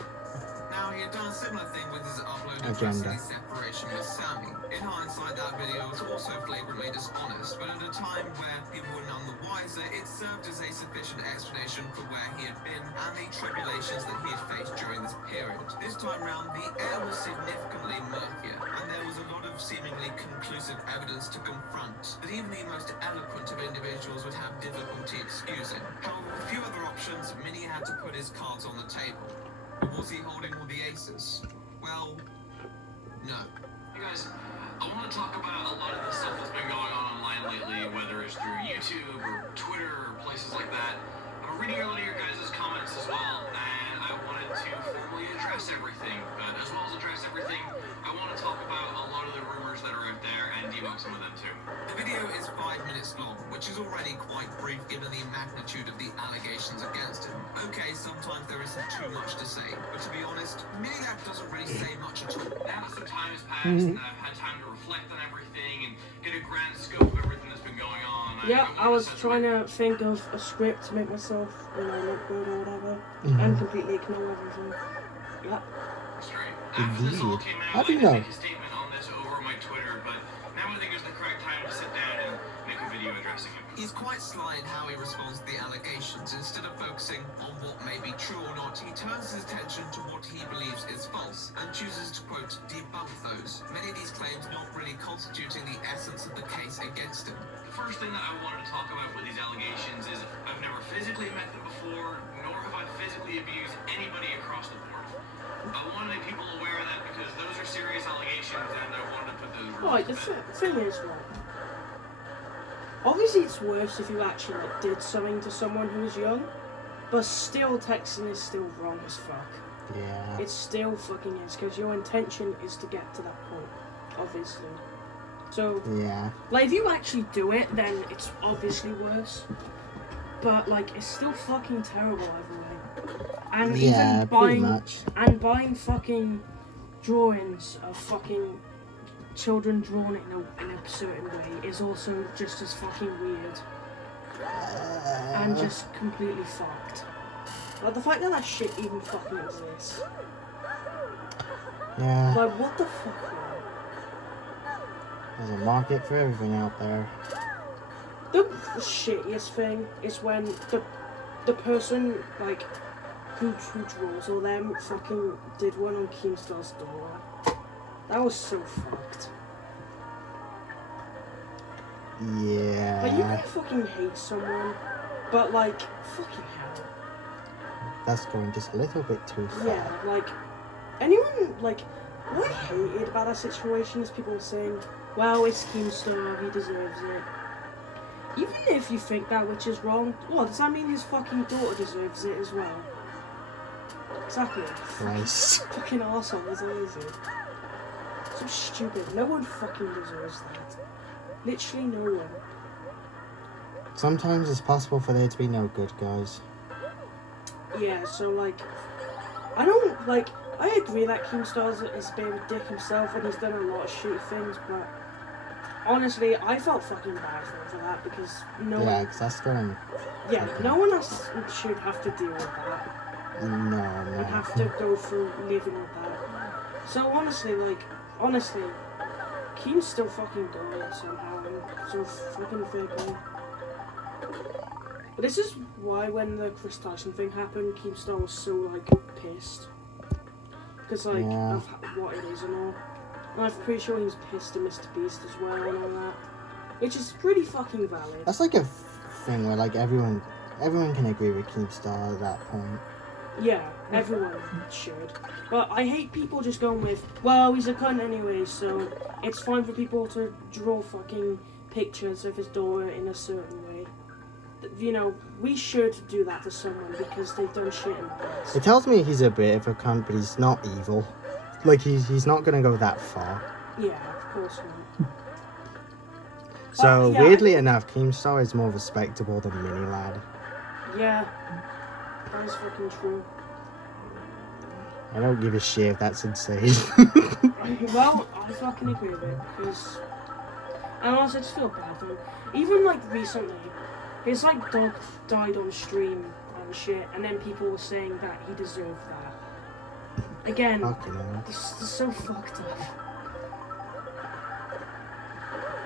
Now, he had done a similar thing with his upload addressing his separation with Sammy. In hindsight, that video was also flagrantly dishonest, but at a time where people were none the wiser, it served as a sufficient explanation for where he had been and the tribulations that he had faced during this period. This time round, the air was significantly murkier, and there was a lot of seemingly conclusive evidence to confront that even the most eloquent of individuals would have difficulty excusing. However, with few other options, Mini had to put his cards on the table. Was he holding all the aces? Well, no. Hey guys, I want to talk about a lot of the stuff that's been going on online lately, whether it's through YouTube or Twitter or places like that. I'm reading a lot of your guys' comments as well, and I wanted to formally address everything. But as well as address everything, I want to talk about a lot of the rumors that are out there and debunk some of them too. The video is 5 minutes long, which is already quite brief given the magnitude of the allegations against him. Okay, sometimes there isn't too much to say, but to be honest, Mini Lad doesn't really say much at all. Now that some time has passed and I've had time to reflect on everything and get a grand scope of everything that's been going on. Yeah, I was trying to think of a script to make myself, look good or whatever, and completely ignore everything. Yeah. Straight. After this all came How out, do I you did know? make a statement on this over my Twitter, but now I think is the correct time to sit down and make a video addressing it. He's quite sly in how he responds to the allegations. Instead of focusing on what may be true or not, he turns his attention to what he believes is false and chooses to, quote, debunk those. Many of these claims not really constituting the essence of the case against him. The first thing that I wanted to talk about with these allegations is I've never physically met them before, nor have I physically abused anybody across the board. I want to make people aware of that because those are serious allegations and I wanted to put those Right, the thing is, right. Obviously, it's worse if you actually did something to someone who was young, but still, texting is still wrong as fuck. Yeah. It still fucking is, because your intention is to get to that point, obviously. So, Yeah. like, if you actually do it, then it's obviously worse. But, like, it's still fucking terrible either way. And Yeah, even pretty much. buying fucking drawings of fucking children drawn in a certain way is also just as fucking weird. And just completely fucked. Like, the fact that that shit even fucking exists. Yeah. Like, what the fuck, man? There's a market for everything out there. The shittiest thing is when the person, like, who draws all them fucking did one on Keemstar's door. That was so fucked. Like, you Yeah. can fucking hate someone, But like, fucking hell. That's going just a little bit too far. Yeah, like, anyone, like, what I hated about that situation is people saying, well, it's Keemstar, he deserves it. Even if you think that, which is wrong, what, does that mean his fucking daughter deserves it as well? Exactly. Christ. Fucking arsehole, is always it. So stupid. No one fucking deserves that. Literally no one. Sometimes it's possible for there to be no good guys. Yeah, so like, I don't, like, I agree that Keemstar is a bit of a dick himself and he's done a lot of shitty things, but honestly, I felt fucking bad for him for that because no Yeah, one, because that's going... yeah, no one else should have to deal with that. No. I'd have to go through living with that. So honestly, Keem's still fucking died somehow, and so fucking fair play. But this is why when the Chris Tyson thing happened, Keemstar was so like pissed. Because like of what it is and all. And I'm pretty sure he was pissed at Mr. Beast as well and all that. Which is pretty fucking valid. That's like a thing where like everyone can agree with Keemstar at that point. Yeah, everyone should. But I hate people just going with, well, he's a cunt anyway, so it's fine for people to draw fucking pictures of his daughter in a certain way. You know, we should do that to someone because they've done shit in the past. It tells me he's a bit of a cunt, but he's not evil. Like, he's not gonna go that far. Yeah, of course not. So, yeah, weirdly enough, Keemstar is more respectable than MINI LADD. Yeah, that is fucking true. I don't give a shit if that's insane. Well, I fucking agree with it, because I honestly just feel bad for him. Even like recently, his like dog died on stream and shit, and then people were saying that he deserved that. Again, this is so fucked up.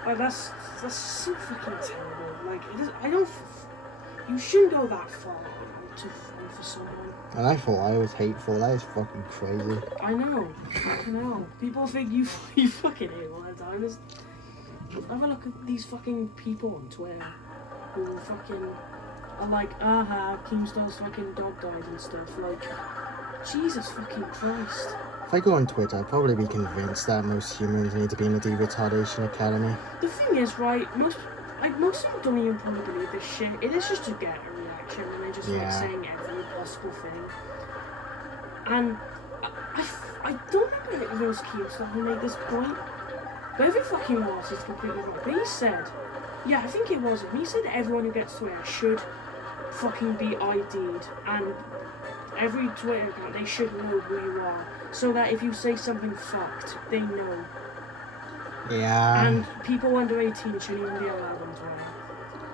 Like that's so fucking terrible. Like it is, you shouldn't go that far to fight for someone. And I thought I was hateful. That is fucking crazy. I know. People think you fucking hate all the time. Have a look at these fucking people on Twitter who fucking are like, aha, Keemstar's fucking dog died and stuff. Like, Jesus fucking Christ. If I go on Twitter, I'd probably be convinced that most humans need to be in a de-retardation academy. The thing is, right, most people don't even probably believe this shit. It is just to get a reaction and they're just like saying every possible thing. And I don't remember if it was Keemstar who made this point. But if it fucking was, it's completely right. But he said, yeah, I think it was him. He said everyone who gets Twitter should fucking be ID'd. And every Twitter account, they should know who you are. So that if you say something fucked, they know. Yeah. And people under 18 shouldn't even be allowed on Twitter.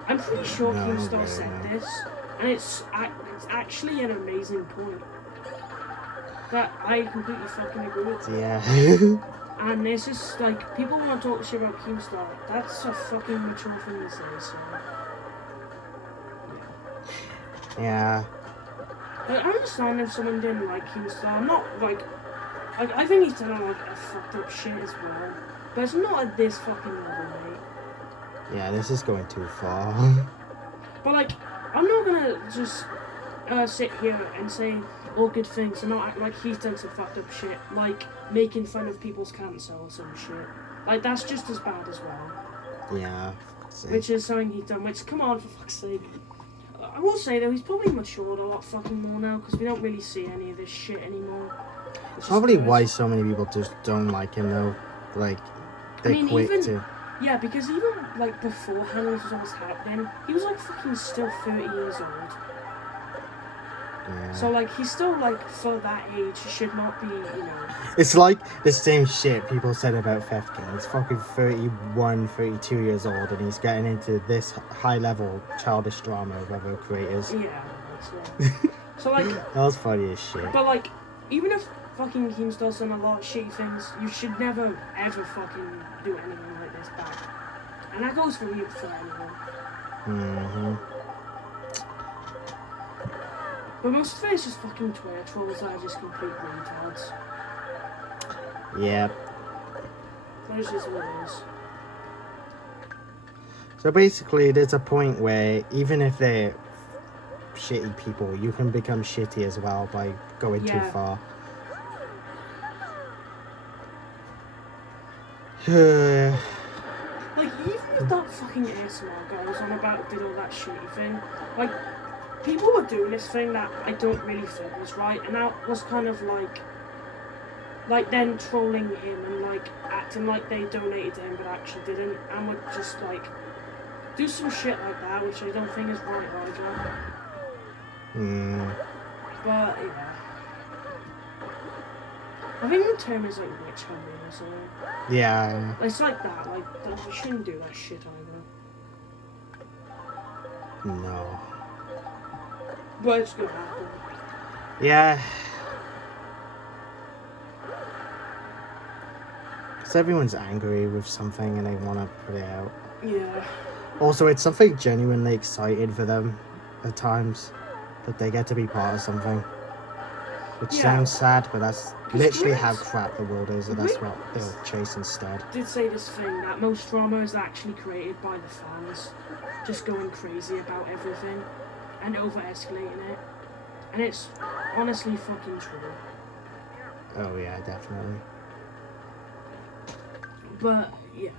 I'm pretty sure Keemstar said this. And it's actually an amazing point. That I completely fucking agree with. Yeah. And it's just like, people want to talk shit about Keemstar. That's a fucking mature thing to say, so. Yeah. Like, I understand if someone didn't like Keemstar. I'm not like I think he's done a lot of fucked up shit as well. But it's not at this fucking level, mate. Yeah, this is going too far. But like, I'm not gonna just sit here and say all good things and not act like he's done some fucked up shit, like making fun of people's cancer or some shit. Like, that's just as bad as well. Yeah. Which is something he's done, which, come on, for fuck's sake. I will say, though, he's probably matured a lot fucking more now, because we don't really see any of this shit anymore. Probably why so many people just don't like him, though. Like, they're quick to... Yeah, because even, like, beforehand when this was always happening, he was, like, fucking still 30 years old. Yeah. So, like, he's still, like, for that age, he should not be, you know... It's like the same shit people said about Fefkin. He's fucking 31, 32 years old, and he's getting into this high-level childish drama of other creators. Yeah, that's right. So, like... That was funny as shit. But, like, even if fucking Keemstar's done a lot of shitty things, you should never, ever fucking do anything like this back. And that goes for you, for anyone. Mm-hmm. But most of it is just fucking Twitter trolls that are just complete retards. Yep. That's just what it is. So basically, there's a point where even if they're shitty people, you can become shitty as well by going too Yeah. far. Like, even if that fucking ASMR guy was on about did all that shitty thing, like, people were doing this thing that I don't really think was right, and that was kind of like then trolling him and like acting like they donated to him but actually didn't, and would just like do some shit like that, which I don't think is right either. But yeah, I think the term is like witch hunting or something. Yeah. It's like that. Like we shouldn't do that shit either. No. But it's gonna happen. Yeah. Because everyone's angry with something and they want to put it out. Yeah. Also, it's something genuinely exciting for them at times. That they get to be part of something. Which Yeah. sounds sad, but that's literally Chris- how crap the world is, and that's what they'll chase instead. Did say this thing that most drama is actually created by the fans, just going crazy about everything and over escalating it. And it's honestly fucking true. Oh yeah, definitely. But yeah.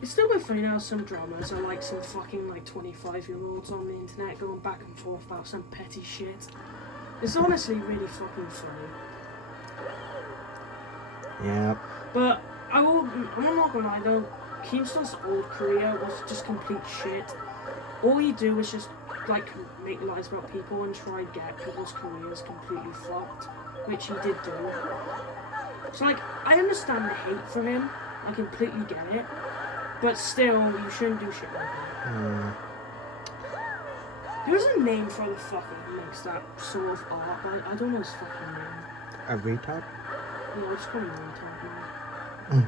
It's still a bit funny now some dramas are like some fucking like 25-year-olds on the internet going back and forth about some petty shit. It's honestly really fucking funny. Yeah. But I'm not gonna lie though, Keemstar's old career was just complete shit. All he do was just like make lies about people and try and get people's careers completely fucked, which he did do. So like, I understand the hate for him, I completely get it, but still, you shouldn't do shit like that. There's a name for the fucker who makes that sort of art, but I don't know his fucking name. A retard? Yeah, I just call him retard now.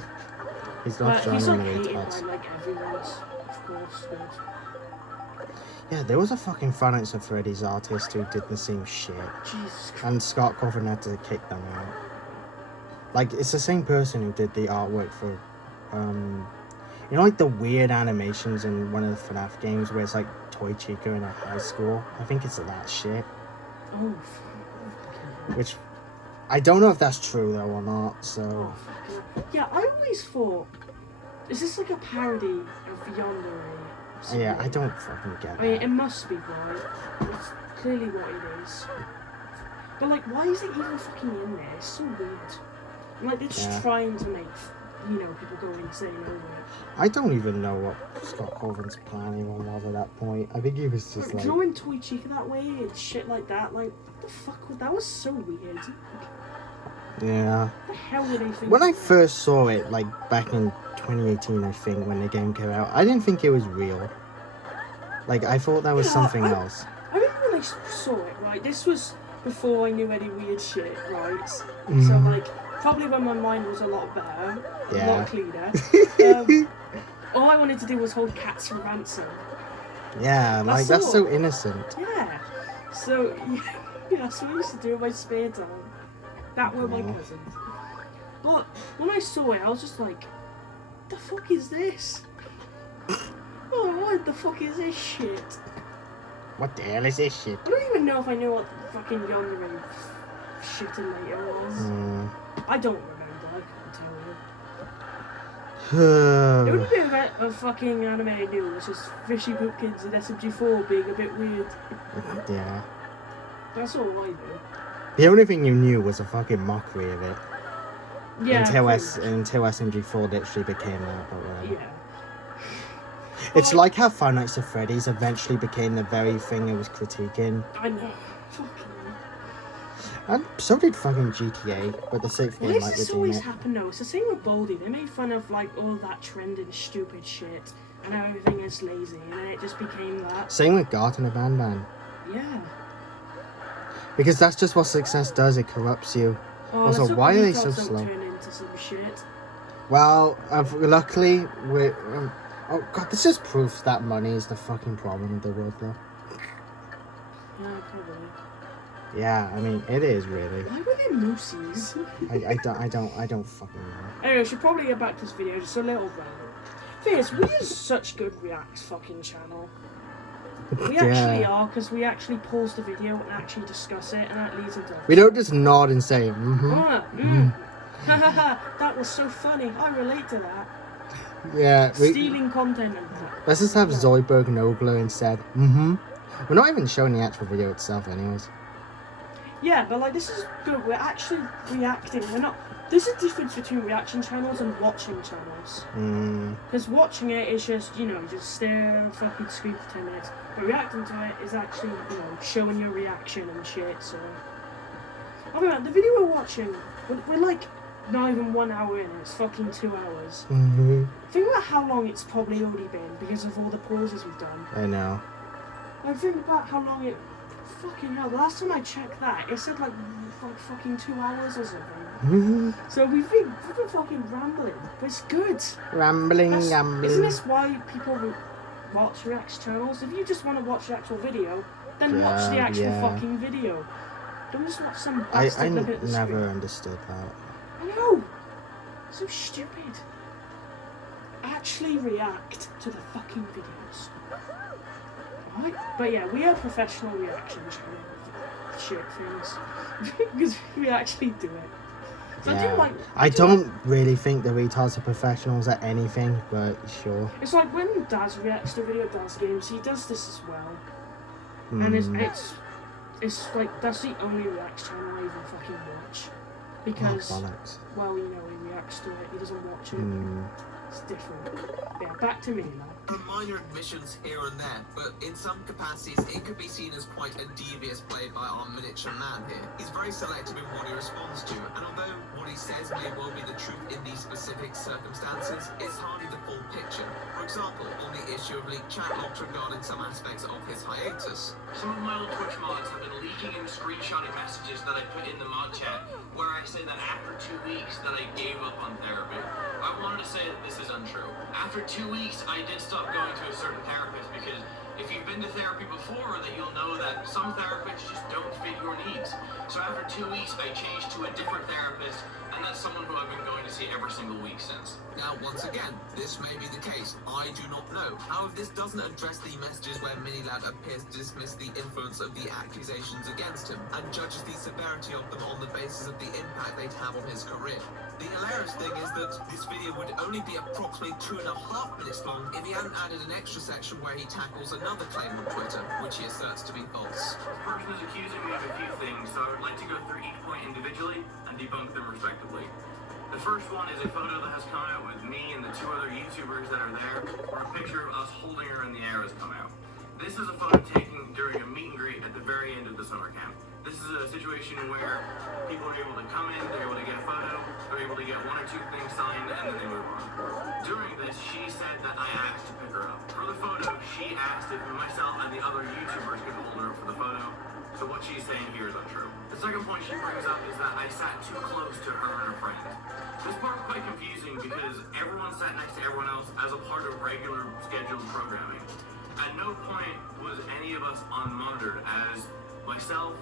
He's not But he's showing like any hated by retards. like everyone, of course, but Yeah, there was a fucking Five Nights at Freddy's artist who did the same shit. Jesus Christ. And Scott Cawthon had to kick them out. Like, it's the same person who did the artwork for, you know, like the weird animations in one of the FNAF games where it's like Toy Chica in a high school? I think it's that shit. Oh, Which, I don't know if that's true though or not, so. oh, fucking. Yeah, I always thought, is this like a parody of Yandere? Yeah, I don't fucking get I mean, it that. must be right. It's clearly what it is. But like, why is it even fucking in there? It's so weird. Like, they're just Yeah. trying to make, you know, people go insane over it. I don't even know what Scott Cawthon's planning on was at that point. I think he was just like. Drawing Toy Chica that way and shit like that, like, what the fuck? That was so weird. Yeah. What the hell were they thinking? When I first saw it, like back in 2018, I think, when the game came out, I didn't think it was real. Like, I thought that was Yeah, something else. I remember when I saw it, right? This was before I knew any weird shit, right? So, like, probably when my mind was a lot better, a Yeah. lot cleaner. All I wanted to do was hold cats for ransom. Yeah, like, that's all. so innocent. Yeah. So, yeah, that's what I used to do in my spare time. That were my Yeah. cousins. But when I saw it, I was just like, the fuck is this? Oh, what the fuck is this shit? What the hell is this shit? I don't even know if I knew what fucking Yandere shit in later was. I don't remember, I can't tell you. The only bit of fucking anime I knew was just Fishy Boot Kids and SMG4 being a bit weird. Yeah. That's all I knew. The only thing you knew was a fucking mockery of it. Yeah, until pretty much. SMG4 literally became that, but whatever. Yeah. It's like how Five Nights at Freddy's eventually became the very thing it was critiquing. I know. Fucking. And so did fucking GTA, but the sixth Why game does might this redeem always it. happen though? It's the same with Baldi. They made fun of like all that trending stupid shit and everything is lazy and then it just became that. Same with Garten Ban. Yeah. Because that's just what success does, it corrupts you. Oh, Also, let's hope why are they Retards so don't slow? Turn into some shit. Well, luckily, we're... oh god, this just proves that money is the fucking problem of the world, though. Yeah, probably. Yeah, I mean, it is, really. Why were there moosies? I don't fucking know. Anyway, I should probably get back to this video, just a little rant. Thing is, we are such good React fucking channel. We actually are, because we actually pause the video and actually discuss it, and that leads into... We don't just nod and say, mm-hmm. That was so funny. I relate to that. Yeah. Stealing content and that. Let's just have Zoidberg Nobler instead. Mm-hmm. We're not even showing the actual video itself anyways. Yeah, but like, this is good. We're actually reacting. We're not... There's a difference between reaction channels and watching channels. Because watching it is just, you know, just stare and fucking scream for 10 minutes. But reacting to it is actually, you know, showing your reaction and shit, so... I mean, the video we're watching, we're like not even 1 hour in, it's fucking 2 hours. Think about how long it's probably already been because of all the pauses we've done. I know. Like, think about how long it... Fucking hell, the last time I checked that, it said like fucking 2 hours or something. So we've been fucking rambling, but it's good. Rambling. Isn't this why people watch reaction channels? If you just want to watch the actual video, then watch the actual fucking video. Don't just watch some bastard looking at the never screen. understood that. I know! So stupid. Actually react to the fucking videos. Alright? But yeah, we are professional reaction channel shit things. Because we actually do it. So I don't really think the retards are professionals at anything, but sure. It's like when Daz reacts to video dance games, he does this as well. And it's like, that's the only reacts channel I even fucking watch. Because, well, you know, he reacts to it, he doesn't watch it. It's different. Yeah, back to MINI LADD. Minor admissions here and there, but in some capacities it could be seen as quite a devious play by our miniature man here. He's very selective in what he responds to, and although what he says may well be the truth in these specific circumstances, it's hardly the full picture. For example, on the issue of leaked chat logs regarding some aspects of his hiatus. Some of my old Twitch mods have been leaking and screenshotting messages that I put in the mod chat where I say that after 2 weeks that I gave up on therapy. I wanted to say that this is untrue. After 2 weeks, I did stop going to a certain therapist because if you've been to therapy before, then you'll know that some therapists just don't fit your needs. So after 2 weeks, I changed to a different therapist, and that's someone who I've been going to see every single week since. Now, once again, this may be the case. I do not know. However, this doesn't address the messages where MINI LADD appears to dismiss the influence of the accusations against him and judges the severity of them on the basis of the impact they'd have on his career. The hilarious thing is that this video would only be approximately 2.5 minutes long if he hadn't added an extra section where he tackles another claim on Twitter, which he asserts to be false. This person is accusing me of a few things, so I would like to go through each point individually and debunk them respectively. The first one is a photo that has come out with me and the 2 other YouTubers that are there, where a picture of us holding her in the air has come out. This is a photo taken during a meet and greet at the very end of the summer camp. This is a situation where people are able to come in, they're able to get a photo, they're able to get 1 or 2 things signed, and then they move on. During this, she said that I asked to pick her up. For the photo, she asked if myself and the other YouTubers could hold her up for the photo. So what she's saying here is untrue. The second point she brings up is that I sat too close to her and her friends. This part's quite confusing because everyone sat next to everyone else as a part of regular scheduled programming. At no point was any of us unmonitored as myself,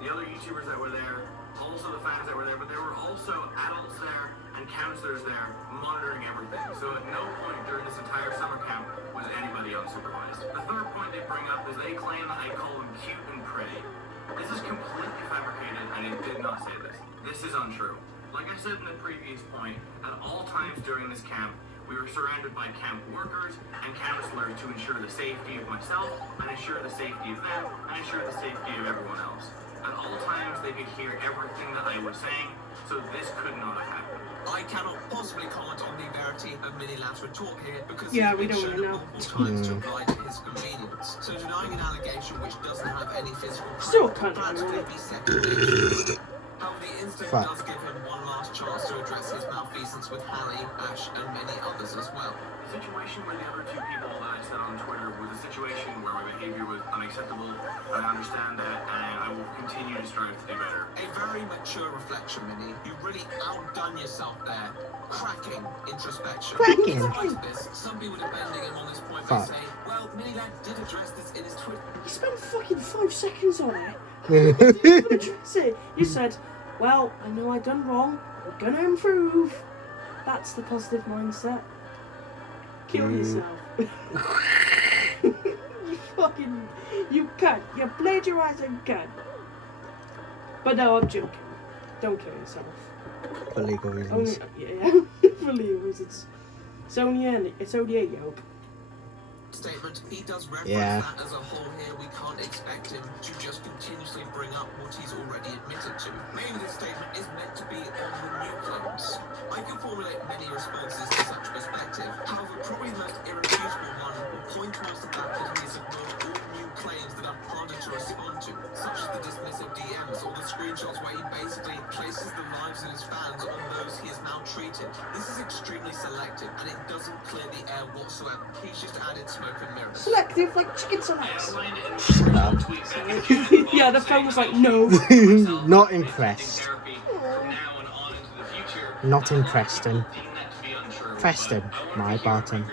the other YouTubers that were there, also the fans that were there, but there were also adults there and counselors there monitoring everything. So at no point during this entire summer camp was anybody unsupervised. The third point they bring up is they claim that I call him cute and pretty. This is completely fabricated and I did not say this. This is untrue. Like I said in the previous point, at all times during this camp, we were surrounded by camp workers and counselors to ensure the safety of myself and ensure the safety of them and ensure the safety of everyone else. At all times, they could hear everything that I was saying, so this could not have happened. I cannot possibly comment on the verity of MINI LADD's retort here because we he's don't been shown really know. multiple times to apply to his convenience. So denying an allegation which doesn't have any physical Still proof can't practically really. be second. However, the incident does give him one last chance to address his malfeasance with Hallie, Ash, and many others as well. The situation where the other 2 people that I said on Twitter was a situation where my behavior was unacceptable. I understand that, and I will continue to strive to do better. A very mature reflection, Minnie. You really outdone yourself there. Cracking introspection. Cracking. Despite this, some people defending him on this point may say, well, MINI LADD did address this in his Twitter. He spent fucking 5 seconds on it. He didn't address it. He said, well, I know I done wrong. I'm gonna improve. That's the positive mindset. Kill yourself. You fucking... You can. You plagiarizing can. But no, I'm joking. Don't kill yourself. For legal reasons. Yeah. For legal reasons. It's only a joke. Statement, he does reference Yeah. that as a whole here. We can't expect him to just continuously bring up what he's already admitted to. Maybe this statement is meant to be on the new claims. I can formulate many responses to such perspective. However, probably the most irrefutable one will point towards the fact that he has ignored all new claims that are harder to respond to, such as the dismissive DMs or the screenshots where he basically places the lives of his fans on those he has maltreated. This is extremely selective and it doesn't clear the air whatsoever. He's just added smoke and mirrors. Selective, like chicken selects. Shut Yeah, the phone was like, no. Not impressed. Not in Preston. Preston, my Barton.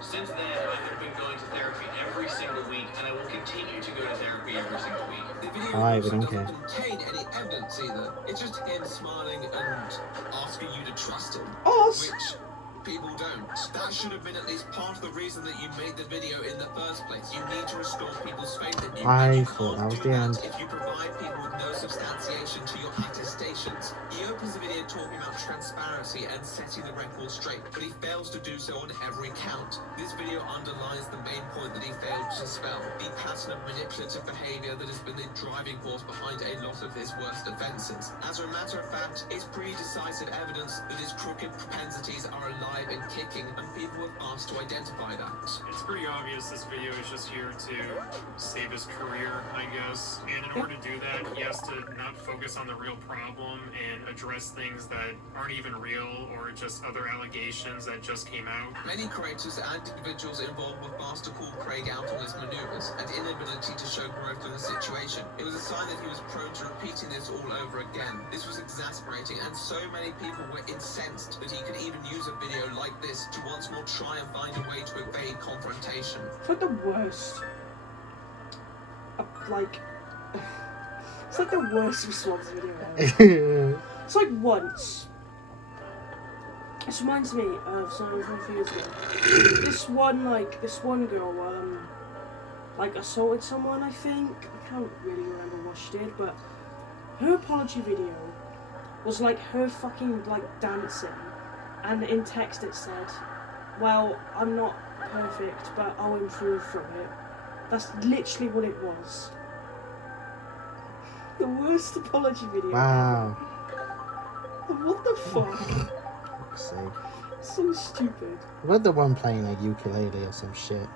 Since then, I've been going to therapy every single week, and I will continue to go to therapy every single week. The video Alright, we also don't doesn't care. contain any evidence either. It's just him smiling and asking you to trust him. Us? Which people don't. That should have been at least part of the reason that you made the video in the first place. You need to restore people's faith in you. I and you thought can't that was do the end. if you provide people with no substantiation to your attestations. He opens the video talking about transparency and setting the record straight, but he fails to do so on every count. This video underlines the main point that he failed to spell, the pattern of manipulative behavior that has been the driving force behind a lot of his worst offenses. As a matter of fact, it's pretty decisive evidence that his crooked propensities are alive and kicking, and people have asked to identify that. It's pretty obvious this video is just here to save his career, I guess. And in order to do that, he has to not focus on the real problem and address things that aren't even real or just other allegations that just came out. Many creators and individuals involved were fast to call Craig out on his maneuvers and inability to show growth in the situation. It was a sign that he was prone to repeating this all over again. This was exasperating, and so many people were incensed that he could even use a video like this to once more try and find a way to evade confrontation. It's like the worst. It's like the worst response video ever. It's like once. This reminds me of something from a few years ago. This one girl, assaulted someone, I think. I can't really remember what she did, but her apology video was like her fucking dancing, and in text it said, well, I'm not perfect, but I'll improve from it. That's literally what it was. The worst apology video. Wow. ever. What the fuck? Fuck's sake. So stupid. What the one playing a ukulele or some shit?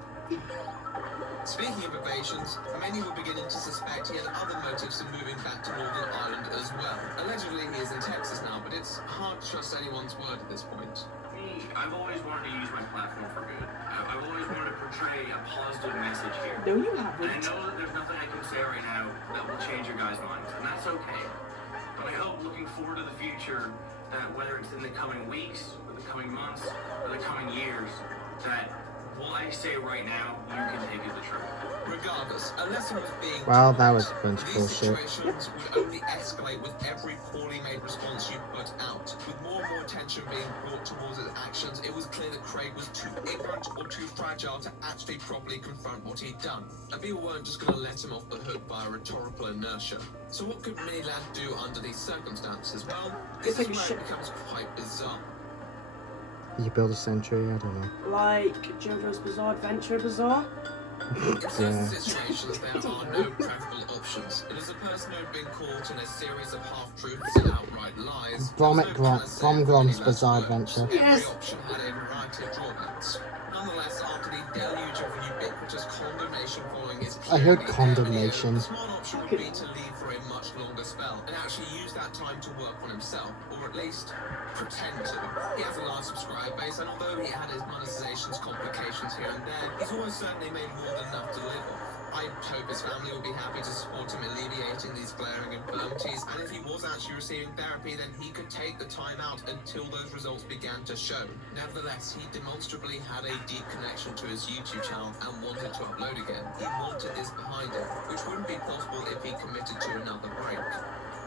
Speaking of evasions, many were beginning to suspect he had other motives in moving back to Northern Ireland as well. Allegedly, he is in Texas now, but it's hard to trust anyone's word at this point. Me, I've always wanted to use my platform for good. I've always wanted to portray a positive message here. No, you And I haven't. know that there's nothing I can say right now that will change your guys' minds, and that's okay. But I hope, looking forward to the future, that whether it's in the coming weeks, or the coming months, or the coming years, that what I say right now, you can take as the truth. Regardless, a lesson was being Well, that taught. was a bunch of These bullshit. situations would only escalate with every poorly made response you put out. With more and more attention being brought towards his actions, it was clear that Craig was too ignorant or too fragile to actually properly confront what he'd done. And people weren't just going to let him off the hook by rhetorical inertia. So what could MINI LADD do under these circumstances? Well, this is take a where shit. it becomes quite bizarre. You build a century? I don't know. Like JoJo's Bizarre Adventure Bizarre. In certain Yeah. situations, there are no preferable options. But as a person who had been caught in a series of half-truths and outright lies, there was no panacea for Grom's MINI LADD's Bizarre words. Adventure. Yes. Every option had a variety of drawbacks. Nonetheless, after the deluge of ubiquitous condemnation following his I heard clearly condemnation. the smart option would be to leave for a much longer spell and actually use that time to work on himself, or at least pretend to. He has a large subscriber base, and although he had his monetizations complications here and there, he's almost certainly made more than enough to live off. I hope his family will be happy to support him alleviating these glaring infirmities, and if he was actually receiving therapy, then he could take the time out until those results began to show. Nevertheless, he demonstrably had a deep connection to his YouTube channel and wanted to upload again. He wanted this behind him, which wouldn't be possible if he committed to another break.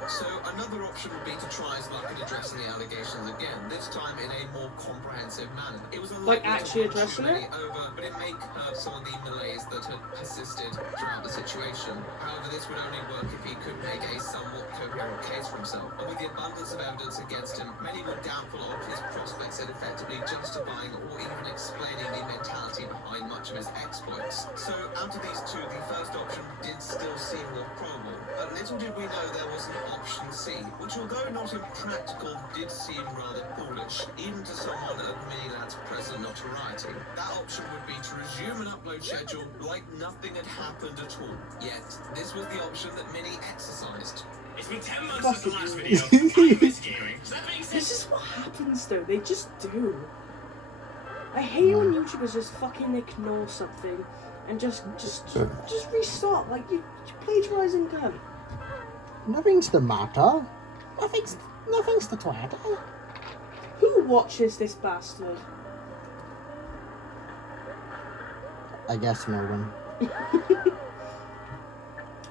So another option would be to try his luck at addressing the allegations again, this time in a more comprehensive manner. It was Like, actually addressing it? over, but it may curb some of the malaise that had persisted throughout the situation. However, this would only work if he could make a somewhat coherent case for himself. And with the abundance of evidence against him, many were doubtful of his prospects at effectively justifying or even explaining the mentality behind much of his exploits. So out of these two, the first option did still seem more probable. But little did we know there was an option C, which although not impractical, did seem rather foolish, even to someone of MINI LADD's present notoriety. That option would be to resume an upload schedule like nothing had happened at all. Yet, this was the option that MINI exercised. It's been 10 months since the last video. I miss gaming. So that being said, This is what happens though, they just do. I hate when YouTubers just fucking ignore something and just restart, like you plagiarizing gun. Nothing's the matter. Nothing's the matter. Who watches this bastard? I guess no one.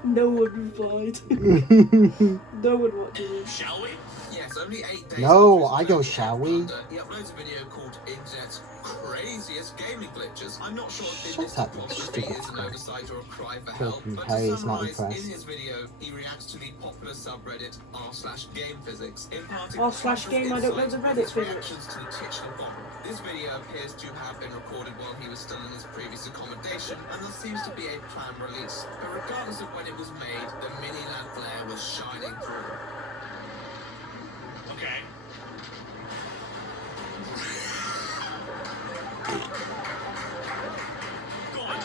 No one replied. No one watches it. shall we? Yes, only 8 days. No, after his I go, first shall we? blunder, He uploads a video called Internet's Craziest Gaming Glitches. I'm not sure if Shut this up, apostrophe stupid is an fuck. oversight or a cry for help, Talking but Harry to is not summarize, impressed. in his video, he reacts to the popular subreddit r/gamephysics, imparting r/game, I don't know the Reddit his physics. reactions to the titular bomb. This video appears to have been recorded while he was still in his previous accommodation, and there seems to be a planned release. But regardless of when it was made, the MINI LADD glare was shining through. Okay. Go on.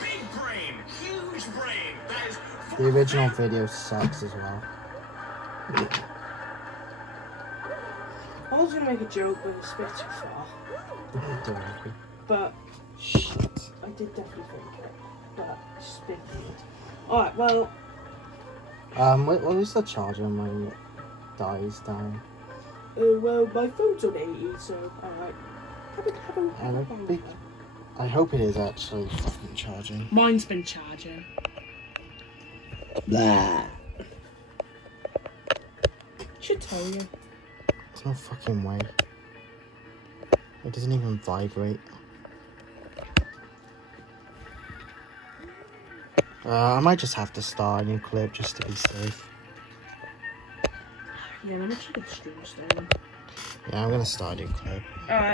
Big brain, huge brain. That is. The original video sucks as well. I was gonna make a joke, but it's a bit too far. Don't worry. But Shit. I did definitely think it. But it's a bit weird. Alright, well, What was the charger on my dies down? well, my phone's on 80, so alright. I hope it is actually fucking charging. Mine's been charging. Blah. Should tell you. There's no fucking way. It doesn't even vibrate. I might just have to start a new clip just to be safe. Yeah, let me check the stream stone. Yeah, I'm gonna start a new clip. Alright.